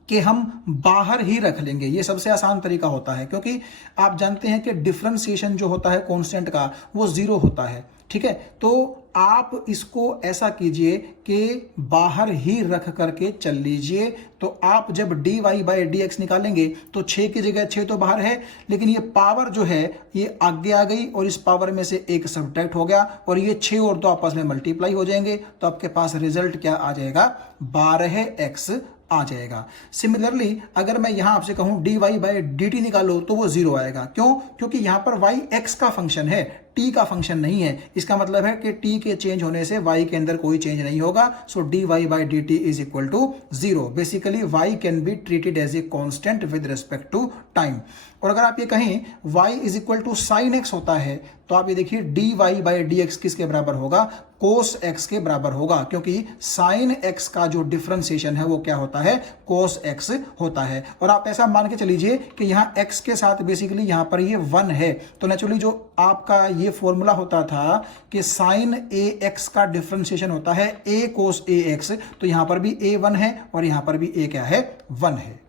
कि हम बाहर ही रख लेंगे। ये सबसे आसान तरीका होता है, क्योंकि आप जानते हैं कि डिफरेंशिएशन जो होता है कांस्टेंट का वो जीरो होता है। ठीक है, तो आप इसको ऐसा कीजिए कि बाहर ही रख करके चल लीजिए। तो आप जब dy बाई डी एक्स निकालेंगे तो 6 की जगह 6 तो बाहर है, लेकिन ये पावर जो है ये आगे आ गई और इस पावर में से एक सब्ट्रैक्ट हो गया और ये 6 और 2 आपस में मल्टीप्लाई हो जाएंगे, तो आपके पास रिजल्ट क्या आ जाएगा, 12x आ जाएगा। सिमिलरली अगर मैं यहां आपसे कहूं dy बाई डी टी निकालो तो वो जीरो आएगा। क्यों? क्योंकि यहां पर y x का फंक्शन है, t का फंक्शन नहीं है। इसका मतलब है कि t के चेंज होने से y के अंदर कोई चेंज नहीं होगा। So dy by d t is equal to zero. Basically y can be treated as a constant with respect to time. और अगर आप ये कहें y is equal to sine x होता है, तो आप ये देखिए dy बाई डी एक्स किसके बराबर होगा, कोस x के बराबर होगा, क्योंकि साइन x का जो डिफरेंशिएशन है वो क्या होता है, कोस x होता है। और आप ऐसा मान के चलीजिए कि यहाँ x के साथ बेसिकली यहाँ पर ये 1 है, तो नेचुरली जो आपका ये फॉर्मूला होता था कि साइन ए एक्स का डिफरेंशिएशन होता है a कोस ए एक्स, तो यहाँ पर भी a 1 है और यहाँ पर भी a क्या है, 1 है।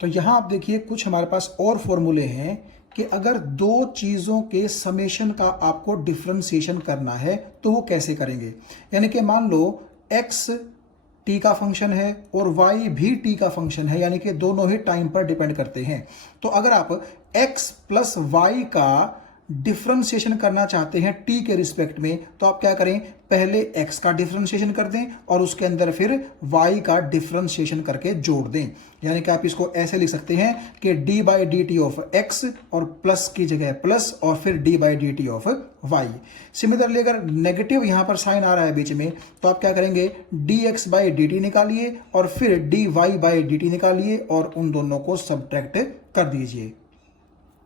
तो यहां आप देखिए कुछ हमारे पास और फॉर्मूले हैं कि अगर दो चीजों के समेशन का आपको डिफरेंशिएशन करना है तो वो कैसे करेंगे। यानी कि मान लो x t का फंक्शन है और y भी t का फंक्शन है, यानी कि दोनों ही टाइम पर डिपेंड करते हैं। तो अगर आप x प्लस y का डिफरेंशिएशन करना चाहते हैं t के रिस्पेक्ट में, तो आप क्या करें, पहले x का डिफरेंशिएशन कर दें और उसके अंदर फिर y का डिफरेंशिएशन करके जोड़ दें। यानी कि आप इसको ऐसे लिख सकते हैं कि d by d T of x और प्लस की जगह प्लस और फिर d by d T of y। Similarly अगर नेगेटिव यहां पर साइन आ रहा है बीच में, तो आप क्या करेंगे, dx बाई डी टी निकालिए और फिर dy बाई डी टी निकालिए और उन दोनों को सब्ट्रैक्ट कर दीजिए।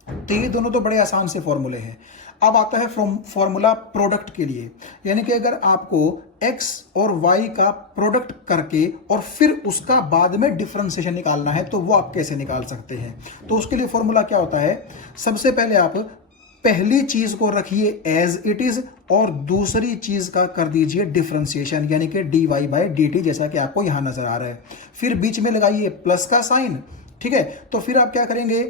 तो ये दोनों तो बड़े आसान से फॉर्मूले हैं। अब आता है फॉर्मूला प्रोडक्ट के लिए, यानी कि अगर आपको x और y का प्रोडक्ट करके और फिर उसका बाद में डिफरेंशिएशन निकालना है, तो वो आप कैसे निकाल सकते हैं। तो उसके लिए फॉर्मूला क्या होता है, सबसे पहले आप पहली चीज को रखिए एज इट इज और दूसरी चीज का कर दीजिए डिफरेंशिएशन, यानी कि dy बाई डी टी, जैसा कि आपको यहां नजर आ रहा है। फिर बीच में लगाइए प्लस का साइन। ठीक है, तो फिर आप क्या करेंगे,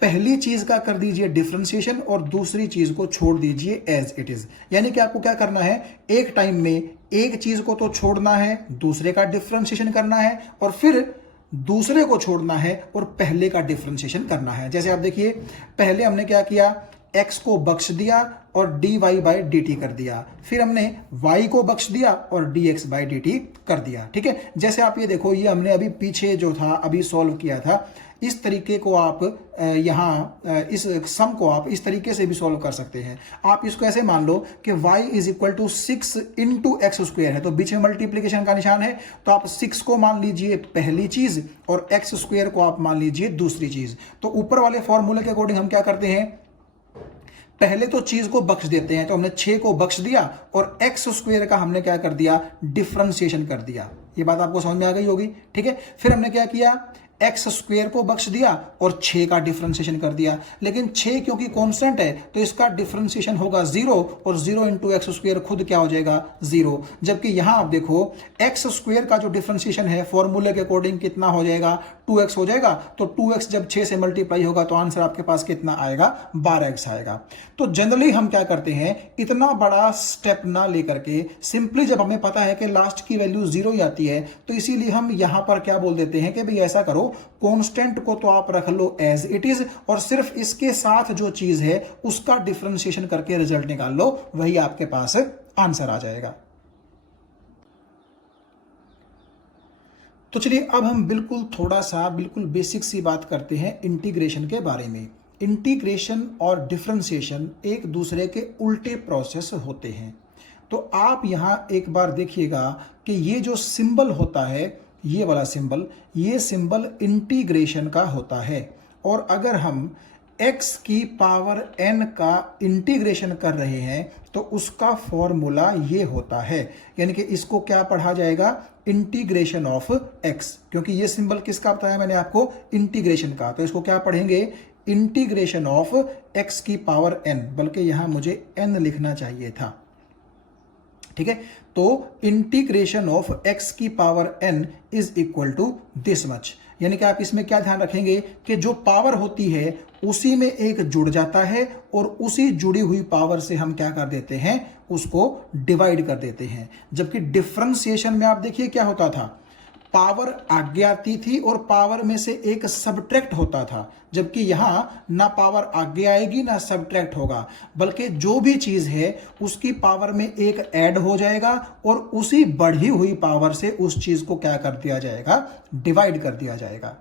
पहली चीज का कर दीजिए डिफरेंशिएशन और दूसरी चीज को छोड़ दीजिए एज इट इज। यानी कि आपको क्या करना है, एक टाइम में एक चीज को तो छोड़ना है, दूसरे का डिफरेंशिएशन करना है और फिर दूसरे को छोड़ना है और पहले का डिफरेंशिएशन करना है। जैसे आप देखिए, पहले हमने क्या किया, x को बख्श दिया और dy बाई डी टी कर दिया, फिर हमने y को बख्श दिया और dx बाई डी टी कर दिया। ठीक है, जैसे आप ये देखो, ये हमने अभी पीछे जो था अभी सॉल्व किया था, इस तरीके को आप यहाँ इस सम को आप इस तरीके से भी सॉल्व कर सकते हैं। आप इसको ऐसे मान लो कि y is equal to 6 into x square है, तो बीच में मल्टीप्लीकेशन का निशान है, तो आप 6 को मान लीजिए पहली चीज और एक्स स्क्वेयर को आप मान लीजिए दूसरी चीज। तो ऊपर वाले फॉर्मूले के अकॉर्डिंग हम क्या करते हैं, पहले तो चीज को बख्श देते हैं, तो हमने 6 को बख्श दिया और एक्स स्क्वेयर का हमने क्या कर दिया, डिफरेंशिएशन कर दिया। ये बात आपको समझ में आ गई होगी। ठीक है, फिर हमने क्या किया, एक्स स्क्वेयर को बख्श दिया और 6 का डिफरेंशिएशन कर दिया, लेकिन 6 क्योंकि कांस्टेंट है तो इसका डिफरेंशिएशन होगा 0 और 0 इंटू एक्स स्क्वेयर खुद क्या हो जाएगा, 0। जबकि यहां आप देखो एक्स स्क्वेयर का जो डिफरेंशिएशन है फॉर्मूले के अकॉर्डिंग कितना हो जाएगा, 2x हो जाएगा। तो 2x जब 6 से मल्टीप्लाई होगा तो आंसर आपके पास कितना आएगा, 12x आएगा। तो जनरली हम क्या करते हैं, इतना बड़ा स्टेप ना लेकर के सिंपली जब हमें पता है कि लास्ट की वैल्यू 0 ही आती है, तो इसीलिए हम यहां पर क्या बोल देते हैं कि भाई ऐसा करो, कांस्टेंट को तो आप रख लो एज इट इज और सिर्फ इसके साथ जो चीज है उसका डिफरेंशिएशन करके रिजल्ट निकाल लो, वही आपके पास आंसर आ जाएगा। तो चलिए अब हम बिल्कुल बेसिक सी बात करते हैं इंटीग्रेशन के बारे में। इंटीग्रेशन और डिफरेंशिएशन एक दूसरे के उल्टे प्रोसेस होते हैं। तो आप यहां एक बार देखिएगा कि ये जो सिंबल होता है, ये वाला सिंबल, ये सिंबल इंटीग्रेशन का होता है। और अगर हम x की पावर n का इंटीग्रेशन कर रहे हैं तो उसका फॉर्मूला ये होता है, यानी कि इसको क्या पढ़ा जाएगा, इंटीग्रेशन ऑफ x। क्योंकि ये सिंबल किसका बताया मैंने आपको, इंटीग्रेशन का, तो इसको क्या पढ़ेंगे, इंटीग्रेशन ऑफ x की पावर n, बल्कि यहां मुझे n लिखना चाहिए था। ठीक है, तो इंटीग्रेशन ऑफ x की power n is equal to this much. यानी कि आप इसमें क्या ध्यान रखेंगे कि जो पावर होती है उसी में एक जुड़ जाता है और उसी जुड़ी हुई पावर से हम क्या कर देते हैं, उसको डिवाइड कर देते हैं। जबकि डिफरेंशिएशन में आप देखिए क्या होता था, पावर आगे आती थी और पावर में से एक सबट्रैक्ट होता था, जबकि यहां ना पावर आगे आएगी ना सबट्रैक्ट होगा, बल्कि जो भी चीज है उसकी पावर में एक ऐड हो जाएगा और उसी बढ़ी हुई पावर से उस चीज को क्या कर दिया जाएगा, डिवाइड कर दिया जाएगा।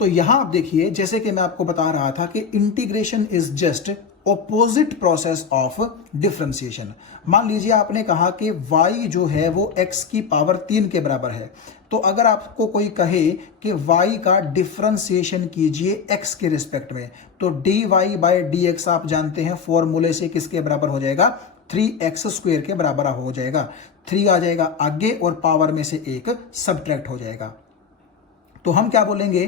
तो यहां आप देखिए, जैसे कि मैं आपको बता रहा था कि integration is just opposite process of differentiation. मान लीजिए आपने कहा कि y जो है वो x की पावर 3 के बराबर है, तो अगर आपको कोई कहे कि y का डिफरेंशिएशन कीजिए x के रिस्पेक्ट में, तो dy/dx आप जानते हैं फॉर्मूले से किसके बराबर हो जाएगा, 3x² के बराबर हो जाएगा। 3 आ जाएगा आगे और पावर में से एक सबट्रैक्ट हो जाएगा। तो हम क्या बोलेंगे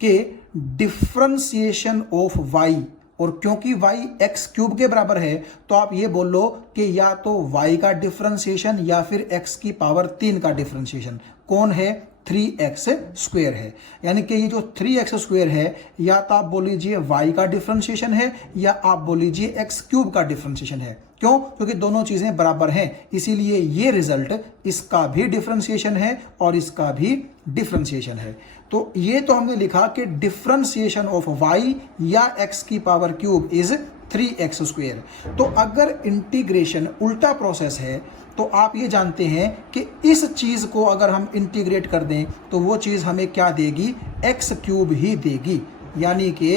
कि डिफरेंशिएशन ऑफ y, और क्योंकि y x³ के बराबर है तो आप ये बोल लो कि या तो y का डिफरेंशिएशन या फिर x की पावर 3 का डिफरेंशिएशन कौन है, 3x² है। यानी कि ये जो 3x² है या तो आप बोल लीजिए y का डिफरेंशिएशन है या आप बोल लीजिए x³ का डिफरेंशिएशन है। क्यों? क्योंकि दोनों चीजें बराबर हैं, इसीलिए ये रिजल्ट इसका भी डिफरेंशिएशन है और इसका भी डिफरेंशिएशन है। तो ये तो हमने लिखा कि डिफरेंशिएशन ऑफ y या x की पावर क्यूब इज 3x²। तो अगर इंटीग्रेशन उल्टा प्रोसेस है तो आप ये जानते हैं कि इस चीज को अगर हम इंटीग्रेट कर दें तो वो चीज हमें क्या देगी, x³ ही देगी। यानी कि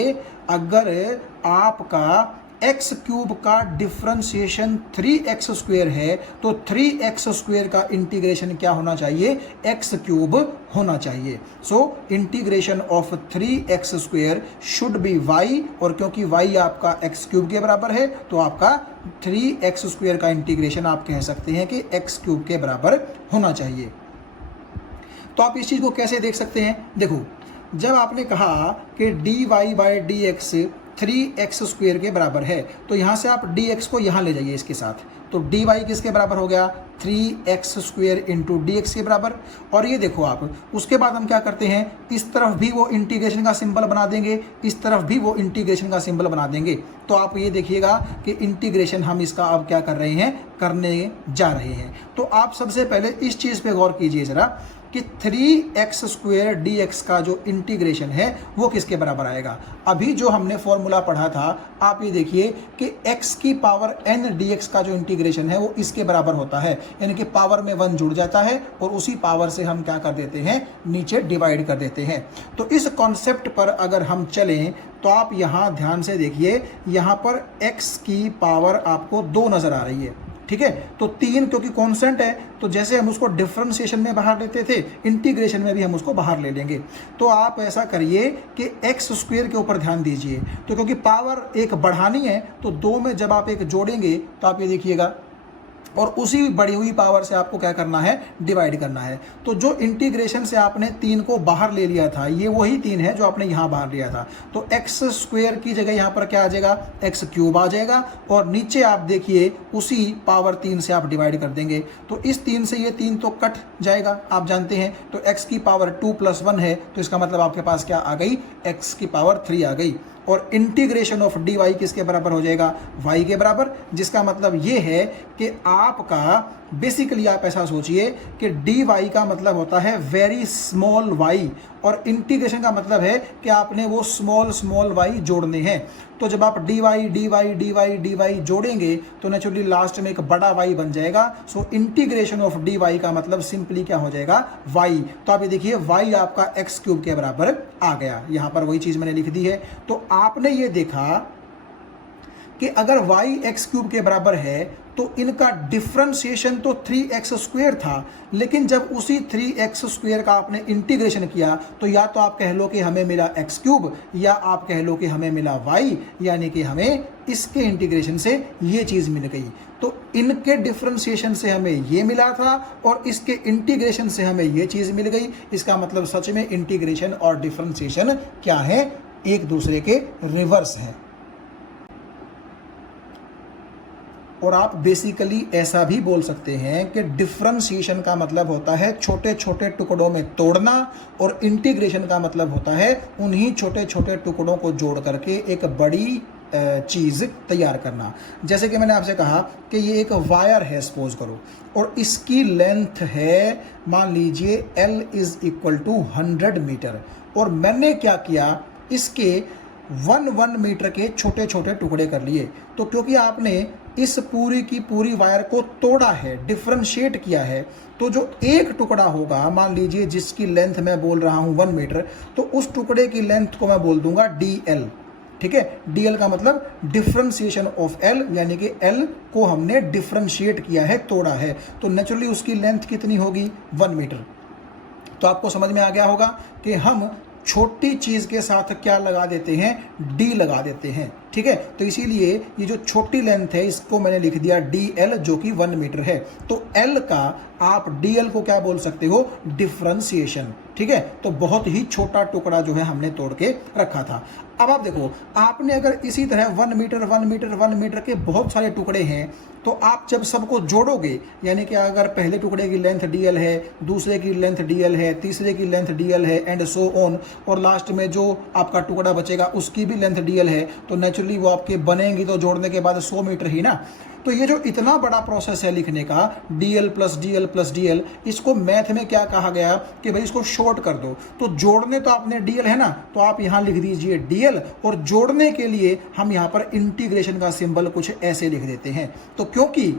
अगर आपका x³ का डिफरेंशिएशन 3x² है तो 3x² का इंटीग्रेशन क्या होना चाहिए, x³ होना चाहिए। So integration of 3x² should be y, और क्योंकि y आपका x³ के बराबर है तो आपका 3x² का इंटीग्रेशन आप कह सकते हैं कि x³ के बराबर होना चाहिए। तो आप इस चीज को कैसे देख सकते हैं, देखो जब आपने कहा कि dy/dx 3x² के बराबर है तो यहां से आप dx को यहां ले जाइए इसके साथ, तो dy किसके बराबर हो गया, 3x² इंटू dx के बराबर। और ये देखो आप, उसके बाद हम क्या करते हैं, इस तरफ भी वो इंटीग्रेशन का सिंबल बना देंगे, इस तरफ भी वो इंटीग्रेशन का सिंबल बना देंगे। तो आप ये देखिएगा कि इंटीग्रेशन हम इसका अब क्या कर रहे हैं, करने जा रहे हैं। तो आप सबसे पहले इस चीज पे गौर कीजिए जरा कि 3x² dx का जो इंटीग्रेशन है वो किसके बराबर आएगा। अभी जो हमने फॉर्मूला पढ़ा था आप ये देखिए कि x की पावर n dx का जो इंटीग्रेशन है वो इसके बराबर होता है, यानी कि पावर में 1 जुड़ जाता है और उसी पावर से हम क्या कर देते हैं, नीचे डिवाइड कर देते हैं। तो इस कॉन्सेप्ट पर अगर हम चलें तो आप यहाँ ध्यान से देखिए, यहाँ पर x की पावर आपको 2 नजर आ रही है, ठीक है। तो 3 क्योंकि कांस्टेंट है तो जैसे हम उसको डिफरेंशिएशन में बाहर लेते थे, इंटीग्रेशन में भी हम उसको बाहर ले लेंगे। तो आप ऐसा करिए कि x² के ऊपर ध्यान दीजिए। तो क्योंकि पावर एक बढ़ानी है तो 2 में जब आप एक जोड़ेंगे तो आप ये देखिएगा, और उसी बढ़ी हुई पावर से आपको क्या करना है, डिवाइड करना है। तो जो इंटीग्रेशन से आपने 3 को बाहर ले लिया था ये वही 3 है जो आपने यहाँ बाहर लिया था। तो x² की जगह यहाँ पर क्या आ जाएगा, x³ आ जाएगा, और नीचे आप देखिए उसी पावर 3 से आप डिवाइड कर देंगे। तो इस 3 से ये 3 तो कट जाएगा, आप जानते हैं। तो x की पावर 2 + 1 है तो इसका मतलब आपके पास क्या आ गई, x की पावर 3 आ गई। और इंटीग्रेशन ऑफ dy किसके बराबर हो जाएगा, y के बराबर। जिसका मतलब ये है कि आपका बेसिकली आप ऐसा सोचिए कि dy का मतलब होता है वेरी स्मॉल y, और इंटीग्रेशन का मतलब है कि आपने वो स्मॉल y जोड़ने हैं। तो जब आप dy जोड़ेंगे तो नेचुरली लास्ट में एक बड़ा y बन जाएगा। सो इंटीग्रेशन ऑफ dy का मतलब सिंपली क्या हो जाएगा, y। तो आप ये देखिए y आपका x³ के बराबर आ गया, यहां पर वही चीज मैंने लिख दी है। तो आपने ये देखा कि अगर y x³ के बराबर है तो इनका डिफरेंशिएशन तो 3x² था, लेकिन जब उसी 3x² का आपने इंटीग्रेशन किया तो या तो आप कह लो कि हमें मिला x³ या आप कह लो कि हमें मिला y, यानी कि हमें इसके इंटीग्रेशन से ये चीज मिल गई। तो इनके डिफरेंशिएशन से हमें ये मिला था और इसके इंटीग्रेशन से हमें ये चीज मिल गई। इसका मतलब सच में इंटीग्रेशन और डिफरेंशिएशन क्या है, एक दूसरे के रिवर्स हैं। और आप बेसिकली ऐसा भी बोल सकते हैं कि डिफरेंशिएशन का मतलब होता है छोटे छोटे टुकड़ों में तोड़ना, और इंटीग्रेशन का मतलब होता है उन्हीं छोटे छोटे टुकड़ों को जोड़ करके एक बड़ी चीज़ तैयार करना। जैसे कि मैंने आपसे कहा कि ये एक वायर है सपोज करो, और इसकी लेंथ है मान लीजिए L is equal to 100 metre, और मैंने क्या किया, इसके 1 मीटर के छोटे छोटे टुकड़े कर लिए। तो क्योंकि आपने इस पूरी की पूरी वायर को तोड़ा है, डिफ्रेंशिएट किया है, तो जो एक टुकड़ा होगा मान लीजिए जिसकी लेंथ मैं बोल रहा हूँ 1 मीटर, तो उस टुकड़े की लेंथ को मैं बोल दूंगा DL। ठीक है, DL का मतलब डिफरेंशिएशन ऑफ L, यानी कि L को हमने डिफरेंशिएट किया है, तोड़ा है, तो नेचुरली उसकी लेंथ कितनी होगी 1 मीटर। तो आपको समझ में आ गया होगा कि हम छोटी चीज के साथ क्या लगा देते हैं, D लगा देते हैं। ठीक है, तो इसीलिए ये जो छोटी लेंथ है इसको मैंने लिख दिया DL, जो कि 1 मीटर है। तो L का आप DL को क्या बोल सकते हो, डिफरेंशिएशन। ठीक है, तो बहुत ही छोटा टुकड़ा जो है हमने तोड़ के रखा था। अब आप देखो, आपने अगर इसी तरह 1 मीटर 1 मीटर 1 मीटर के बहुत सारे टुकड़े हैं, तो आप जब सबको जोड़ोगे, यानी कि अगर पहले टुकड़े की लेंथ DL है, दूसरे की लेंथ DL है, तीसरे की लेंथ DL है, एंड सो ऑन, और लास्ट में जो आपका टुकड़ा बचेगा उसकी भी लेंथ DL है, तो नेचुरली वो आपके बनेंगी तो जोड़ने के बाद 100 मीटर ही ना। तो ये जो इतना बड़ा प्रोसेस है लिखने का, DL plus DL plus DL, इसको मैथ में क्या कहा गया कि भाई इसको शॉर्ट कर दो। तो जोड़ने तो आपने DL है ना, तो आप यहाँ लिख दीजिए DL, और जोड़ने के लिए हम यहाँ पर इंटीग्रेशन का सिंबल कुछ ऐसे लिख देते हैं। तो क्योंकि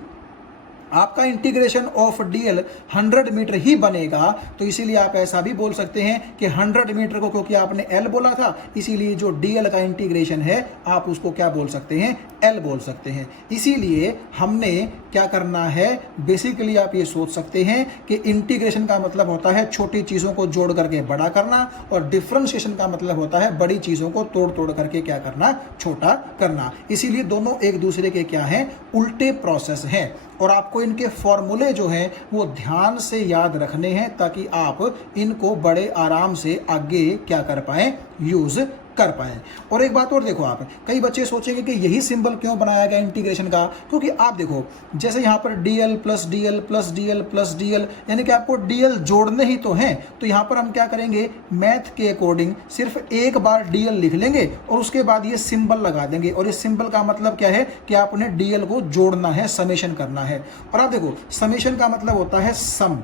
आपका इंटीग्रेशन ऑफ DL 100 मीटर ही बनेगा, तो इसीलिए आप ऐसा भी बोल सकते हैं कि 100 मीटर को, क्योंकि आपने L बोला था, इसीलिए जो DL का इंटीग्रेशन है आप उसको क्या बोल सकते हैं, L बोल सकते हैं। इसीलिए हमने क्या करना है, बेसिकली आप ये सोच सकते हैं कि इंटीग्रेशन का मतलब होता है छोटी चीज़ों को जोड़ करके बड़ा करना, और डिफरेंशिएशन का मतलब होता है बड़ी चीज़ों को तोड़ तोड़ करके क्या करना, छोटा करना। इसीलिए दोनों एक दूसरे के क्या हैं, उल्टे प्रोसेस हैं, और आपको इनके फॉर्मूले जो हैं वो ध्यान से याद रखने हैं, ताकि आप इनको बड़े आराम से आगे क्या कर पाएं, यूज कर पाएं। और एक बात और देखो, आप कई बच्चे सोचेंगे कि यही सिंबल क्यों बनाया गया इंटीग्रेशन का, क्योंकि आप देखो जैसे यहाँ पर DL plus DL plus DL plus DL, यानी कि आपको DL जोड़ने ही तो हैं। तो यहाँ पर हम क्या करेंगे, मैथ के अकॉर्डिंग सिर्फ एक बार DL लिख लेंगे और उसके बाद ये सिंबल लगा देंगे, और इस सिंबल का मतलब क्या है कि आपने DL को जोड़ना है, समेशन करना है। और आप देखो समेशन का मतलब होता है सम।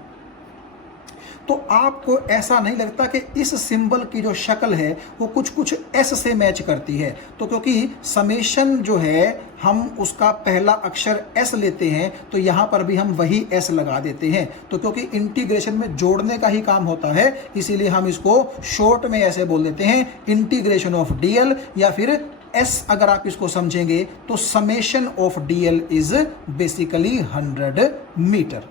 तो आपको ऐसा नहीं लगता कि इस सिंबल की जो शक्ल है वो कुछ कुछ एस से मैच करती है? तो क्योंकि समेशन जो है हम उसका पहला अक्षर एस लेते हैं, तो यहाँ पर भी हम वही एस लगा देते हैं। तो क्योंकि इंटीग्रेशन में जोड़ने का ही काम होता है, इसीलिए हम इसको शॉर्ट में ऐसे बोल देते हैं, इंटीग्रेशन ऑफ DL, या फिर एस अगर आप इसको समझेंगे तो summation of DL is basically 100 metre.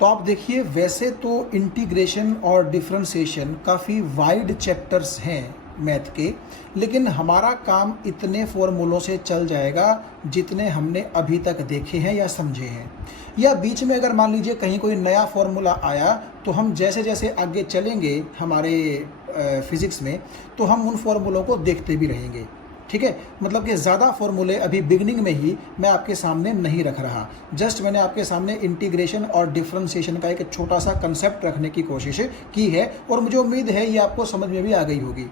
तो आप देखिए, वैसे तो इंटीग्रेशन और डिफरेंशिएशन काफ़ी वाइड चैप्टर्स हैं मैथ के, लेकिन हमारा काम इतने फॉर्मूलों से चल जाएगा जितने हमने अभी तक देखे हैं या समझे हैं। या बीच में अगर मान लीजिए कहीं कोई नया फॉर्मूला आया, तो हम जैसे जैसे आगे चलेंगे हमारे फिज़िक्स में, तो हम उन फॉर्मूलों को देखते भी रहेंगे। ठीक है, मतलब कि ज़्यादा फॉर्मूले अभी बिगनिंग में ही मैं आपके सामने नहीं रख रहा, जस्ट मैंने आपके सामने इंटीग्रेशन और डिफरेंशिएशन का एक छोटा सा कंसेप्ट रखने की कोशिश की है, और मुझे उम्मीद है ये आपको समझ में भी आ गई होगी।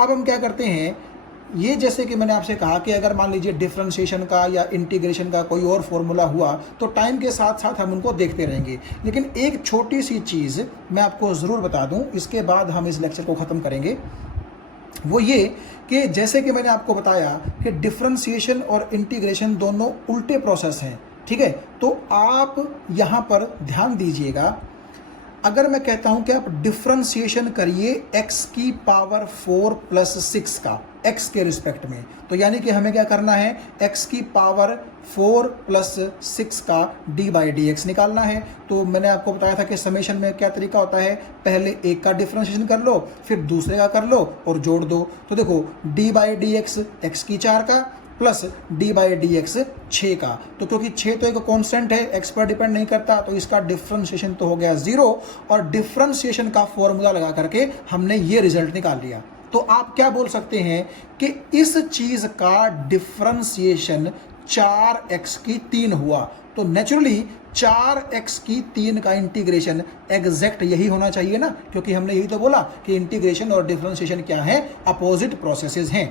अब हम क्या करते हैं, ये जैसे कि मैंने आपसे कहा कि अगर मान लीजिए डिफरेंशिएशन का या इंटीग्रेशन का कोई और फॉर्मूला हुआ, तो टाइम के साथ साथ हम उनको देखते रहेंगे। लेकिन एक छोटी सी चीज़ मैं आपको ज़रूर बता दूँ, इसके बाद हम इस लेक्चर को ख़त्म करेंगे। वो ये कि जैसे कि मैंने आपको बताया कि डिफरेंशिएशन और इंटीग्रेशन दोनों उल्टे प्रोसेस हैं। ठीक है, तो आप यहाँ पर ध्यान दीजिएगा, अगर मैं कहता हूं कि आप डिफरेंशिएशन करिए x की पावर 4 प्लस 6 का x के रिस्पेक्ट में, तो यानी कि हमें क्या करना है, x की पावर 4 प्लस 6 का d/dx निकालना है। तो मैंने आपको बताया था कि समेशन में क्या तरीका होता है, पहले एक का डिफरेंशिएशन कर लो, फिर दूसरे का कर लो और जोड़ दो। तो देखो d/dx x की 4 का प्लस d/dx 6 का, तो क्योंकि 6 तो एक कांस्टेंट है, x पर डिपेंड नहीं करता, तो इसका डिफरेंशिएशन तो हो गया 0, और डिफरेंशिएशन का फॉर्मूला लगा करके हमने ये रिजल्ट निकाल लिया। तो आप क्या बोल सकते हैं कि इस चीज का डिफरेंशिएशन 4x की 3 हुआ, तो नेचुरली 4x की 3 का इंटीग्रेशन एग्जैक्ट यही होना चाहिए ना, क्योंकि हमने यही तो बोला कि इंटीग्रेशन और डिफरेंशिएशन क्या है, अपोजिट प्रोसेसेस हैं।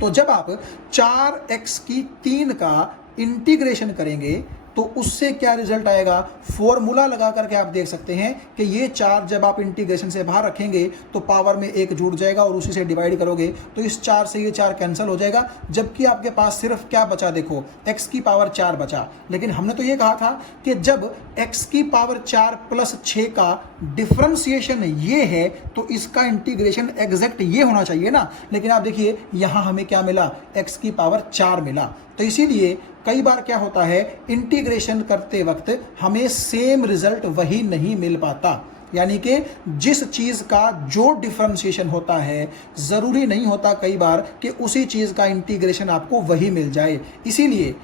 तो जब आप 4x की 3 का इंटीग्रेशन करेंगे तो उससे क्या रिजल्ट आएगा, फॉर्मूला लगा करके आप देख सकते हैं कि ये 4 जब आप इंटीग्रेशन से बाहर रखेंगे तो पावर में 1 जुड़ जाएगा और उसी से डिवाइड करोगे तो इस 4 से ये 4 कैंसिल हो जाएगा, जबकि आपके पास सिर्फ क्या बचा, देखो x की पावर 4 बचा। लेकिन हमने तो ये कहा था कि जब x की पावर 4 प्लस 6 का डिफरेंशिएशन ये है तो इसका इंटीग्रेशन एग्जैक्ट ये होना चाहिए ना, लेकिन आप देखिए यहां हमें क्या मिला, x की पावर 4 मिला। तो इसीलिए कई बार क्या होता है, इंटीग्रेशन करते वक्त हमें सेम रिजल्ट वही नहीं मिल पाता, यानी कि जिस चीज का जो डिफरेंशिएशन होता है जरूरी नहीं होता कई बार कि उसी चीज का इंटीग्रेशन आपको वही मिल जाए। इसीलिए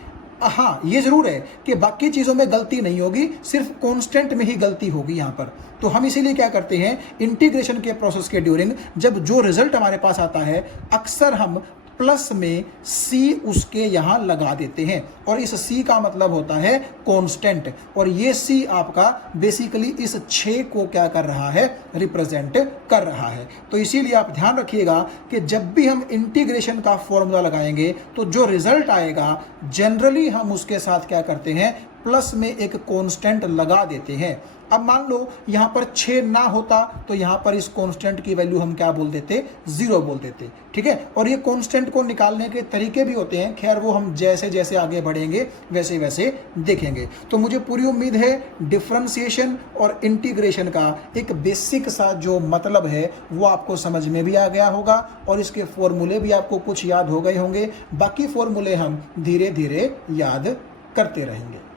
हाँ, ये जरूर है कि बाकी चीजों में गलती नहीं होगी, सिर्फ कांस्टेंट में ही गलती होगी यहाँ पर। तो हम इसीलिए क्या करते हैं, इंटीग्रेशन के प्रोसेस के ड्यूरिंग जब जो रिजल्ट हमारे पास आता है अक्सर हम प्लस में c उसके यहां लगा देते हैं, और इस c का मतलब होता है कांस्टेंट, और ये c आपका बेसिकली इस 6 को क्या कर रहा है, रिप्रेजेंट कर रहा है। तो इसीलिए आप ध्यान रखिएगा कि जब भी हम इंटीग्रेशन का फॉर्मूला लगाएंगे तो जो रिजल्ट आएगा जनरली हम उसके साथ क्या करते हैं, प्लस में एक कांस्टेंट लगा देते हैं। अब मान लो यहां पर 6 ना होता तो यहां पर इस कांस्टेंट की वैल्यू हम क्या बोल देते, 0 बोल देते, ठीक है। और ये कांस्टेंट को निकालने के तरीके भी होते हैं, खैर वो हम जैसे जैसे आगे बढ़ेंगे वैसे वैसे देखेंगे। तो मुझे पूरी उम्मीद है डिफरेंशिएशन और इंटीग्रेशन का एक बेसिक सा जो मतलब है वो आपको समझ में भी आ गया होगा, और इसके फॉर्मूले भी आपको कुछ याद हो गए होंगे। बाकी फॉर्मूले हम धीरे धीरे याद करते रहेंगे।